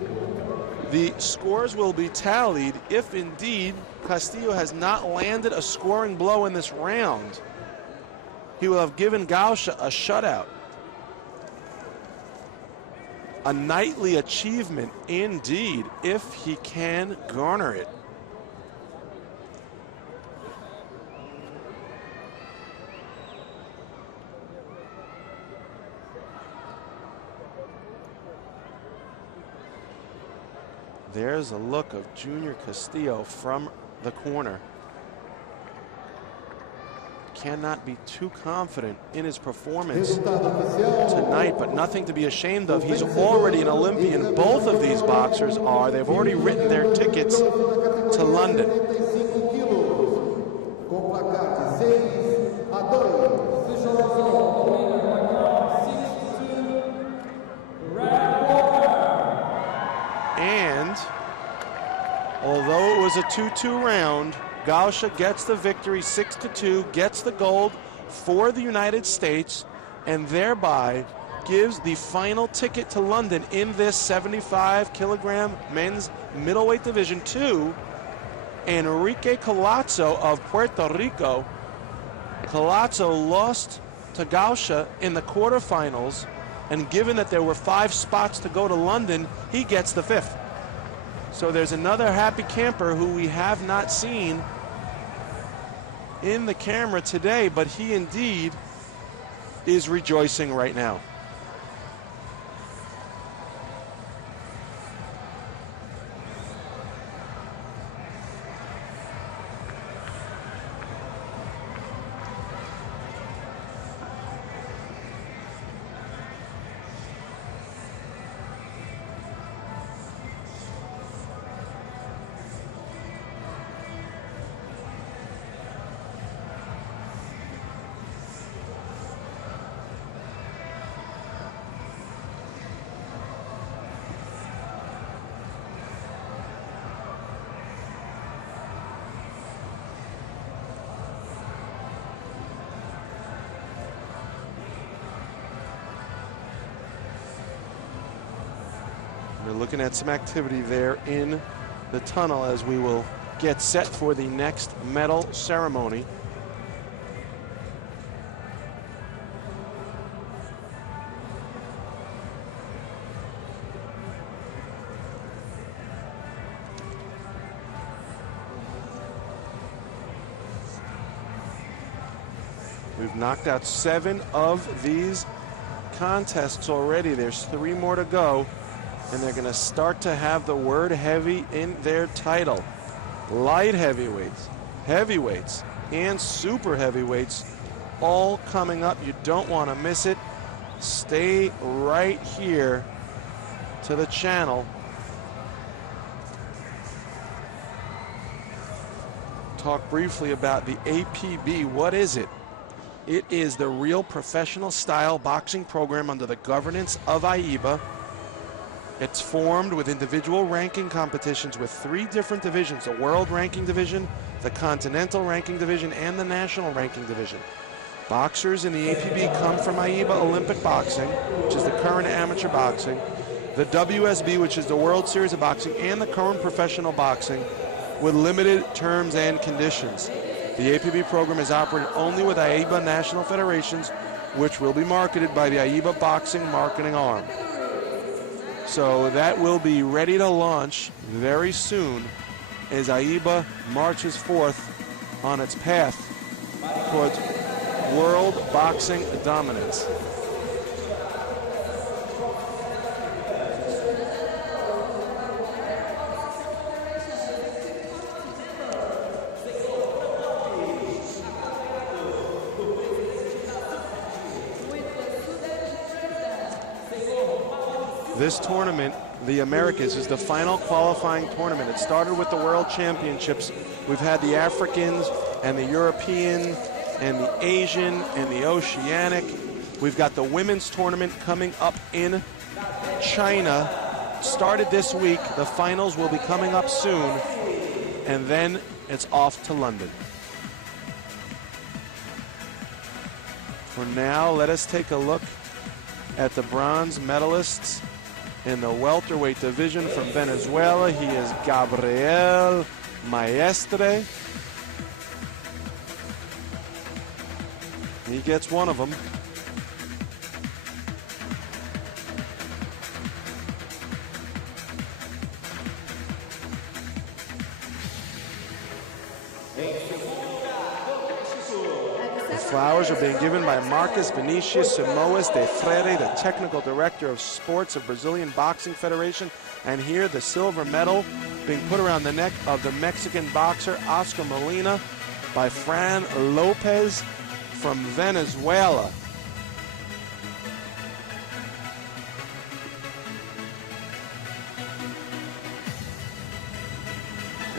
The scores will be tallied if indeed Castillo has not landed a scoring blow in this round. He will have given Gausha a shutout. A nightly achievement indeed, if he can garner it. There's a look of Junior Castillo from the corner. Cannot be too confident in his performance tonight, but nothing to be ashamed of. He's already an Olympian. Both of these boxers are. They've already written their tickets to London. Official result, was a 2-2 round. Gausha gets the victory 6-2, gets the gold for the United States, and thereby gives the final ticket to London in this 75-kilogram men's middleweight division to Enrique Colazzo of Puerto Rico. Colazzo lost to Gausha in the quarterfinals, and given that there were 5 spots to go to London, he gets the 5th. So there's another happy camper who we have not seen in the camera today, but he indeed is rejoicing right now. We're looking at some activity there in the tunnel as we will get set for the next medal ceremony. We've knocked out 7 of these contests already. There's 3 more to go. And they're going to start to have the word heavy in their title. Light heavyweights, heavyweights, and super heavyweights all coming up. You don't want to miss it. Stay right here to the channel. Talk briefly about the APB. What is it? It is the Real Professional Style Boxing Program under the governance of AIBA. It's formed with individual ranking competitions with 3 different divisions: the World Ranking Division, the Continental Ranking Division, and the National Ranking Division. Boxers in the APB come from AIBA Olympic Boxing, which is the current amateur boxing, the WSB, which is the World Series of Boxing, and the current professional boxing with limited terms and conditions. The APB program is operated only with AIBA national federations, which will be marketed by the AIBA Boxing Marketing Arm. So that will be ready to launch very soon as AIBA marches forth on its path towards world boxing dominance. This tournament, the Americas, is the final qualifying tournament. It started with the World Championships. We've had the Africans and the European and the Asian and the Oceanic. We've got the women's tournament coming up in China. Started this week. The finals will be coming up soon. And then it's off to London. For now, let us take a look at the bronze medalists in the welterweight division from Venezuela. He is Gabriel Maestre. He gets one of them. Flowers are being given by Marcos Vinicius Simoes de Freire, the technical director of sports of Brazilian Boxing Federation. And here the silver medal being put around the neck of the Mexican boxer Oscar Molina by Fran Lopez from Venezuela.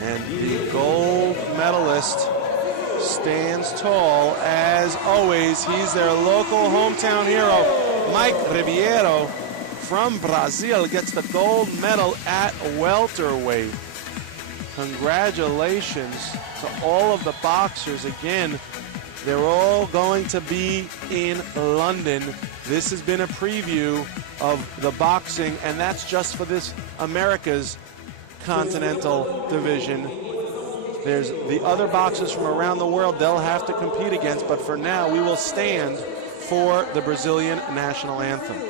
And the gold medalist stands tall as always. He's their local hometown hero, Mike Ribeiro from Brazil, gets the gold medal at welterweight. Congratulations to all of the boxers. Again, they're all going to be in London. This has been a preview of the boxing, and that's just for this America's Continental Division. There's the other boxers from around the world they'll have to compete against, but for now we will stand for the Brazilian national anthem.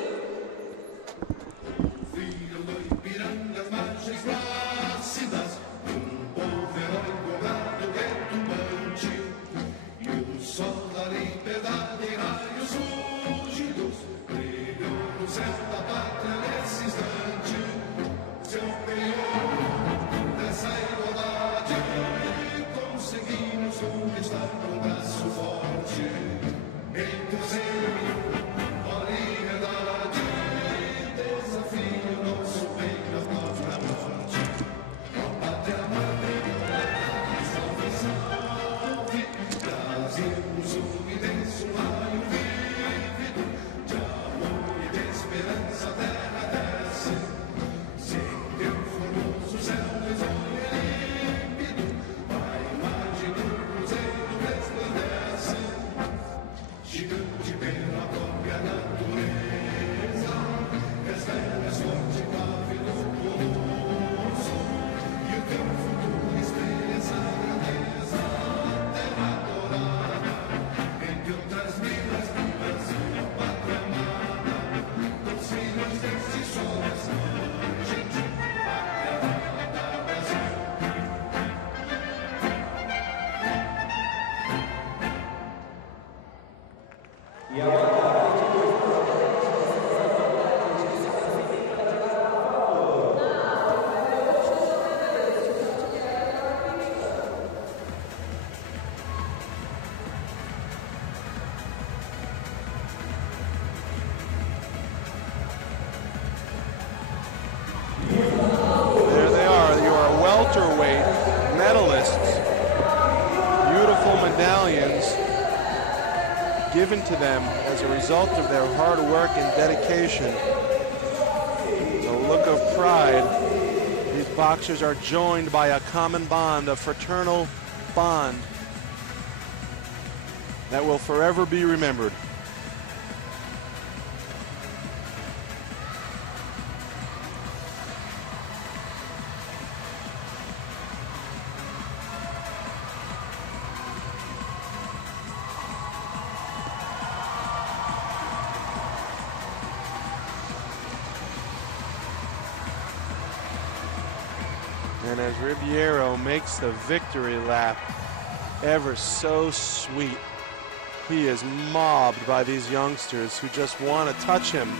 Welterweight medalists, beautiful medallions given to them as a result of their hard work and dedication. The look of pride. These boxers are joined by a common bond, a fraternal bond that will forever be remembered. And as Ribeiro makes the victory lap ever so sweet, he is mobbed by these youngsters who just want to touch him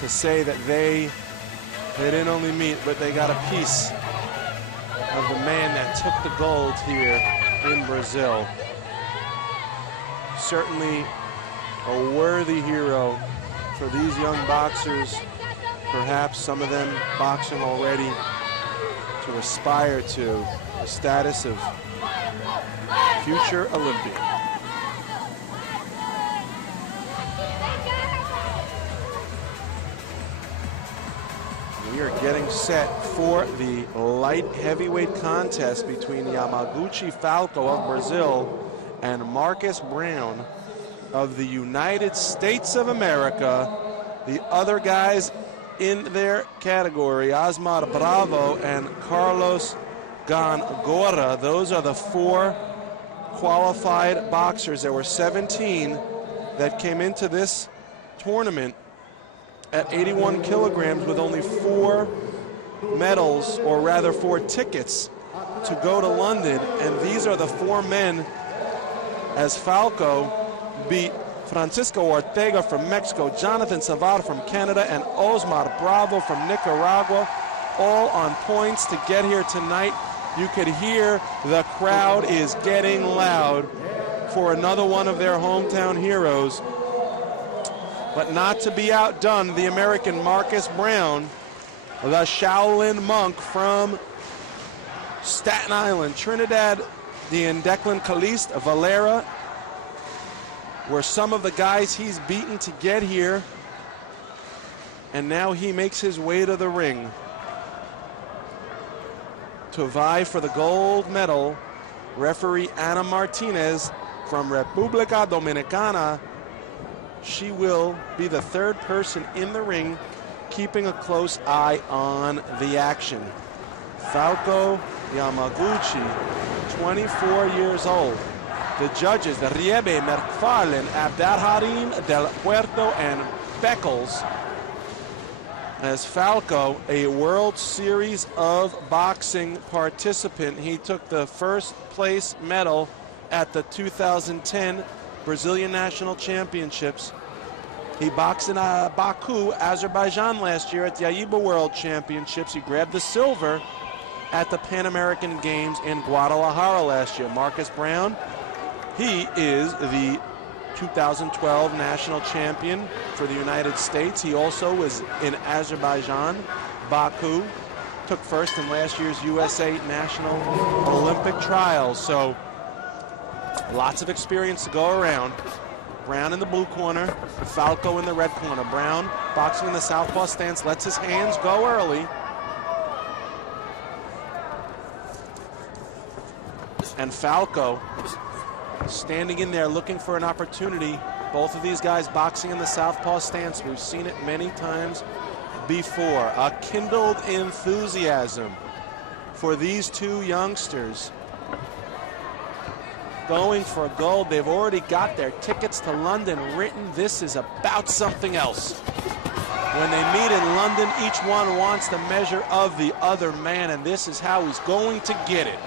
to say that they didn't only meet, but they got a piece of the man that took the gold here in Brazil. Certainly a worthy hero for these young boxers, perhaps some of them boxing already, to aspire to the status of future Olympian. We are getting set for the light heavyweight contest between Yamaguchi Falco of Brazil and Marcus Brown of the United States of America. The other guys in their category, Osmar Bravo and Carlos Gongora, those are the 4 qualified boxers. There were 17 that came into this tournament at 81 kilograms with only 4 medals, or rather 4 tickets to go to London, and these are the 4 men as Falco beat Francisco Ortega from Mexico, Jonathan Savar from Canada, and Osmar Bravo from Nicaragua, all on points to get here tonight. You could hear the crowd is getting loud for another one of their hometown heroes. But not to be outdone, the American Marcus Brown, the Shaolin monk from Staten Island, Trinidad, and Declan Caliste, Valera, were some of the guys he's beaten to get here, and now he makes his way to the ring to vie for the gold medal. Referee Ana Martinez from República Dominicana. She will be the third person in the ring, keeping a close eye on the action. Falco Yamaguchi, 24 years old. The judges, Riebe, McFarlane, Abdelharim, Del Puerto, and Beckles. As Falco, a World Series of Boxing participant, he took the first place medal at the 2010 Brazilian National Championships. He boxed in Baku, Azerbaijan last year at the AIBA World Championships. He grabbed the silver at the Pan American Games in Guadalajara last year. Marcus Brown, he is the 2012 national champion for the United States. He also was in Azerbaijan, Baku, took first in last year's USA National Olympic Trials. So lots of experience to go around. Brown in the blue corner, Falco in the red corner. Brown boxing in the southpaw stance, lets his hands go early. And Falco standing in there looking for an opportunity. Both of these guys boxing in the southpaw stance. We've seen it many times before. A kindled enthusiasm for these two youngsters going for gold. They've already got their tickets to London written. This is about something else. When they meet in London, each one wants the measure of the other man, and this is how he's going to get it.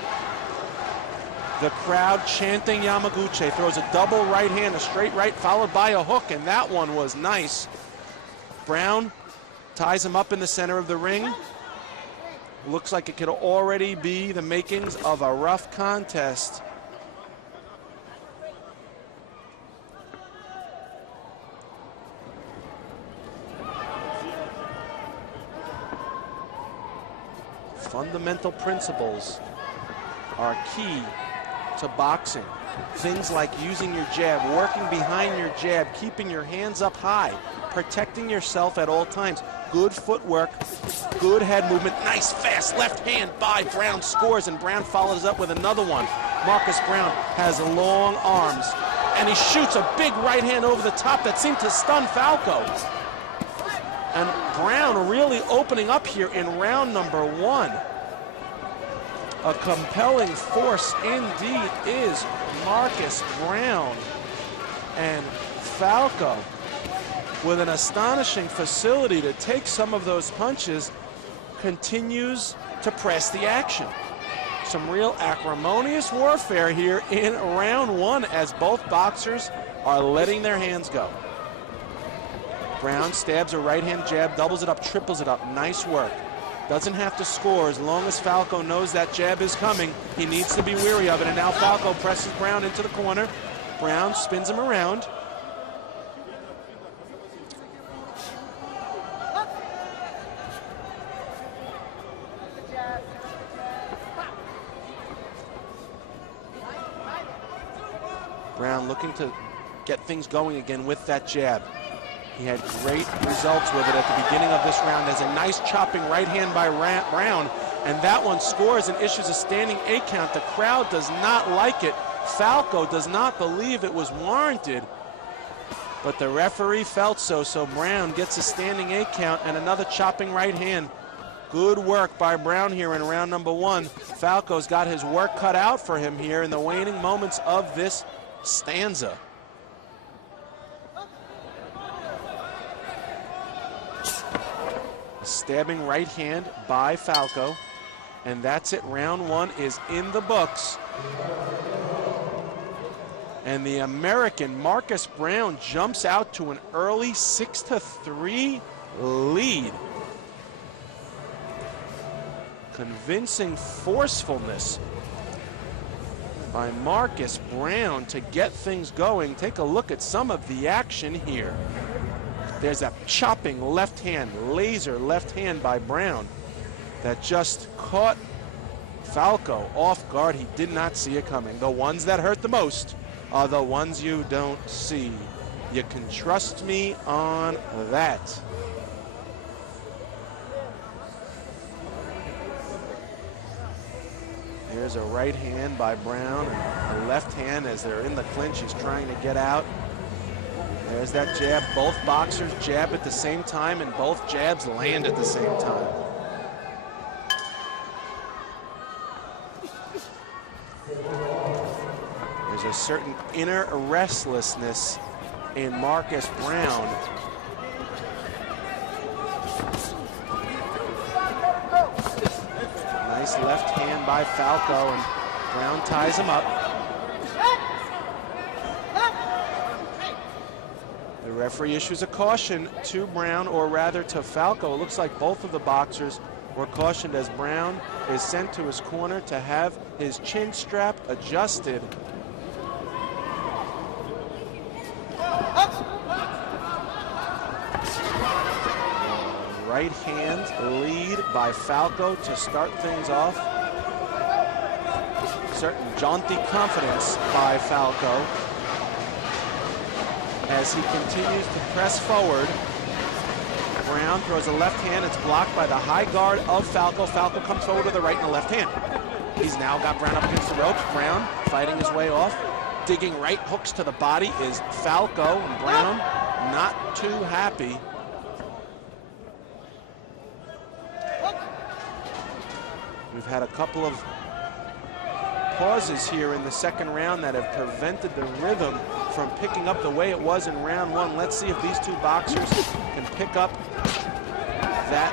The crowd chanting Yamaguchi, throws a double right hand, a straight right, followed by a hook, and that one was nice. Brown ties him up in the center of the ring. Looks like it could already be the makings of a rough contest. Fundamental principles are key to boxing. Things like using your jab, working behind your jab, keeping your hands up high, protecting yourself at all times. Good footwork, good head movement, nice fast left hand by Brown, scores, and Brown follows up with another one. Marcus Brown has long arms, and he shoots a big right hand over the top that seemed to stun Falco. And Brown really opening up here in round number one. A compelling force indeed is Marcus Brown. And Falco, with an astonishing facility to take some of those punches, continues to press the action. Some real acrimonious warfare here in round one as both boxers are letting their hands go. Brown stabs a right hand jab, doubles it up, triples it up. Nice work. Doesn't have to score as long as Falco knows that jab is coming. He needs to be wary of it, and now Falco presses Brown into the corner. Brown spins him around. Brown looking to get things going again with that jab. He had great results with it at the beginning of this round. There's a nice chopping right hand by Brown, and that one scores and issues a standing 8 count. The crowd does not like it. Falco does not believe it was warranted, but the referee felt so, so Brown gets a standing 8 count and another chopping right hand. Good work by Brown here in round number one. Falco's got his work cut out for him here in the waning moments of this stanza. Stabbing right hand by Falco, and that's it. Round one is in the books. And the American Marcus Brown jumps out to an early 6-3 lead. Convincing forcefulness by Marcus Brown to get things going. Take a look at some of the action here. There's a chopping left hand, laser left hand by Brown that just caught Falco off guard. He did not see it coming. The ones that hurt the most are the ones you don't see. You can trust me on that. Here's a right hand by Brown, and a left hand as they're in the clinch. He's trying to get out. There's that jab. Both boxers jab at the same time, and both jabs land at the same time. There's a certain inner restlessness in Marcus Brown. Nice left hand by Falco, and Brown ties him up. The referee issues a caution to Brown, or rather to Falco. It looks like both of the boxers were cautioned as Brown is sent to his corner to have his chin strap adjusted. Right hand lead by Falco to start things off. Certain jaunty confidence by Falco as he continues to press forward. Brown throws a left hand. It's blocked by the high guard of Falco. Falco comes forward with a right and a left hand. He's now got Brown up against the ropes. Brown fighting his way off. Digging right hooks to the body is Falco, and Brown not too happy. We've had a couple of pauses here in the second round that have prevented the rhythm from picking up the way it was in round one. Let's see if these two boxers can pick up that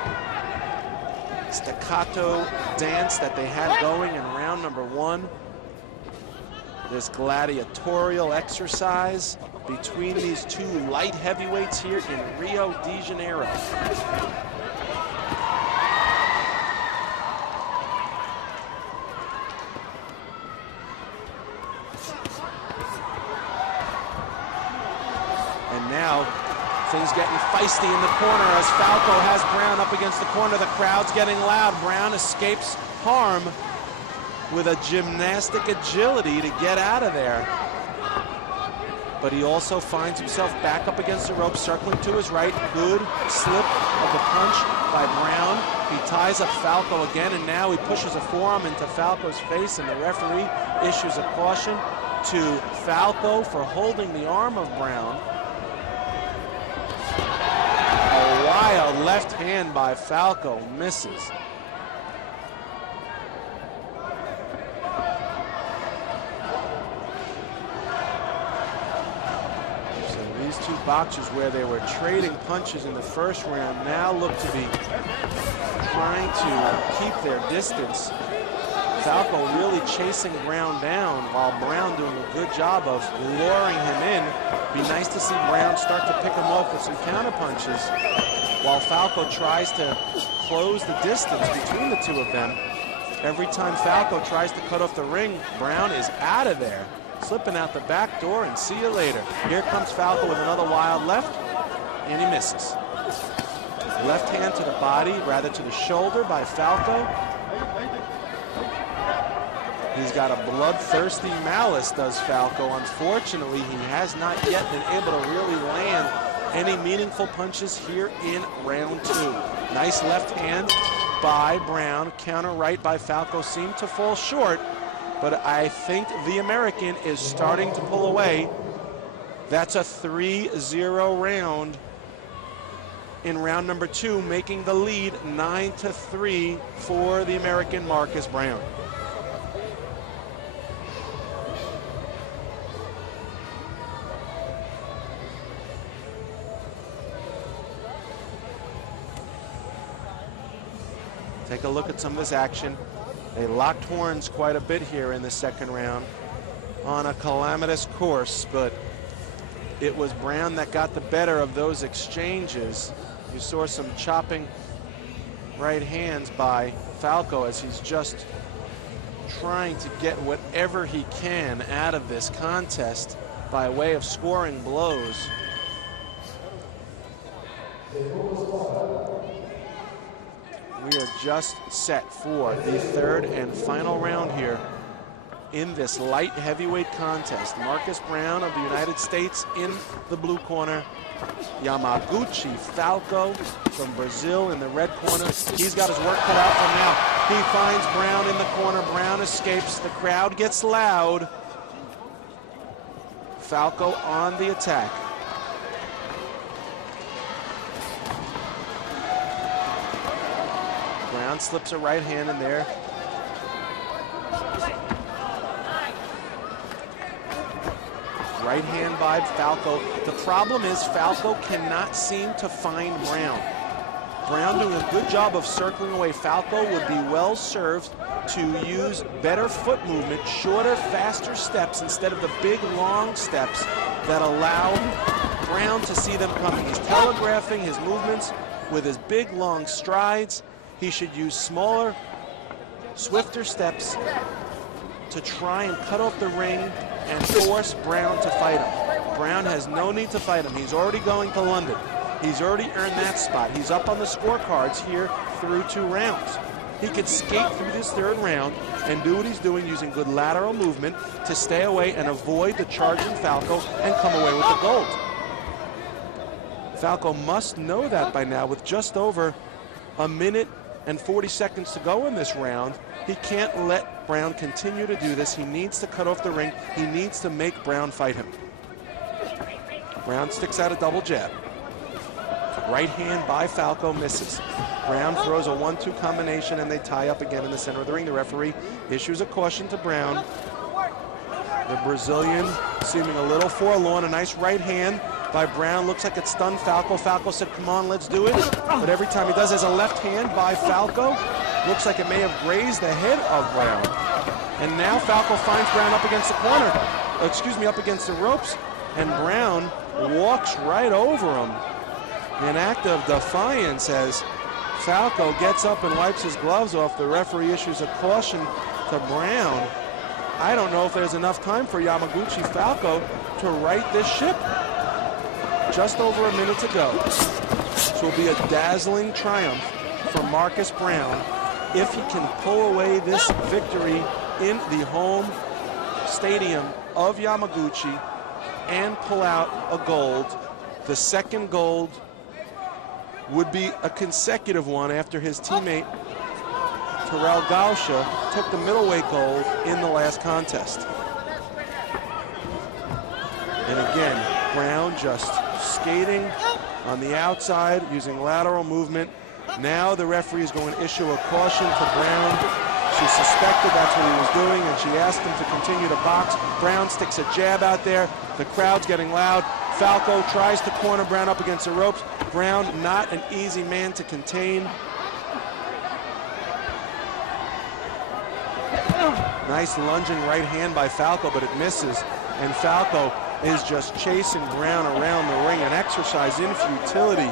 staccato dance that they had going in round number one. This gladiatorial exercise between these two light heavyweights here in Rio de Janeiro. And now things getting feisty in the corner as Falco has Brown up against the corner. The crowd's getting loud. Brown escapes harm with a gymnastic agility to get out of there. But he also finds himself back up against the rope, circling to his right. Good slip of the punch by Brown. He ties up Falco again, and now he pushes a forearm into Falco's face, and the referee issues a caution to Falco for holding the arm of Brown. A wild left hand by Falco misses. Two boxers, where they were trading punches in the first round, now look to be trying to keep their distance. Falco really chasing Brown down, while Brown doing a good job of luring him in. Be nice to see Brown start to pick him off with some counter punches, while Falco tries to close the distance between the two of them. Every time Falco tries to cut off the ring, Brown is out of there, slipping out the back door, and see you later. Here comes Falco with another wild left, and he misses. Left hand to the body, rather to the shoulder by Falco. He's got a bloodthirsty malice, does Falco. Unfortunately, he has not yet been able to really land any meaningful punches here in round two. Nice left hand by Brown. Counter right by Falco seemed to fall short, but I think the American is starting to pull away. That's a 3-0 round in round number two, making the lead 9-3 for the American Marcus Brown. Take a look at some of this action. They locked horns quite a bit here in the second round on a calamitous course, but it was Brown that got the better of those exchanges. You saw some chopping right hands by Falco as he's just trying to get whatever he can out of this contest by way of scoring blows. We are just set for the third and final round here in this light heavyweight contest. Marcus Brown of the United States in the blue corner, Yamaguchi Falco from Brazil in the red corner. He's got his work cut out for him now. He finds Brown in the corner. Brown escapes. The crowd gets loud. Falco on the attack. Brown slips a right hand in there. Right hand by Falco. The problem is Falco cannot seem to find Brown. Brown doing a good job of circling away. Falco would be well served to use better foot movement, shorter, faster steps instead of the big, long steps that allow Brown to see them coming. He's telegraphing his movements with his big, long strides. He should use smaller, swifter steps to try and cut off the ring and force Brown to fight him. Brown has no need to fight him. He's already going to London. He's already earned that spot. He's up on the scorecards here through 2 rounds. He could skate through this 3rd round and do what he's doing using good lateral movement to stay away and avoid the charging Falco and come away with the gold. Falco must know that by now with just over a minute and 40 seconds to go in this round. He can't let Brown continue to do this. He needs to cut off the ring. He needs to make Brown fight him. Brown sticks out a double jab. Right hand by Falco misses. Brown throws a 1-2 combination and they tie up again in the center of the ring. The referee issues a caution to Brown. The Brazilian seeming a little forlorn. A nice right hand by Brown. Looks like it stunned Falco. Falco said, come on, let's do it. But every time he does, there's a left hand by Falco. Looks like it may have grazed the head of Brown. And now Falco finds Brown up against the corner. Up against the ropes. And Brown walks right over him. An act of defiance as Falco gets up and wipes his gloves off. The referee issues a caution to Brown. I don't know if there's enough time for Yamaguchi Falco to right this ship. Just over a minute to go. This will be a dazzling triumph for Marcus Brown if he can pull away this victory in the home stadium of Yamaguchi and pull out a gold. The 2nd gold would be a consecutive one after his teammate Terrell Gausha took the middleweight gold in the last contest. And again, Brown just skating on the outside using lateral movement. Now the referee is going to issue a caution to Brown. She suspected that's what he was doing and she asked him to continue to box. Brown sticks a jab out there. The crowd's getting loud. Falco tries to corner Brown up against the ropes. Brown, not an easy man to contain. Nice lunging right hand by Falco, but it misses. And Falco is just chasing Brown around the ring, an exercise in futility.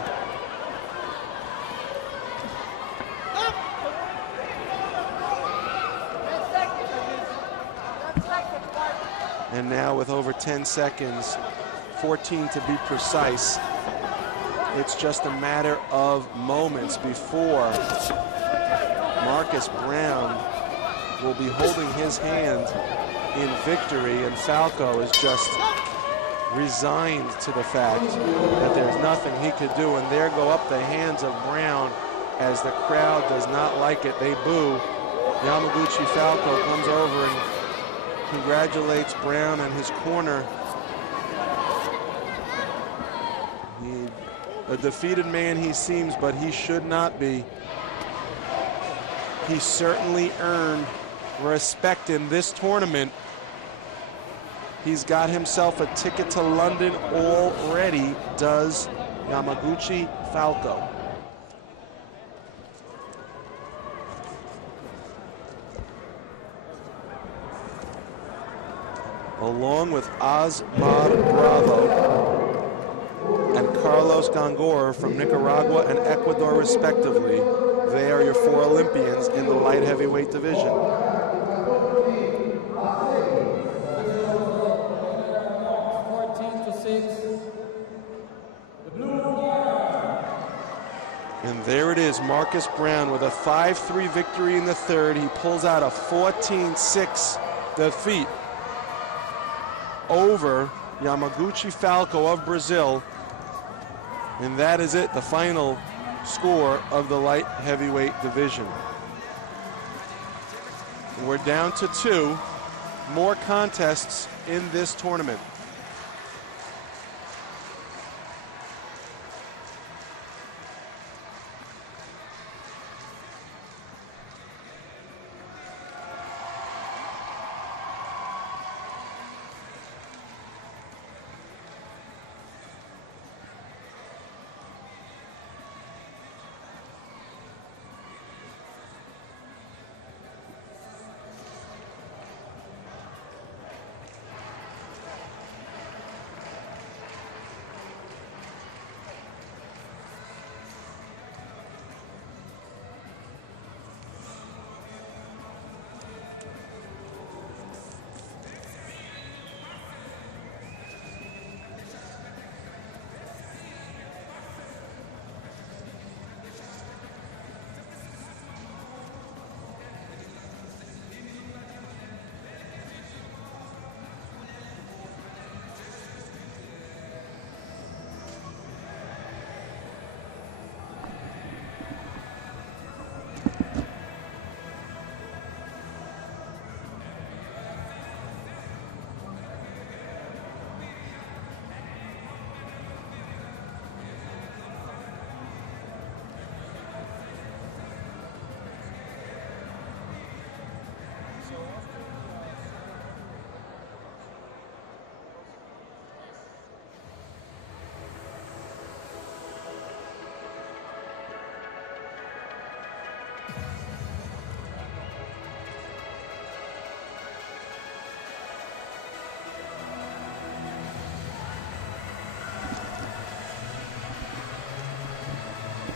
And now with over 10 seconds, 14 to be precise, it's just a matter of moments before Marcus Brown will be holding his hand in victory, and Falco is just resigned to the fact that there's nothing he could do. And there go up the hands of Brown as the crowd does not like it. They boo. Yamaguchi Falco comes over and congratulates Brown and his corner. A defeated man he seems, but he should not be. He certainly earned respect in this tournament. He's got himself a ticket to London already, does Yamaguchi Falco. Along with Osmar Bravo and Carlos Gongora from Nicaragua and Ecuador respectively, they are your 4 Olympians in the light heavyweight division. 14-6. The blue corner. And there it is, Marcus Brown with a 5-3 victory in the 3rd. He pulls out a 14-6 defeat over Yamaguchi Falco of Brazil And that is it, the final score of the light heavyweight division. We're down to 2 more contests in this tournament.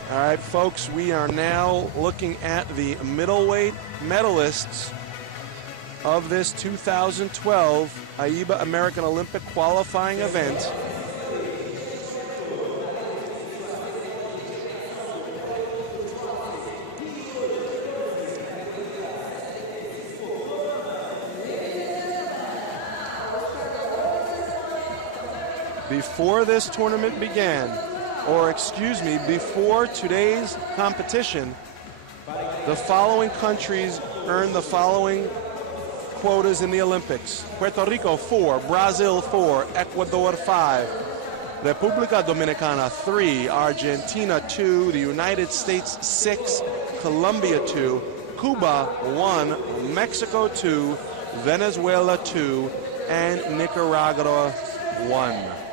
All right, folks, we are now looking at the middleweight medalists of this 2012 AIBA American Olympic qualifying event. Before this tournament began, or excuse me, before today's competition, the following countries earned the following quotas in the Olympics. Puerto Rico 4, Brazil 4, Ecuador 5, República Dominicana 3, Argentina 2, the United States 6, Colombia 2, Cuba 1, Mexico 2, Venezuela 2, and Nicaragua 1.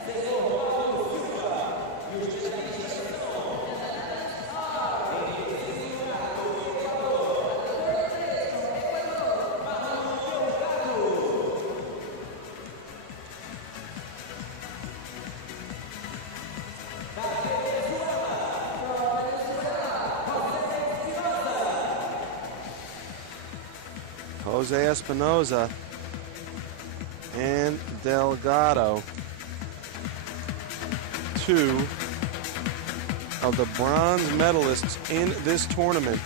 Jose Espinoza and Delgado, 2 of the bronze medalists in this tournament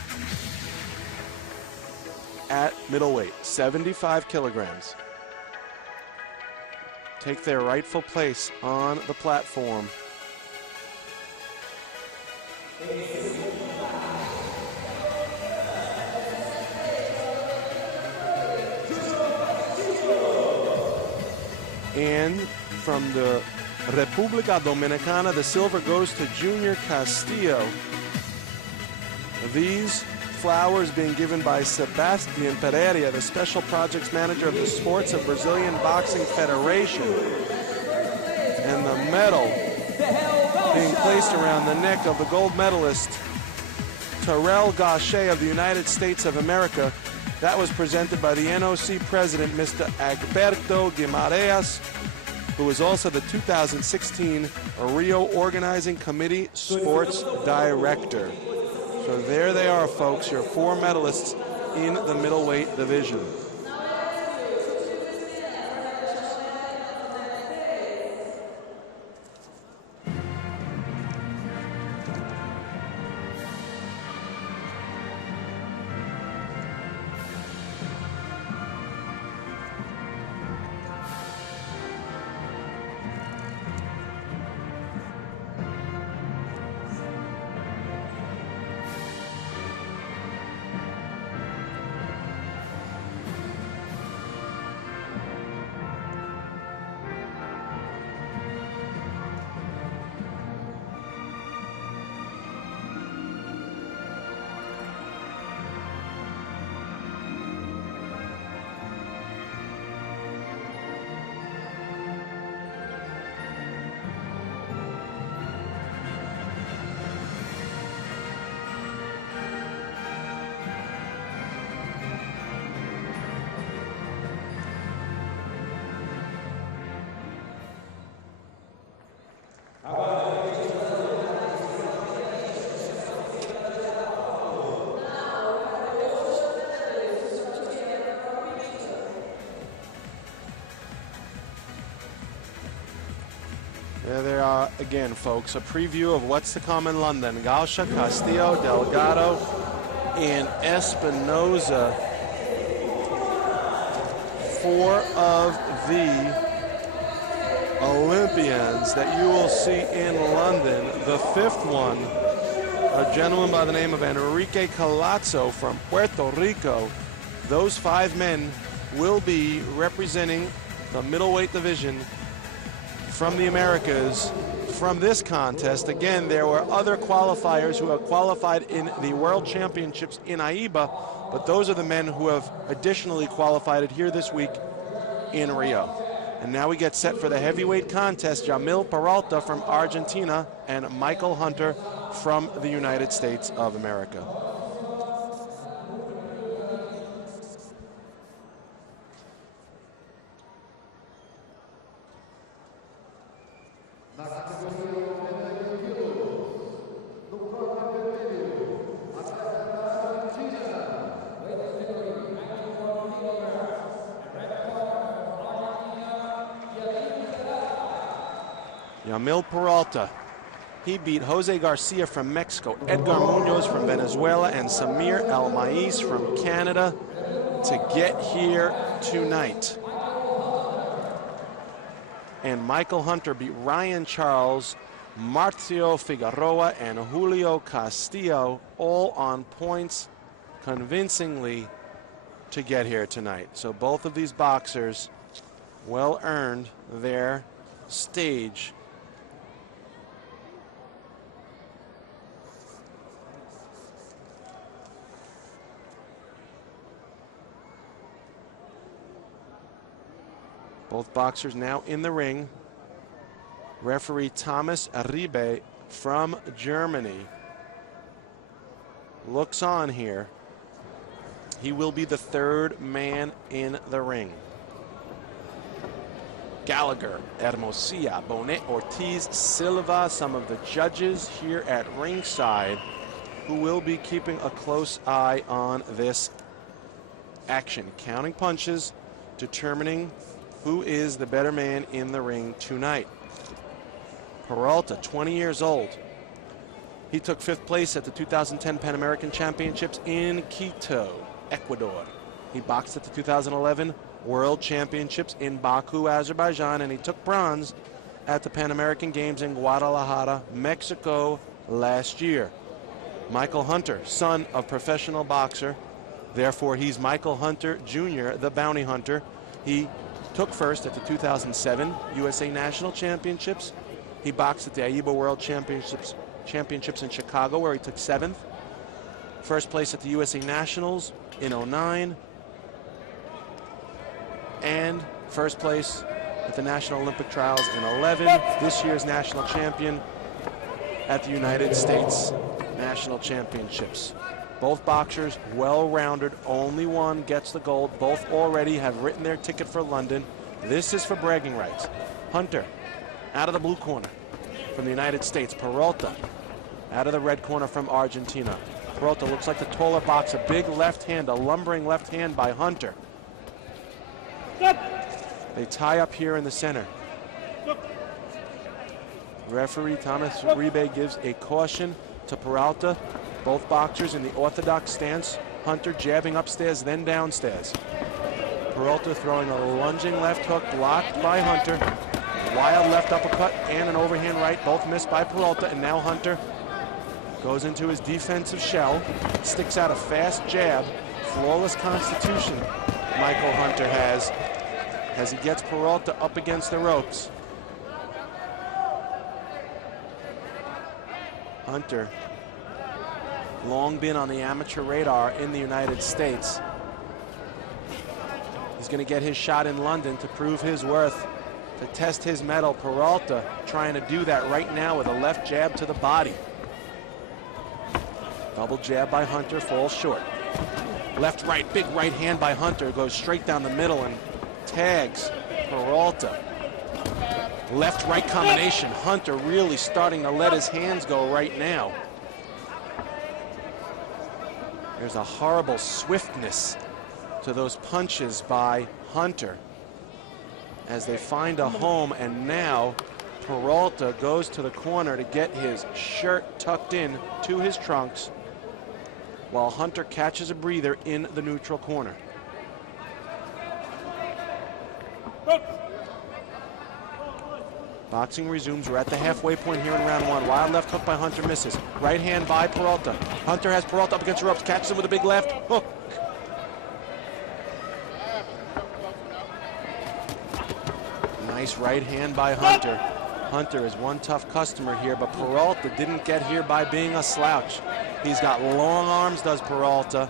at middleweight, 75 kilograms. Take their rightful place on the platform. And from the República Dominicana, the silver goes to Junior Castillo. These flowers being given by Sebastian Pereira, the Special Projects Manager of the Sports of Brazilian Boxing Federation. And the medal being placed around the neck of the gold medalist, Terrell Gaucher of the United States of America. That was presented by the NOC president, Mr. Agberto Guimarães, who is also the 2016 Rio Organizing Committee Sports Director. So there they are, folks, your 4 medalists in the middleweight division. Again, folks, a preview of what's to come in London. Gausha, Castillo, Delgado, and Espinoza. 4 of the Olympians that you will see in London. The 5th one, a gentleman by the name of Enrique Colazzo from Puerto Rico. Those 5 men will be representing the middleweight division from the Americas from this contest. Again, there were other qualifiers who have qualified in the World Championships in AIBA, but those are the men who have additionally qualified here this week in Rio. And now we get set for the heavyweight contest. Jamil Peralta from Argentina and Michael Hunter from the United States of America. Jamil Peralta, he beat Jose Garcia from Mexico, Edgar Munoz from Venezuela, and Samir El Mais from Canada to get here tonight. And Michael Hunter beat Ryan Charles, Marcio Figueroa, and Julio Castillo, all on points convincingly to get here tonight. So both of these boxers well earned their stage. Both boxers now in the ring. Referee Thomas Aribe from Germany looks on here. He will be the 3rd man in the ring. Gallagher, Hermosilla, Bonet, Ortiz, Silva, some of the judges here at ringside who will be keeping a close eye on this action. Counting punches, determining who is the better man in the ring tonight. Peralta, 20 years old. He took 5th place at the 2010 Pan American Championships in Quito, Ecuador. He boxed at the 2011 World Championships in Baku, Azerbaijan, and he took bronze at the Pan American Games in Guadalajara, Mexico last year. Michael Hunter, son of professional boxer. Therefore, he's Michael Hunter Jr., the bounty hunter. He took 1st at the 2007 USA National Championships. He boxed at the AIBA World Championships in Chicago, where he took 7th. 1st place at the USA Nationals in 09. And 1st place at the National Olympic Trials in 11. This year's national champion at the United States National Championships. Both boxers well-rounded. Only one gets the gold. Both already have written their ticket for London. This is for bragging rights. Hunter out of the blue corner from the United States. Peralta out of the red corner from Argentina. Peralta looks like the taller boxer. Big left hand, a lumbering left hand by Hunter. They tie up here in the center. Referee Thomas Uribe gives a caution to Peralta. Both boxers in the orthodox stance. Hunter jabbing upstairs, then downstairs. Peralta throwing a lunging left hook, blocked by Hunter. Wild left uppercut and an overhand right, both missed by Peralta, and now Hunter goes into his defensive shell, sticks out a fast jab. Flawless constitution Michael Hunter has as he gets Peralta up against the ropes. Hunter, long been on the amateur radar in the United States. He's going to get his shot in London to prove his worth, to test his mettle. Peralta trying to do that right now with a left jab to the body. Double jab by Hunter, falls short. Left, right, big right hand by Hunter, goes straight down the middle and tags Peralta. Left, right combination. Hunter really starting to let his hands go right now. There's a horrible swiftness to those punches by Hunter as they find a home, and now Peralta goes to the corner to get his shirt tucked in to his trunks, while Hunter catches a breather in the neutral corner. Boxing resumes. We're at the halfway point here in round one. Wild left hook by Hunter, misses. Right hand by Peralta. Hunter has Peralta up against the ropes, catches him with a big left hook. Nice right hand by Hunter. Hunter is one tough customer here, but Peralta didn't get here by being a slouch. He's got long arms, does Peralta.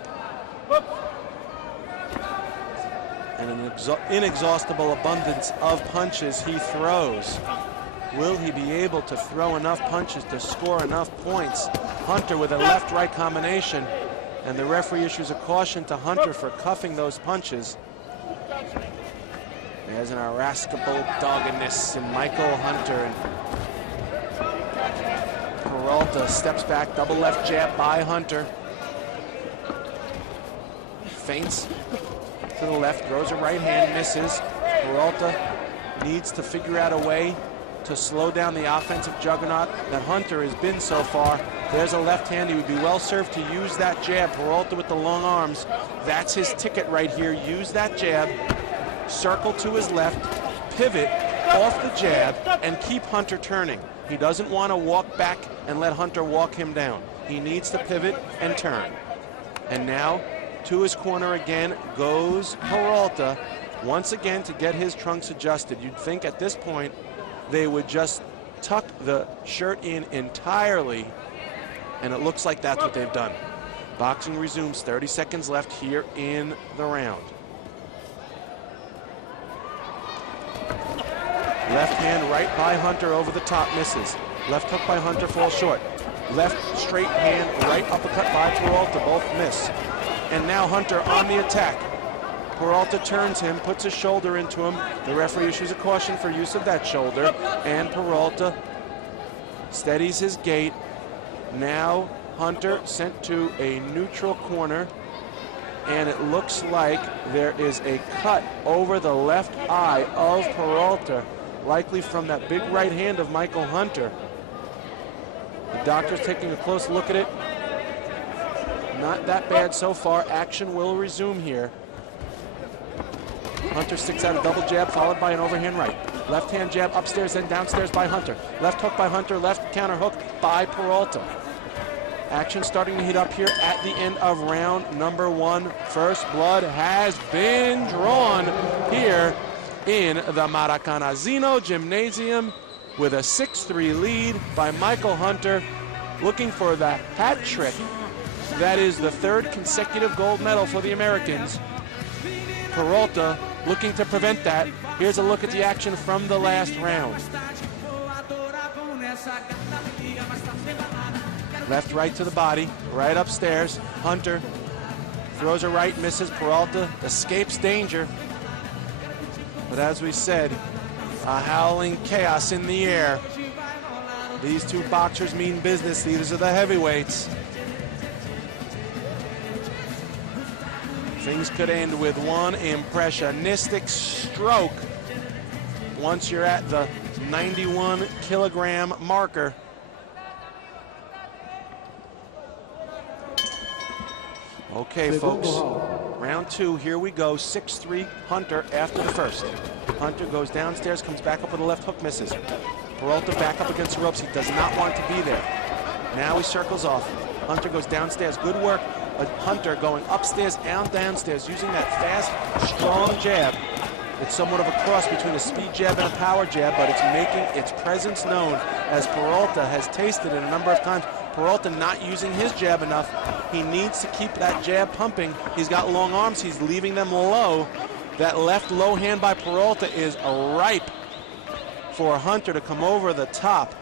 And an inexhaustible abundance of punches he throws. Will he be able to throw enough punches to score enough points? Hunter with a left-right combination, and the referee issues a caution to Hunter for cuffing those punches. There's an irascible doggedness in Michael Hunter. And Peralta steps back, double left jab by Hunter. Feints to the left, throws a right hand, misses. Peralta needs to figure out a way to slow down the offensive juggernaut that Hunter has been so far. There's a left hand. He would be well served to use that jab. Peralta with the long arms. That's his ticket right here. Use that jab, circle to his left, pivot off the jab, and keep Hunter turning. He doesn't want to walk back and let Hunter walk him down. He needs to pivot and turn. And now to his corner again goes Peralta, once again to get his trunks adjusted. You'd think at this point they would just tuck the shirt in entirely, and it looks like that's what they've done. Boxing resumes, 30 seconds left here in the round. Left hand right by Hunter over the top, misses. Left hook by Hunter falls short. Left straight hand, right uppercut by Peralta, both miss. And now Hunter on the attack. Peralta turns him, puts his shoulder into him. The referee issues a caution for use of that shoulder, and Peralta steadies his gait. Now Hunter sent to a neutral corner, and it looks like there is a cut over the left eye of Peralta, likely from that big right hand of Michael Hunter. The doctor's taking a close look at it. Not that bad so far. Action will resume here. Hunter sticks out a double jab followed by an overhand right. Left hand jab upstairs, then downstairs by Hunter. Left hook by Hunter, left counter hook by Peralta. Action starting to heat up here at the end of round number one. First blood has been drawn here in the Maracanãzinho Gymnasium with a 6-3 lead by Michael Hunter, looking for the hat trick. That is the third consecutive gold medal for the Americans. Peralta looking to prevent that. Here's a look at the action from the last round. Left, right to the body, right upstairs. Hunter throws a right, misses. Peralta escapes danger. But as we said, a howling chaos in the air. These two boxers mean business. These are the heavyweights. Things could end with one impressionistic stroke once you're at the 91-kilogram marker. Okay, folks, round two, here we go. 6-3 Hunter after the first. Hunter goes downstairs, comes back up with a left hook, misses. Peralta back up against the ropes. He does not want to be there. Now he circles off. Hunter goes downstairs. Good work. Hunter going upstairs and downstairs using that fast, strong jab. It's somewhat of a cross between a speed jab and a power jab, but it's making its presence known as Peralta has tasted it a number of times. Peralta not using his jab enough. He needs to keep that jab pumping. He's got long arms. He's leaving them low. That left low hand by Peralta is ripe for Hunter to come over the top.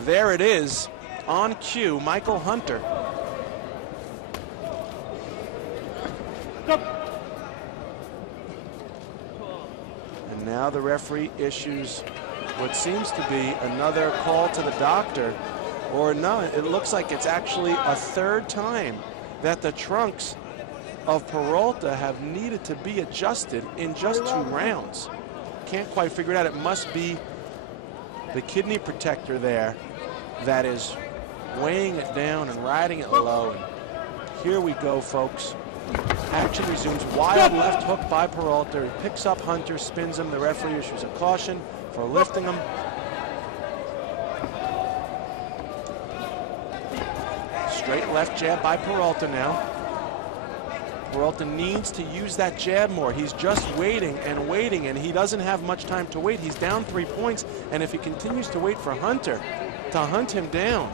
There it is on cue, Michael Hunter. And now the referee issues what seems to be another call to the doctor. Or no, it looks like it's actually a third time that the trunks of Peralta have needed to be adjusted in just 2 rounds. Can't quite figure it out. It must be the kidney protector there that is weighing it down and riding it low. And here we go, folks. Action resumes. Wild left hook by Peralta. He picks up Hunter, spins him. The referee issues a caution for lifting him. Straight left jab by Peralta now. Peralta needs to use that jab more. He's just waiting, and he doesn't have much time to wait. He's down 3 points, and if he continues to wait for Hunter to hunt him down,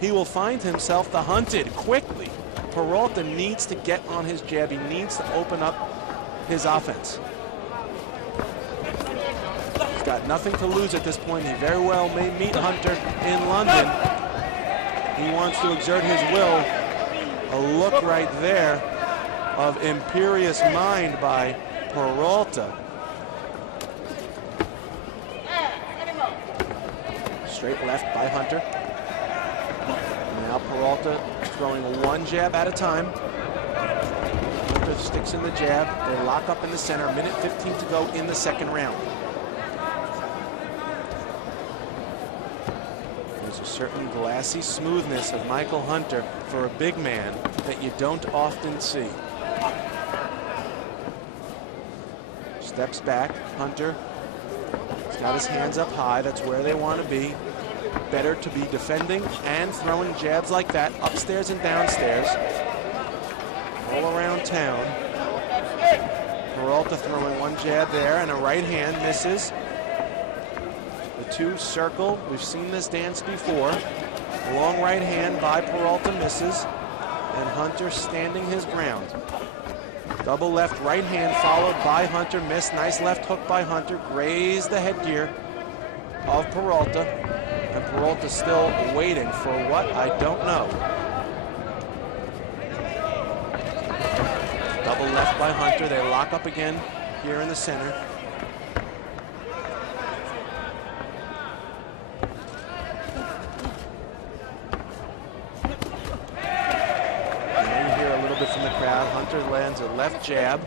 he will find himself the hunted quickly. Peralta needs to get on his jab. He needs to open up his offense. He's got nothing to lose at this point. He very well may meet Hunter in London. He wants to exert his will. A look right there of imperious mind by Peralta. Straight left by Hunter. Now Peralta throwing one jab at a time. Hunter sticks in the jab. They lock up in the center. Minute 15 to go in the second round. There's a certain glassy smoothness of Michael Hunter for a big man that you don't often see. Steps back. Hunter. He's got his hands up high. That's where they want to be. Better to be defending and throwing jabs like that upstairs and downstairs, all around town. Peralta throwing one jab there and a right hand misses. The two circle. We've seen this dance before. Long right hand by Peralta misses, and Hunter standing his ground. Double left right hand followed by Hunter, missed. Nice left hook by Hunter, grazed the headgear of Peralta. And Peralta still waiting for what? I don't know. Double left by Hunter. They lock up again here in the center. Now you hear a little bit from the crowd. Hunter lands a left jab.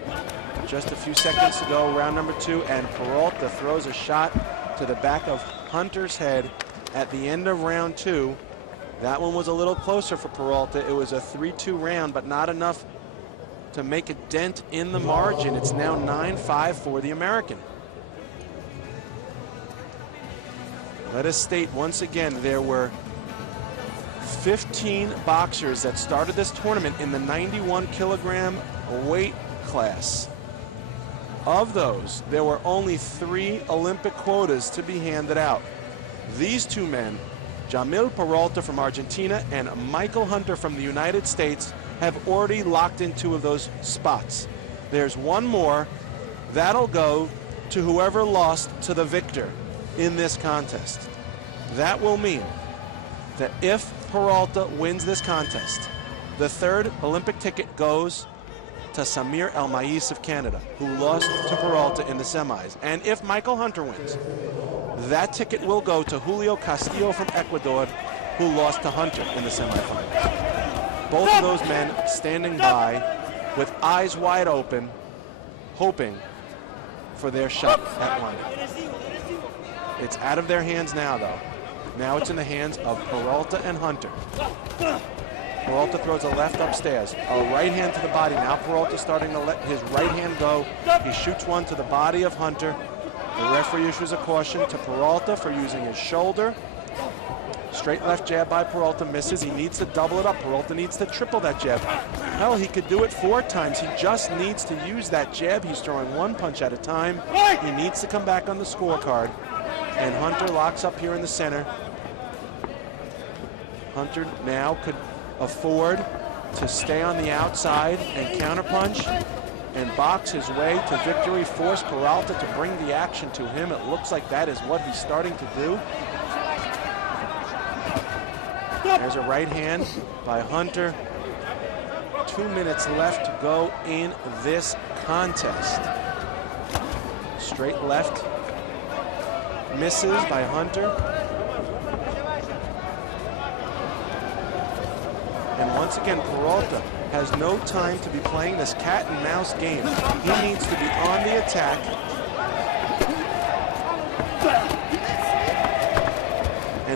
Just a few seconds to go, round number 2, and Peralta throws a shot to the back of Hunter's head at the end of round 2. That one was a little closer for Peralta. It was a 3-2 round, but not enough to make a dent in the margin. It's now 9-5 for the American. Let us state once again, there were 15 boxers that started this tournament in the 91 kilogram weight class. Of those, there were only 3 Olympic quotas to be handed out. These two men, Jamil Peralta from Argentina and Michael Hunter from the United States, have already locked in 2 of those spots. There's one more. That'll go to whoever lost to the victor in this contest. That will mean that if Peralta wins this contest, the 3rd Olympic ticket goes to Samir El-Mais of Canada, who lost to Peralta in the semis. And if Michael Hunter wins, that ticket will go to Julio Castillo from Ecuador, who lost to Hunter in the semifinals. Both of those men standing by with eyes wide open, hoping for their shot at London. It's out of their hands now, though. Now it's in the hands of Peralta and Hunter. Peralta throws a left upstairs, a right hand to the body. Now Peralta starting to let his right hand go. He shoots one to the body of Hunter. The referee issues a caution to Peralta for using his shoulder. Straight left jab by Peralta misses. He needs to double it up. Peralta needs to triple that jab. Hell, he could do it 4 times. He just needs to use that jab. He's throwing one punch at a time. He needs to come back on the scorecard. And Hunter locks up here in the center. Hunter now could afford to stay on the outside and counterpunch and box his way to victory, force Peralta to bring the action to him. It looks like that is what he's starting to do. There's a right hand by Hunter. 2 minutes left to go in this contest. Straight left misses by Hunter. And once again, Peralta has no time to be playing this cat and mouse game. He needs to be on the attack.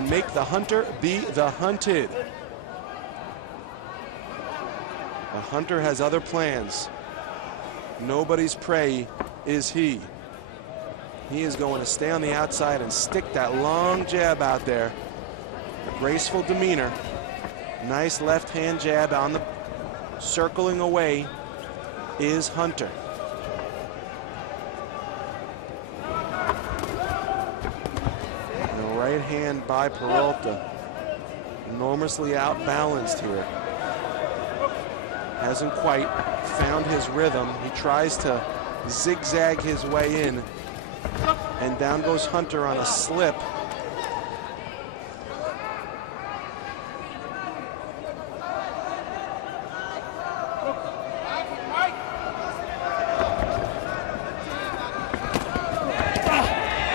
and make the hunter be the hunted. The hunter has other plans. Nobody's prey is he. He is going to stay on the outside and stick that long jab out there. A graceful demeanor. Nice left hand jab on the circling away is Hunter. And the right hand by Peralta. Enormously outbalanced here. Hasn't quite found his rhythm. He tries to zigzag his way in. And down goes Hunter on a slip.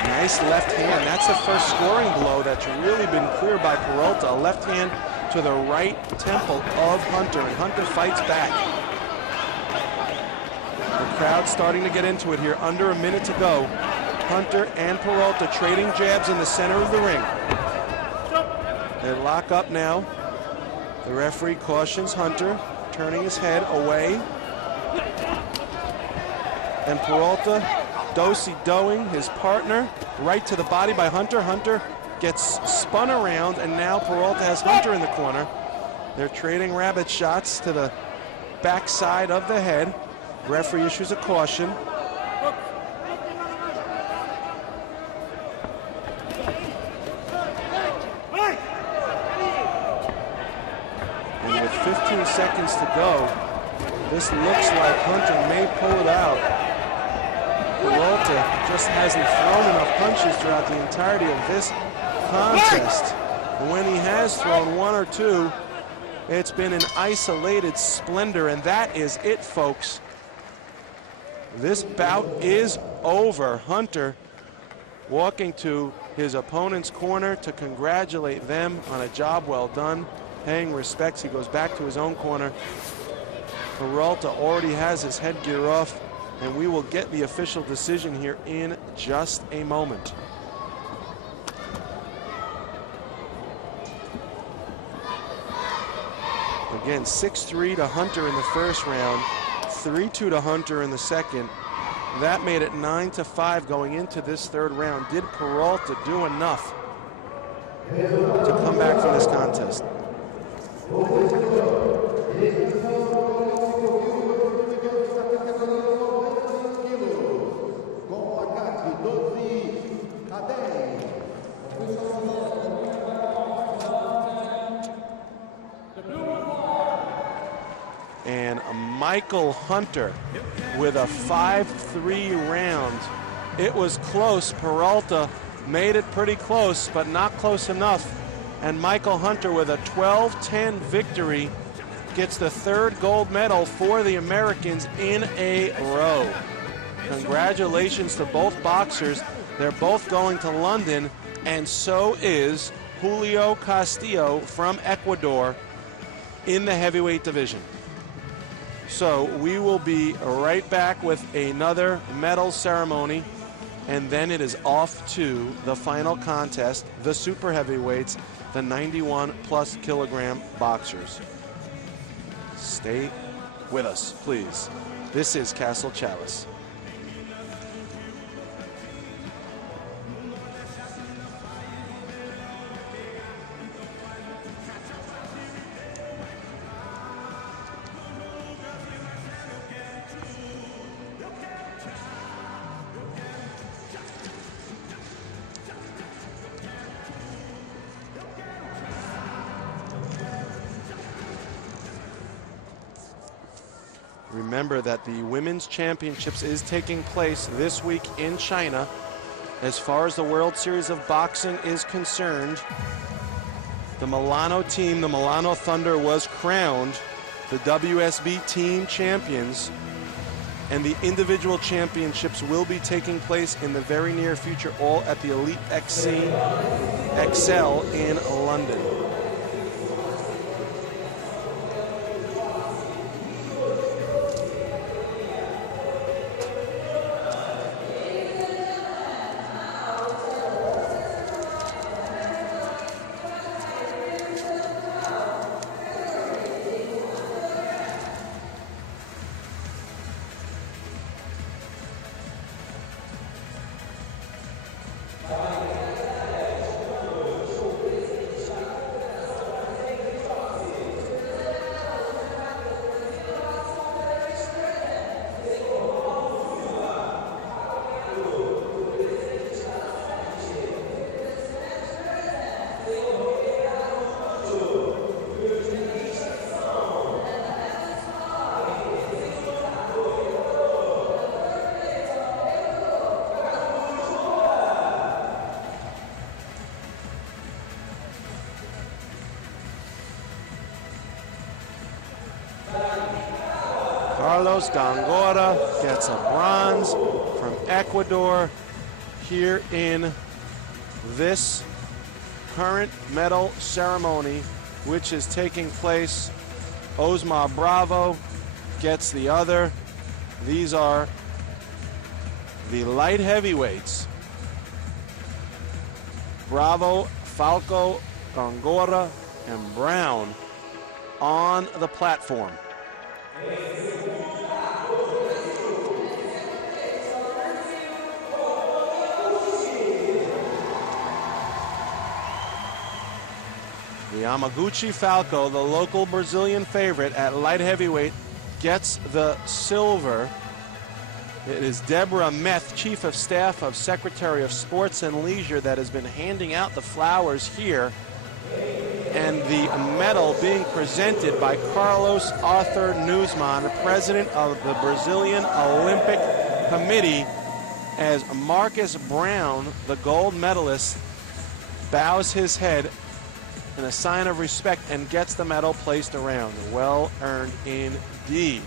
Nice left hand. That's the first scoring blow that's really been cleared by Peralta. A left hand to the right temple of Hunter, and Hunter fights back. The crowd starting to get into it here. Under a minute to go. Hunter and Peralta trading jabs in the center of the ring. They lock up now. The referee cautions Hunter, turning his head away. And Peralta do-si-doing his partner right to the body by Hunter. Hunter gets spun around, and now Peralta has Hunter in the corner. They're trading rabbit shots to the backside of the head. Referee issues a caution. And with 15 seconds to go, this looks like Hunter may pull it out. Peralta just hasn't thrown enough punches throughout the entirety of this contest. And when he has thrown one or two, it's been an isolated splendor, and that is it, folks. This bout is over. Hunter walking to his opponent's corner to congratulate them on a job well done, paying respects. He goes back to his own corner. Peralta already has his headgear off, and we will get the official decision here in just a moment. Again, 6-3 to Hunter in the first round, 3-2 to Hunter in the second. That made it 9-5 going into this third round. Did Peralta do enough to come back from this contest? And Michael Hunter with a 5-3 round. It was close. Peralta made it pretty close, but not close enough. And Michael Hunter with a 12-10 victory gets the third gold medal for the Americans in a row. Congratulations to both boxers. They're both going to London, and so is Julio Castillo from Ecuador in the heavyweight division. So we will be right back with another medal ceremony, and then it is off to the final contest, the super heavyweights, the 91+ kilogram boxers. Stay with us, please. This is Castle Chalice. Remember that the Women's Championships is taking place this week in China. As far as the World Series of Boxing is concerned, the Milano team, the Milano Thunder, was crowned the WSB team champions, and the individual championships will be taking place in the very near future, all at the Elite XC XL in London. Carlos Gongora gets a bronze from Ecuador here in this current medal ceremony, which is taking place. Osmar Bravo gets the other. These are the light heavyweights. Bravo, Falco, Gongora, and Brown on the platform. The Yamaguchi Falco, the local Brazilian favorite at light heavyweight, gets the silver. It is Deborah Meth, Chief of Staff of Secretary of Sports and Leisure, that has been handing out the flowers here. And the medal being presented by Carlos Arthur Nuzman, President of the Brazilian Olympic Committee, as Marcus Brown, the gold medalist, bows his head in a sign of respect and gets the medal placed around. Well earned indeed.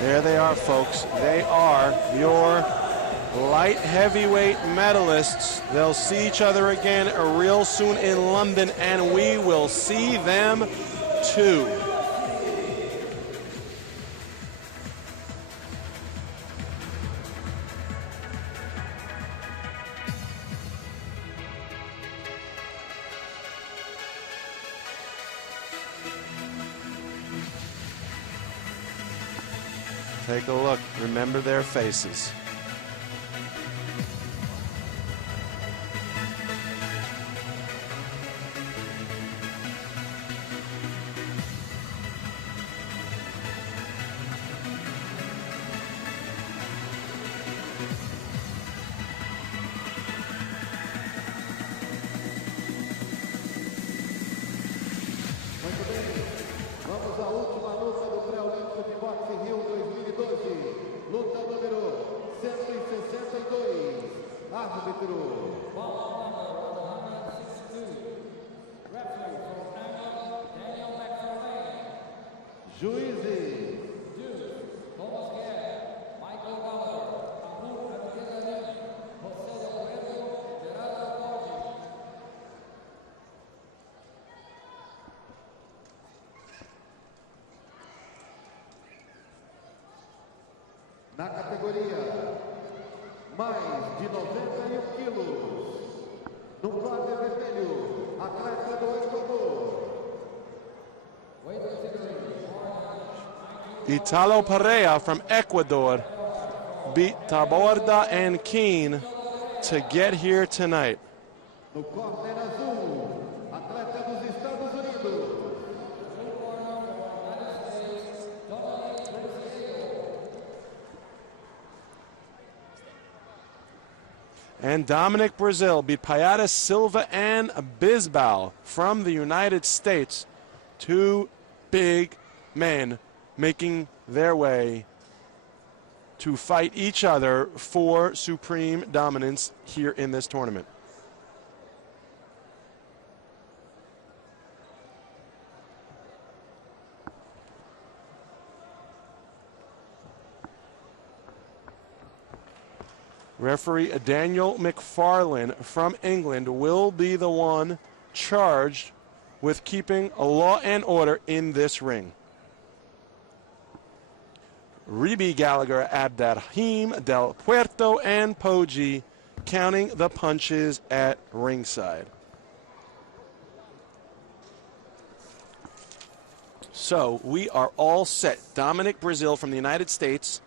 There they are, folks. They are your light heavyweight medalists. They'll see each other again real soon in London, and we will see them too. Take a look. Remember their faces. Muito bem, vamos à última luta do pré-olímpico de boxe Rio 2012. Luta número 162. Árbitro. Juízes. Na categoria mais de 91 quilos, no quadro vermelho, atleta do Equador. Italo Pereira from Ecuador beat Taborda and Keane to get here tonight. No córner azul, atleta dos Estados Unidos. And Dominic Brazil beat Payadas Silva and Bisbal from the United States. Two big men making their way to fight each other for supreme dominance here in this tournament. Referee Daniel McFarlane from England will be the one charged with keeping law and order in this ring. Ribi Gallagher, Abdurrahim Del Puerto, and Poggi counting the punches at ringside. So we are all set. Dominic Brazil from the United States,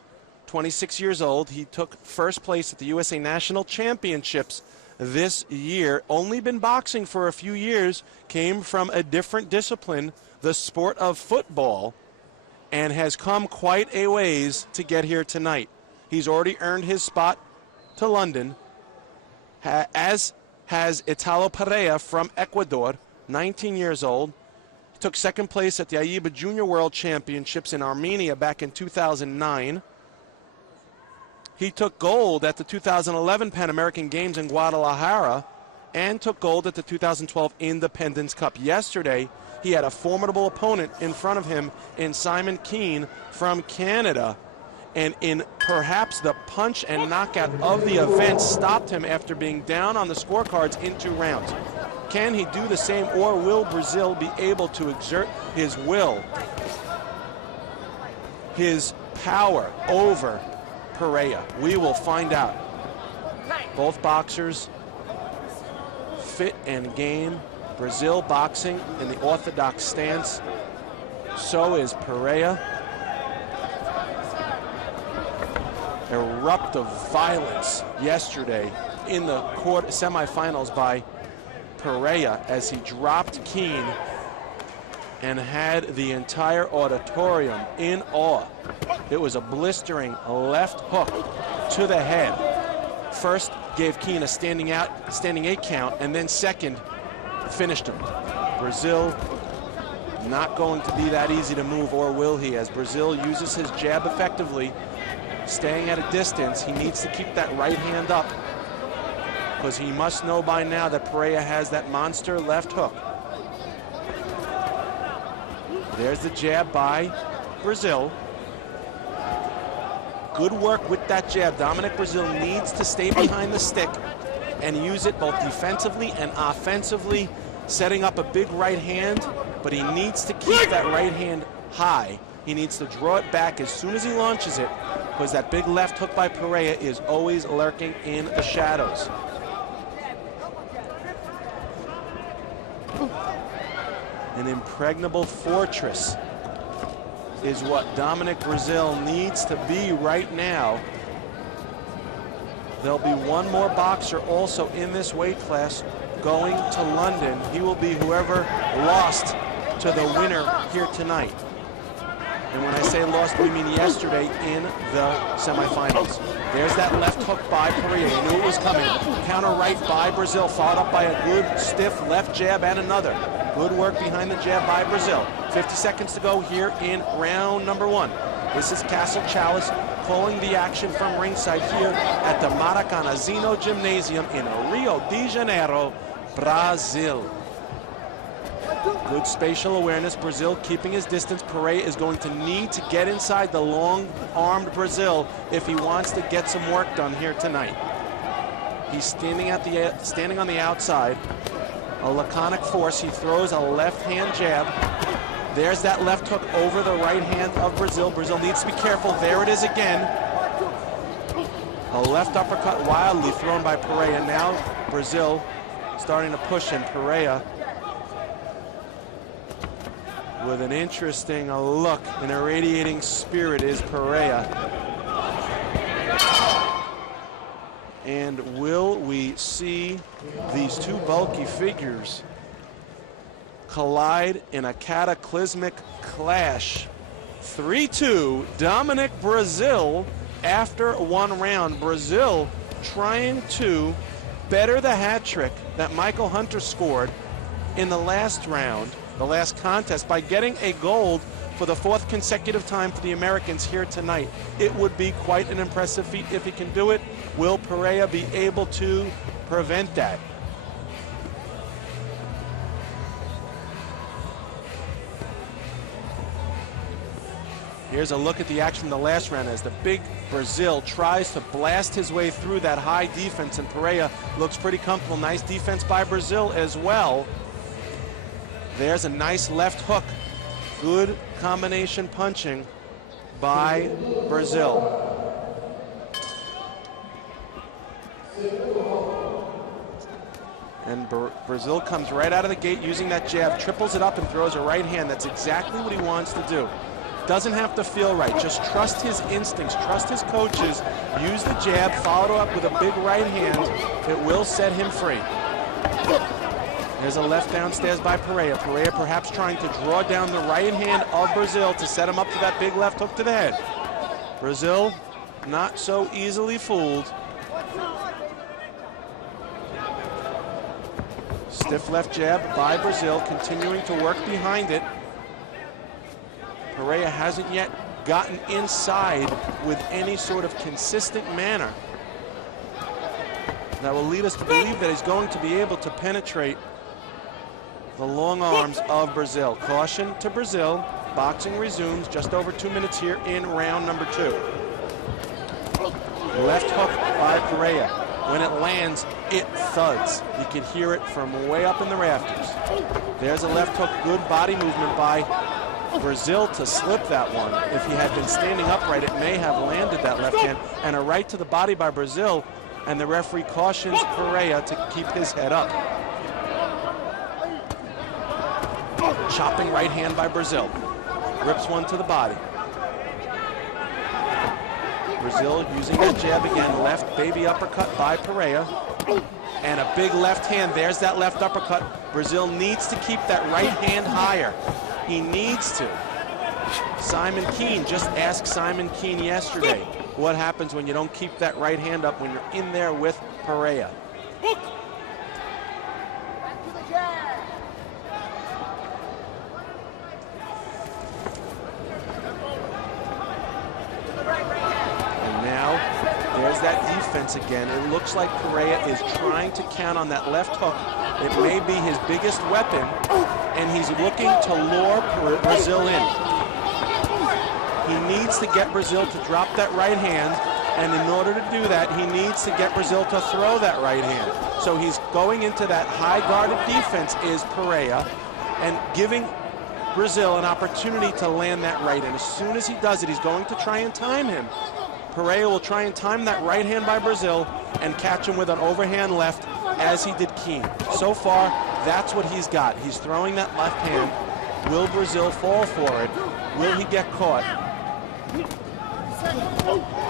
26 years old. He took first place at the USA National Championships this year. Only been boxing for a few years, came from a different discipline, the sport of football, and has come quite a ways to get here tonight. He's already earned his spot to London, as has Italo Pereira from Ecuador, 19 years old. He took second place at the AIBA Junior World Championships in Armenia back in 2009. He took gold at the 2011 Pan American Games in Guadalajara and took gold at the 2012 Independence Cup. Yesterday, he had a formidable opponent in front of him in Simon Keane from Canada. And in perhaps the punch and knockout of the event, stopped him after being down on the scorecards in 2 rounds. Can he do the same, or will Brazil be able to exert his will, his power over Pereira? We will find out. Both boxers fit and game. Brazil boxing in the orthodox stance. So is Pereira. Erupt of violence yesterday in the semifinals by Pereira as he dropped Keane and had the entire auditorium in awe. It was a blistering left hook to the head. First gave Keane a standing 8 count, and then second finished him. Brazil not going to be that easy to move, or will he, as Brazil uses his jab effectively, staying at a distance. He needs to keep that right hand up, because he must know by now that Pereira has that monster left hook. There's the jab by Brazil. Good work with that jab. Dominic Brazil needs to stay behind the stick and use it both defensively and offensively, setting up a big right hand, but he needs to keep that right hand high. He needs to draw it back as soon as he launches it, because that big left hook by Pereira is always lurking in the shadows. An impregnable fortress is what Dominic Brazil needs to be right now. There'll be one more boxer also in this weight class going to London. He will be whoever lost to the winner here tonight. And when I say lost, we mean yesterday in the semifinals. There's that left hook by Pereira. He knew it was coming. Counter right by Brazil, followed up by a good stiff left jab and another. Good work behind the jab by Brazil. 50 seconds to go here in round number 1. This is Castle Chalice calling the action from ringside here at the Maracanãzinho Gymnasium in Rio de Janeiro, Brazil. Good spatial awareness. Brazil keeping his distance. Pereira is going to need to get inside the long-armed Brazil if he wants to get some work done here tonight. He's standing on the outside. A laconic force. He throws a left-hand jab. There's that left hook over the right hand of Brazil. Brazil needs to be careful. There it is again. A left uppercut wildly thrown by Pereira. Now Brazil starting to push him. Pereira with an interesting look and a radiating spirit is Pereira. And will we see these two bulky figures collide in a cataclysmic clash? 3-2, Dominic Brazil after 1 round. Brazil trying to better the hat trick that Michael Hunter scored in the last round, the last contest, by getting a gold for the 4th consecutive time for the Americans here tonight. It would be quite an impressive feat if he can do it. Will Perea be able to prevent that? Here's a look at the action from the last round as the big Brazil tries to blast his way through that high defense, and Perea looks pretty comfortable. Nice defense by Brazil as well. There's a nice left hook. Good combination punching by Brazil. And Brazil comes right out of the gate using that jab, triples it up and throws a right hand. That's exactly what he wants to do. Doesn't have to feel right, just trust his instincts, trust his coaches, use the jab, follow it up with a big right hand. It will set him free. There's a left downstairs by Perea. Perea perhaps trying to draw down the right hand of Brazil to set him up for that big left hook to the head. Brazil not so easily fooled. Stiff left jab by Brazil, continuing to work behind it. Perea hasn't yet gotten inside with any sort of consistent manner that will lead us to believe that he's going to be able to penetrate the long arms of Brazil. Caution to Brazil. Boxing resumes just over 2 minutes here in round number 2. Left hook by Perea. When it lands, it thuds. You can hear it from way up in the rafters. There's a left hook. Good body movement by Brazil to slip that one. If he had been standing upright, it may have landed that left hand. And a right to the body by Brazil, and the referee cautions Perea to keep his head up. Chopping right hand by Brazil. Rips one to the body. Brazil using that jab again. Left baby uppercut by Perea. And a big left hand. There's that left uppercut. Brazil needs to keep that right hand higher. He needs to. Simon Keene, just asked Simon Keene yesterday what happens when you don't keep that right hand up when you're in there with Perea. And now there's that defense again. It looks like Perea is trying to count on that left hook. It may be his biggest weapon, and he's looking to lure Brazil in. He needs to get Brazil to drop that right hand, and in order to do that, he needs to get Brazil to throw that right hand. So he's going into that high guarded defense is Perea, and giving Brazil an opportunity to land that right. And as soon as he does it, he's going to try and time him. Perea will try and time that right hand by Brazil and catch him with an overhand left, as he did Keene. So far, that's what he's got. He's throwing that left hand. Will Brazil fall for it? Will he get caught?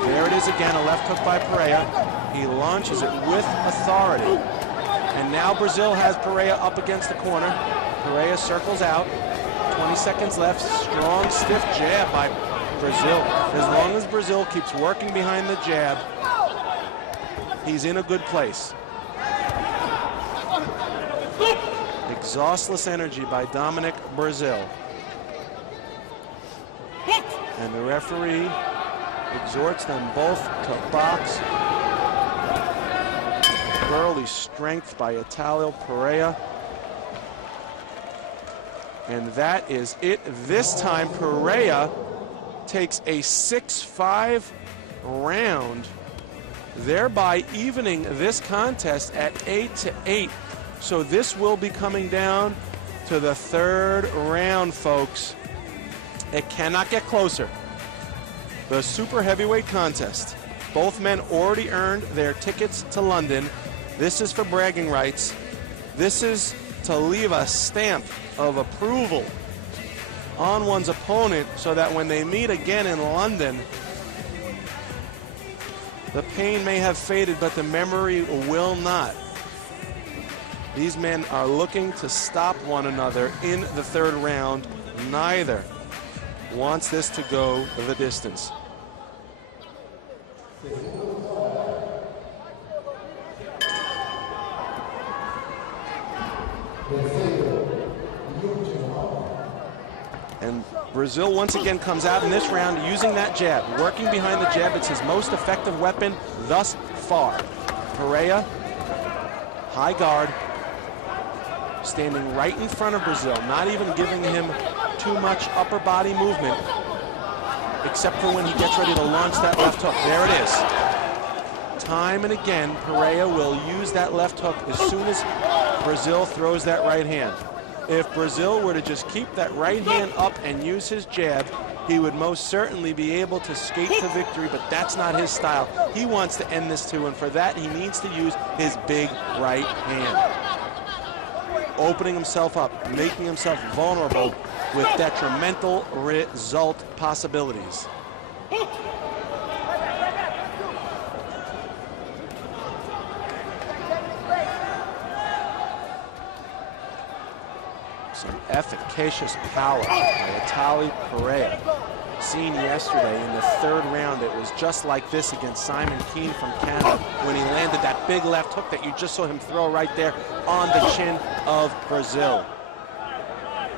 There it is again, a left hook by Perea. He launches it with authority. And now Brazil has Perea up against the corner. Perea circles out. 20 seconds left. Strong, stiff jab by Brazil. As long as Brazil keeps working behind the jab, he's in a good place. Exhaustless energy by Dominic Brazil. And the referee exhorts them both to box. Early strength by Italio Perea. And that is it. This time Perea takes a 6-5 round, thereby evening this contest at 8-8. So this will be coming down to the 3rd round, folks. It cannot get closer. The super heavyweight contest. Both men already earned their tickets to London. This is for bragging rights. This is to leave a stamp of approval on one's opponent so that when they meet again in London, the pain may have faded, but the memory will not. These men are looking to stop one another in the 3rd round. Neither wants this to go the distance. Brazil once again comes out in this round using that jab, working behind the jab. It's his most effective weapon thus far. Pereira, high guard, standing right in front of Brazil, not even giving him too much upper body movement, except for when he gets ready to launch that left hook. There it is. Time and again, Pereira will use that left hook as soon as Brazil throws that right hand. If Brazil were to just keep that right hand up and use his jab, he would most certainly be able to skate to victory, but that's not his style. He wants to end this too, and for that he needs to use his big right hand. Opening himself up, making himself vulnerable with detrimental result possibilities. Some efficacious power by Itali Pereira. Seen yesterday in the third round, it was just like this against Simon Keane from Canada when he landed that big left hook that you just saw him throw right there on the chin of Brazil.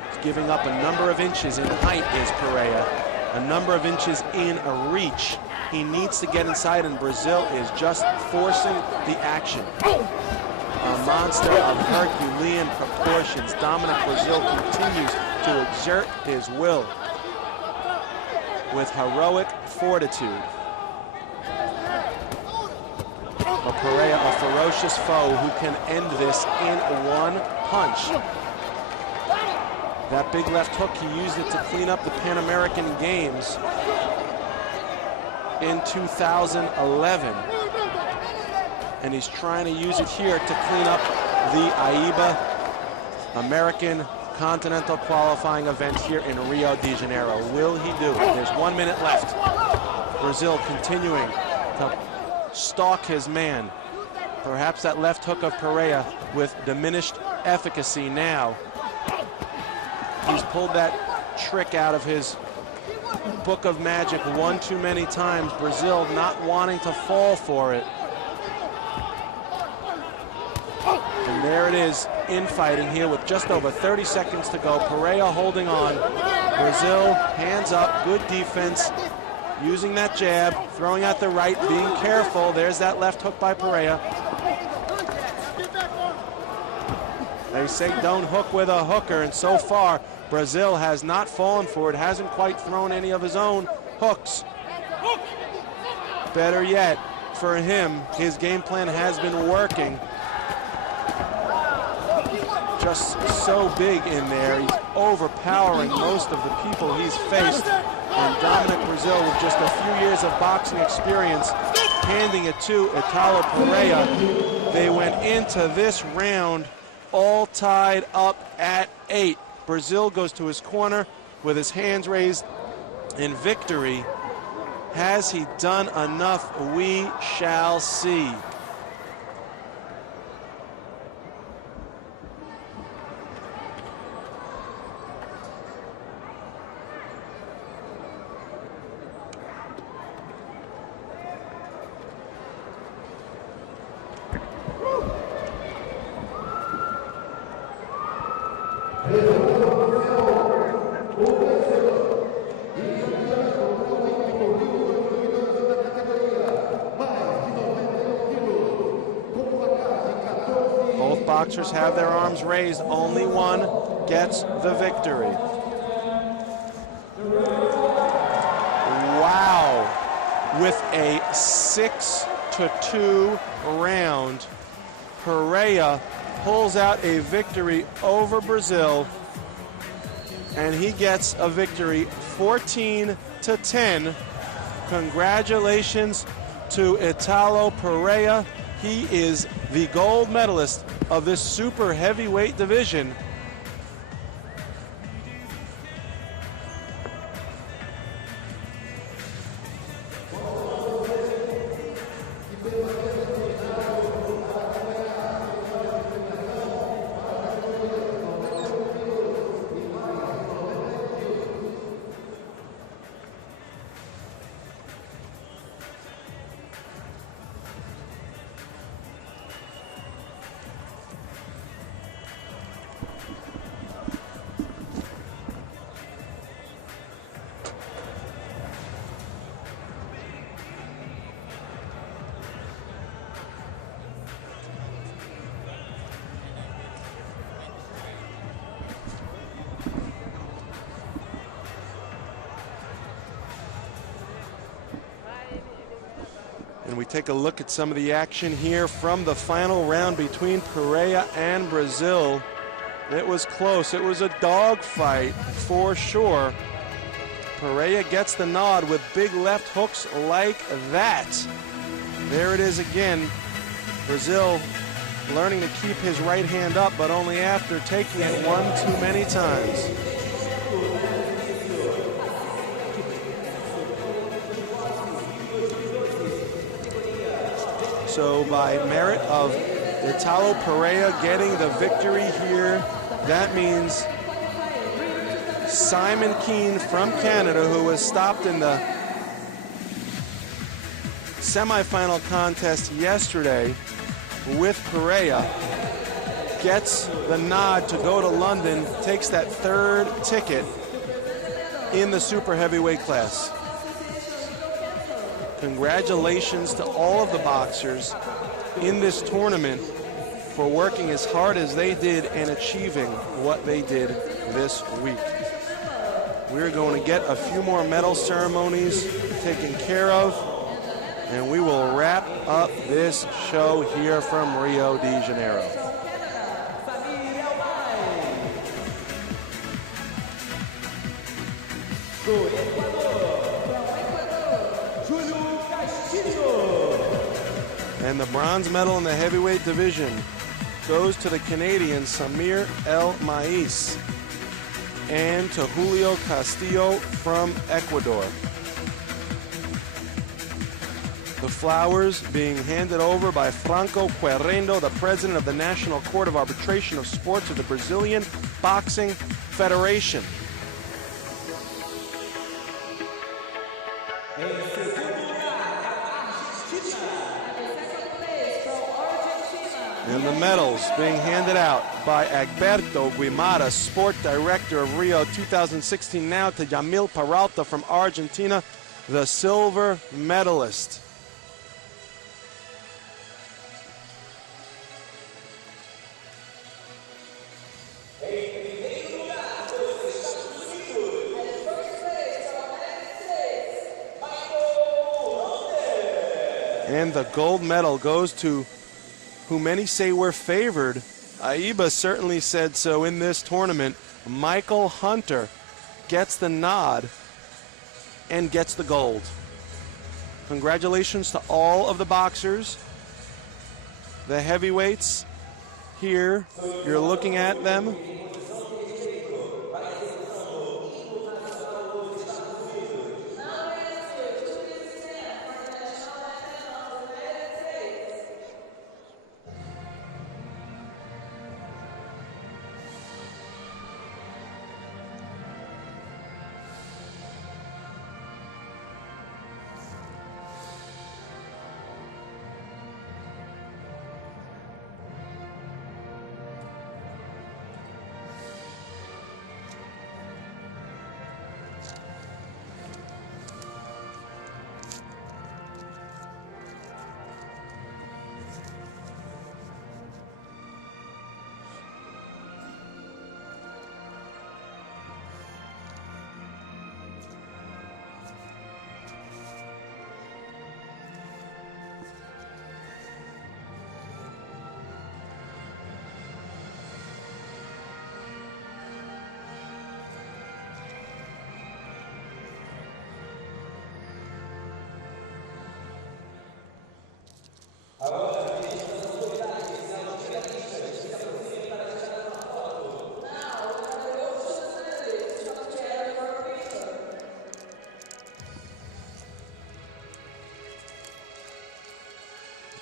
He's giving up a number of inches in height is Pereira, a number of inches in a reach. He needs to get inside, and Brazil is just forcing the action. A monster of Herculean proportions. Dominic Brazil continues to exert his will with heroic fortitude. But Pereira, a ferocious foe who can end this in one punch. That big left hook, he used it to clean up the Pan American Games in 2011. And he's trying to use it here to clean up the AIBA American Continental qualifying event here in Rio de Janeiro. Will he do it? There's 1 minute left. Brazil continuing to stalk his man. Perhaps that left hook of Pereira with diminished efficacy now. He's pulled that trick out of his book of magic one too many times. Brazil not wanting to fall for it. And there it is, infighting here with just over 30 seconds to go. Pereira holding on. Brazil, hands up, good defense, using that jab, throwing out the right, being careful. There's that left hook by Pereira. They say don't hook with a hooker, and so far, Brazil has not fallen for it, hasn't quite thrown any of his own hooks. Better yet, for him, his game plan has been working. Just so big in there, he's overpowering most of the people he's faced. And Dominic Brazil, with just a few years of boxing experience, handing it to Italo Pereira. They went into this round all tied up at 8. Brazil goes to his corner with his hands raised in victory. Has he done enough? We shall see. Both boxers have their arms raised. Only one gets the victory. Wow. With a 6-2 round, Pereira pulls out a victory over Brazil, and he gets a victory 14-10. Congratulations to Italo Pereira. He is the gold medalist of this super heavyweight division. And we take a look at some of the action here from the final round between Pereira and Brazil. It was close. It was a dogfight for sure. Pereira gets the nod with big left hooks like that. There it is again. Brazil learning to keep his right hand up, but only after taking it one too many times. So by merit of Italo Pereira getting the victory here, that means Simon Keane from Canada, who was stopped in the semifinal contest yesterday with Pereira, gets the nod to go to London, takes that third ticket in the super heavyweight class. Congratulations to all of the boxers in this tournament for working as hard as they did and achieving what they did this week. We're going to get a few more medal ceremonies taken care of, and we will wrap up this show here from Rio de Janeiro. And the bronze medal in the heavyweight division goes to the Canadian Samir El Mais and to Julio Castillo from Ecuador. The flowers being handed over by Franco Querendo, the president of the National Court of Arbitration of Sports of the Brazilian Boxing Federation. And the medals being handed out by Egberto Guimara, Sport Director of Rio 2016, now to Jamil Peralta from Argentina, the silver medalist. And the gold medal goes to who many say were favored. AIBA certainly said so in this tournament. Michael Hunter gets the nod and gets the gold. Congratulations to all of the boxers. The heavyweights here, you're looking at them.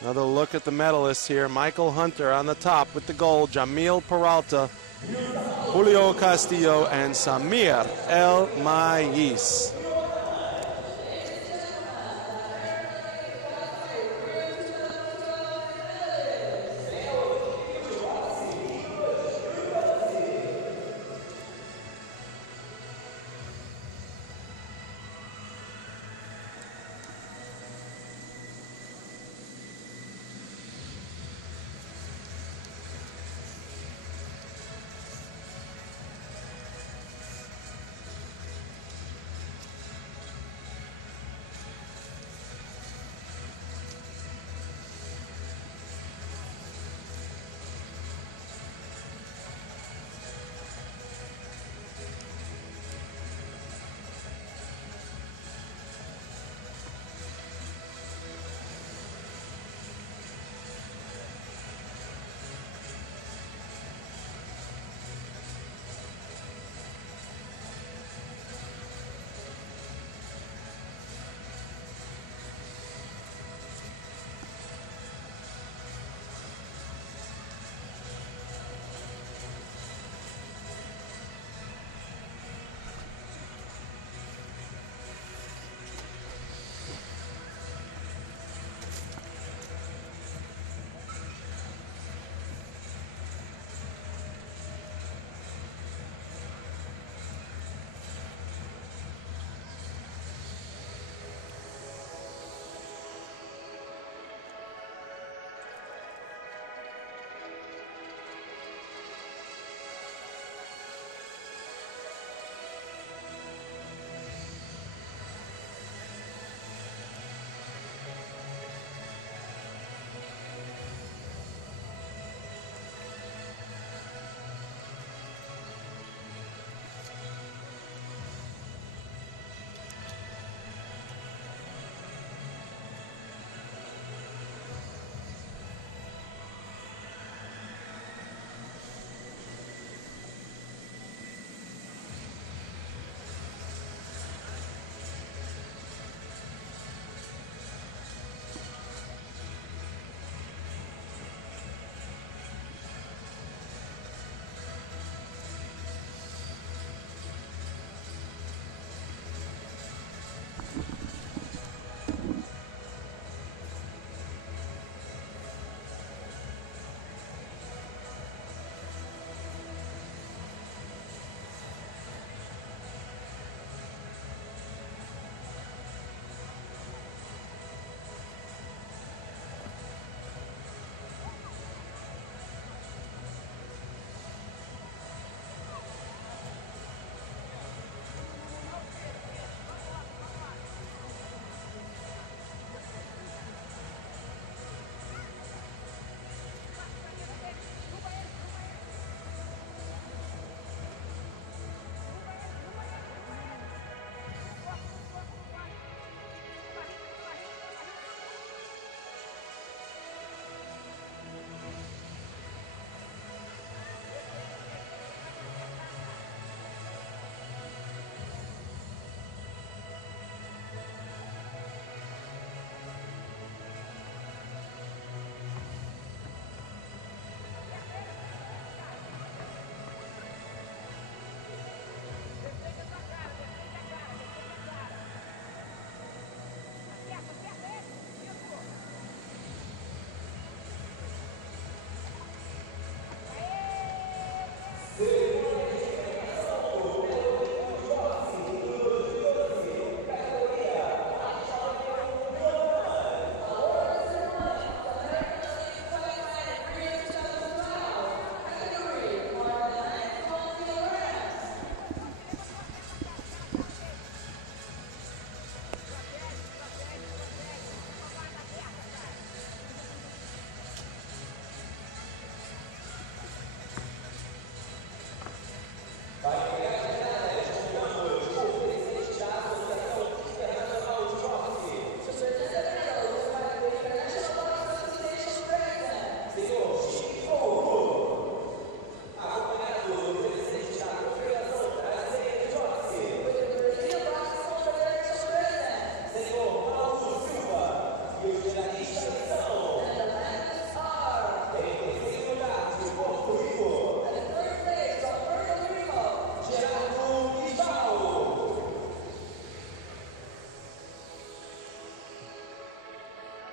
Another look at the medalists here. Michael Hunter on the top with the gold. Jamil Peralta, Julio Castillo, and Samir El Mais.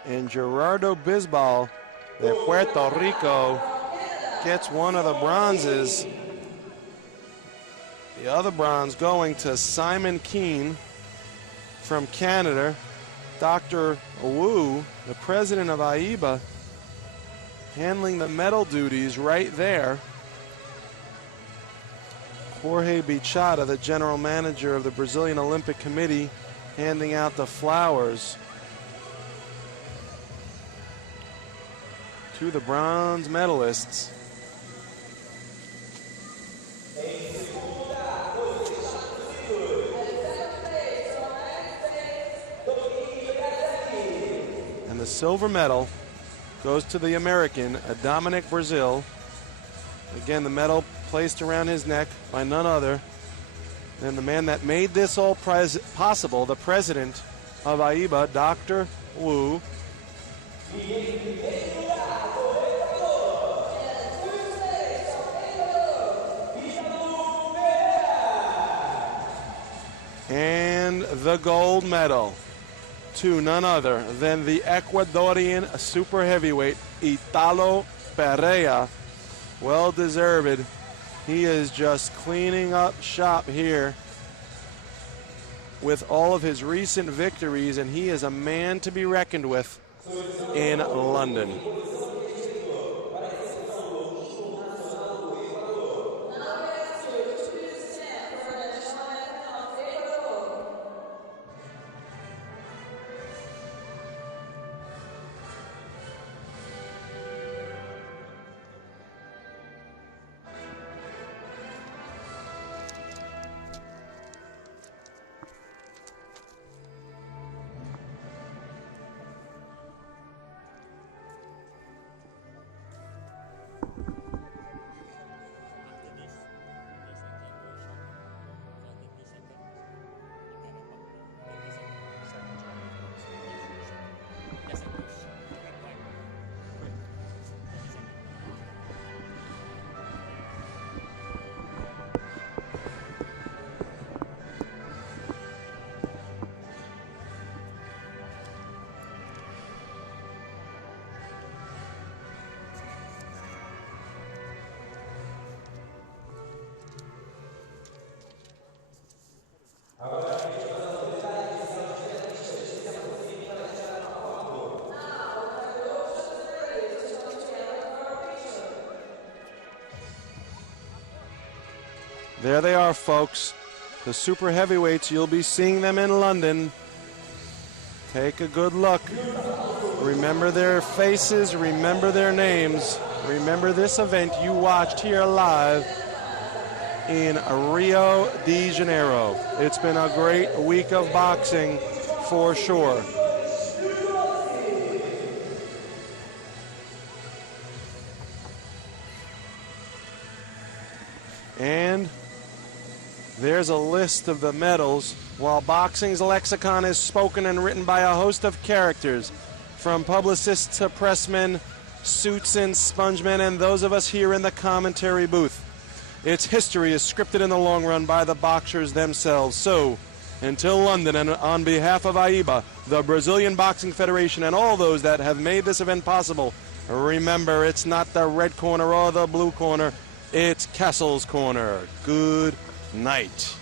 And Gerardo Bisbal de Puerto Rico gets one of the bronzes. The other bronze going to Simon Keane from Canada. Dr. Wu, the president of AIBA, handling the medal duties right there. Jorge Bichada, the general manager of the Brazilian Olympic Committee, handing out the flowers to the bronze medalists. And the silver medal goes to the American, Dominic Brazil. Again, the medal placed around his neck by none other than the man that made this all possible, the president of AIBA, Dr. Wu. And the gold medal to none other than the Ecuadorian super heavyweight, Italo Pereira. Well deserved. He is just cleaning up shop here with all of his recent victories, and he is a man to be reckoned with in London. There they are, folks. The super heavyweights, you'll be seeing them in London. Take a good look. Remember their faces, remember their names. Remember this event you watched here live in Rio de Janeiro. It's been a great week of boxing for sure. And there's a list of the medals, while boxing's lexicon is spoken and written by a host of characters, from publicists to pressmen, suits and spongemen, and those of us here in the commentary booth. Its history is scripted in the long run by the boxers themselves. So, until London, and on behalf of AIBA, the Brazilian Boxing Federation, and all those that have made this event possible, remember, it's not the red corner or the blue corner, it's Castle's corner. Good night.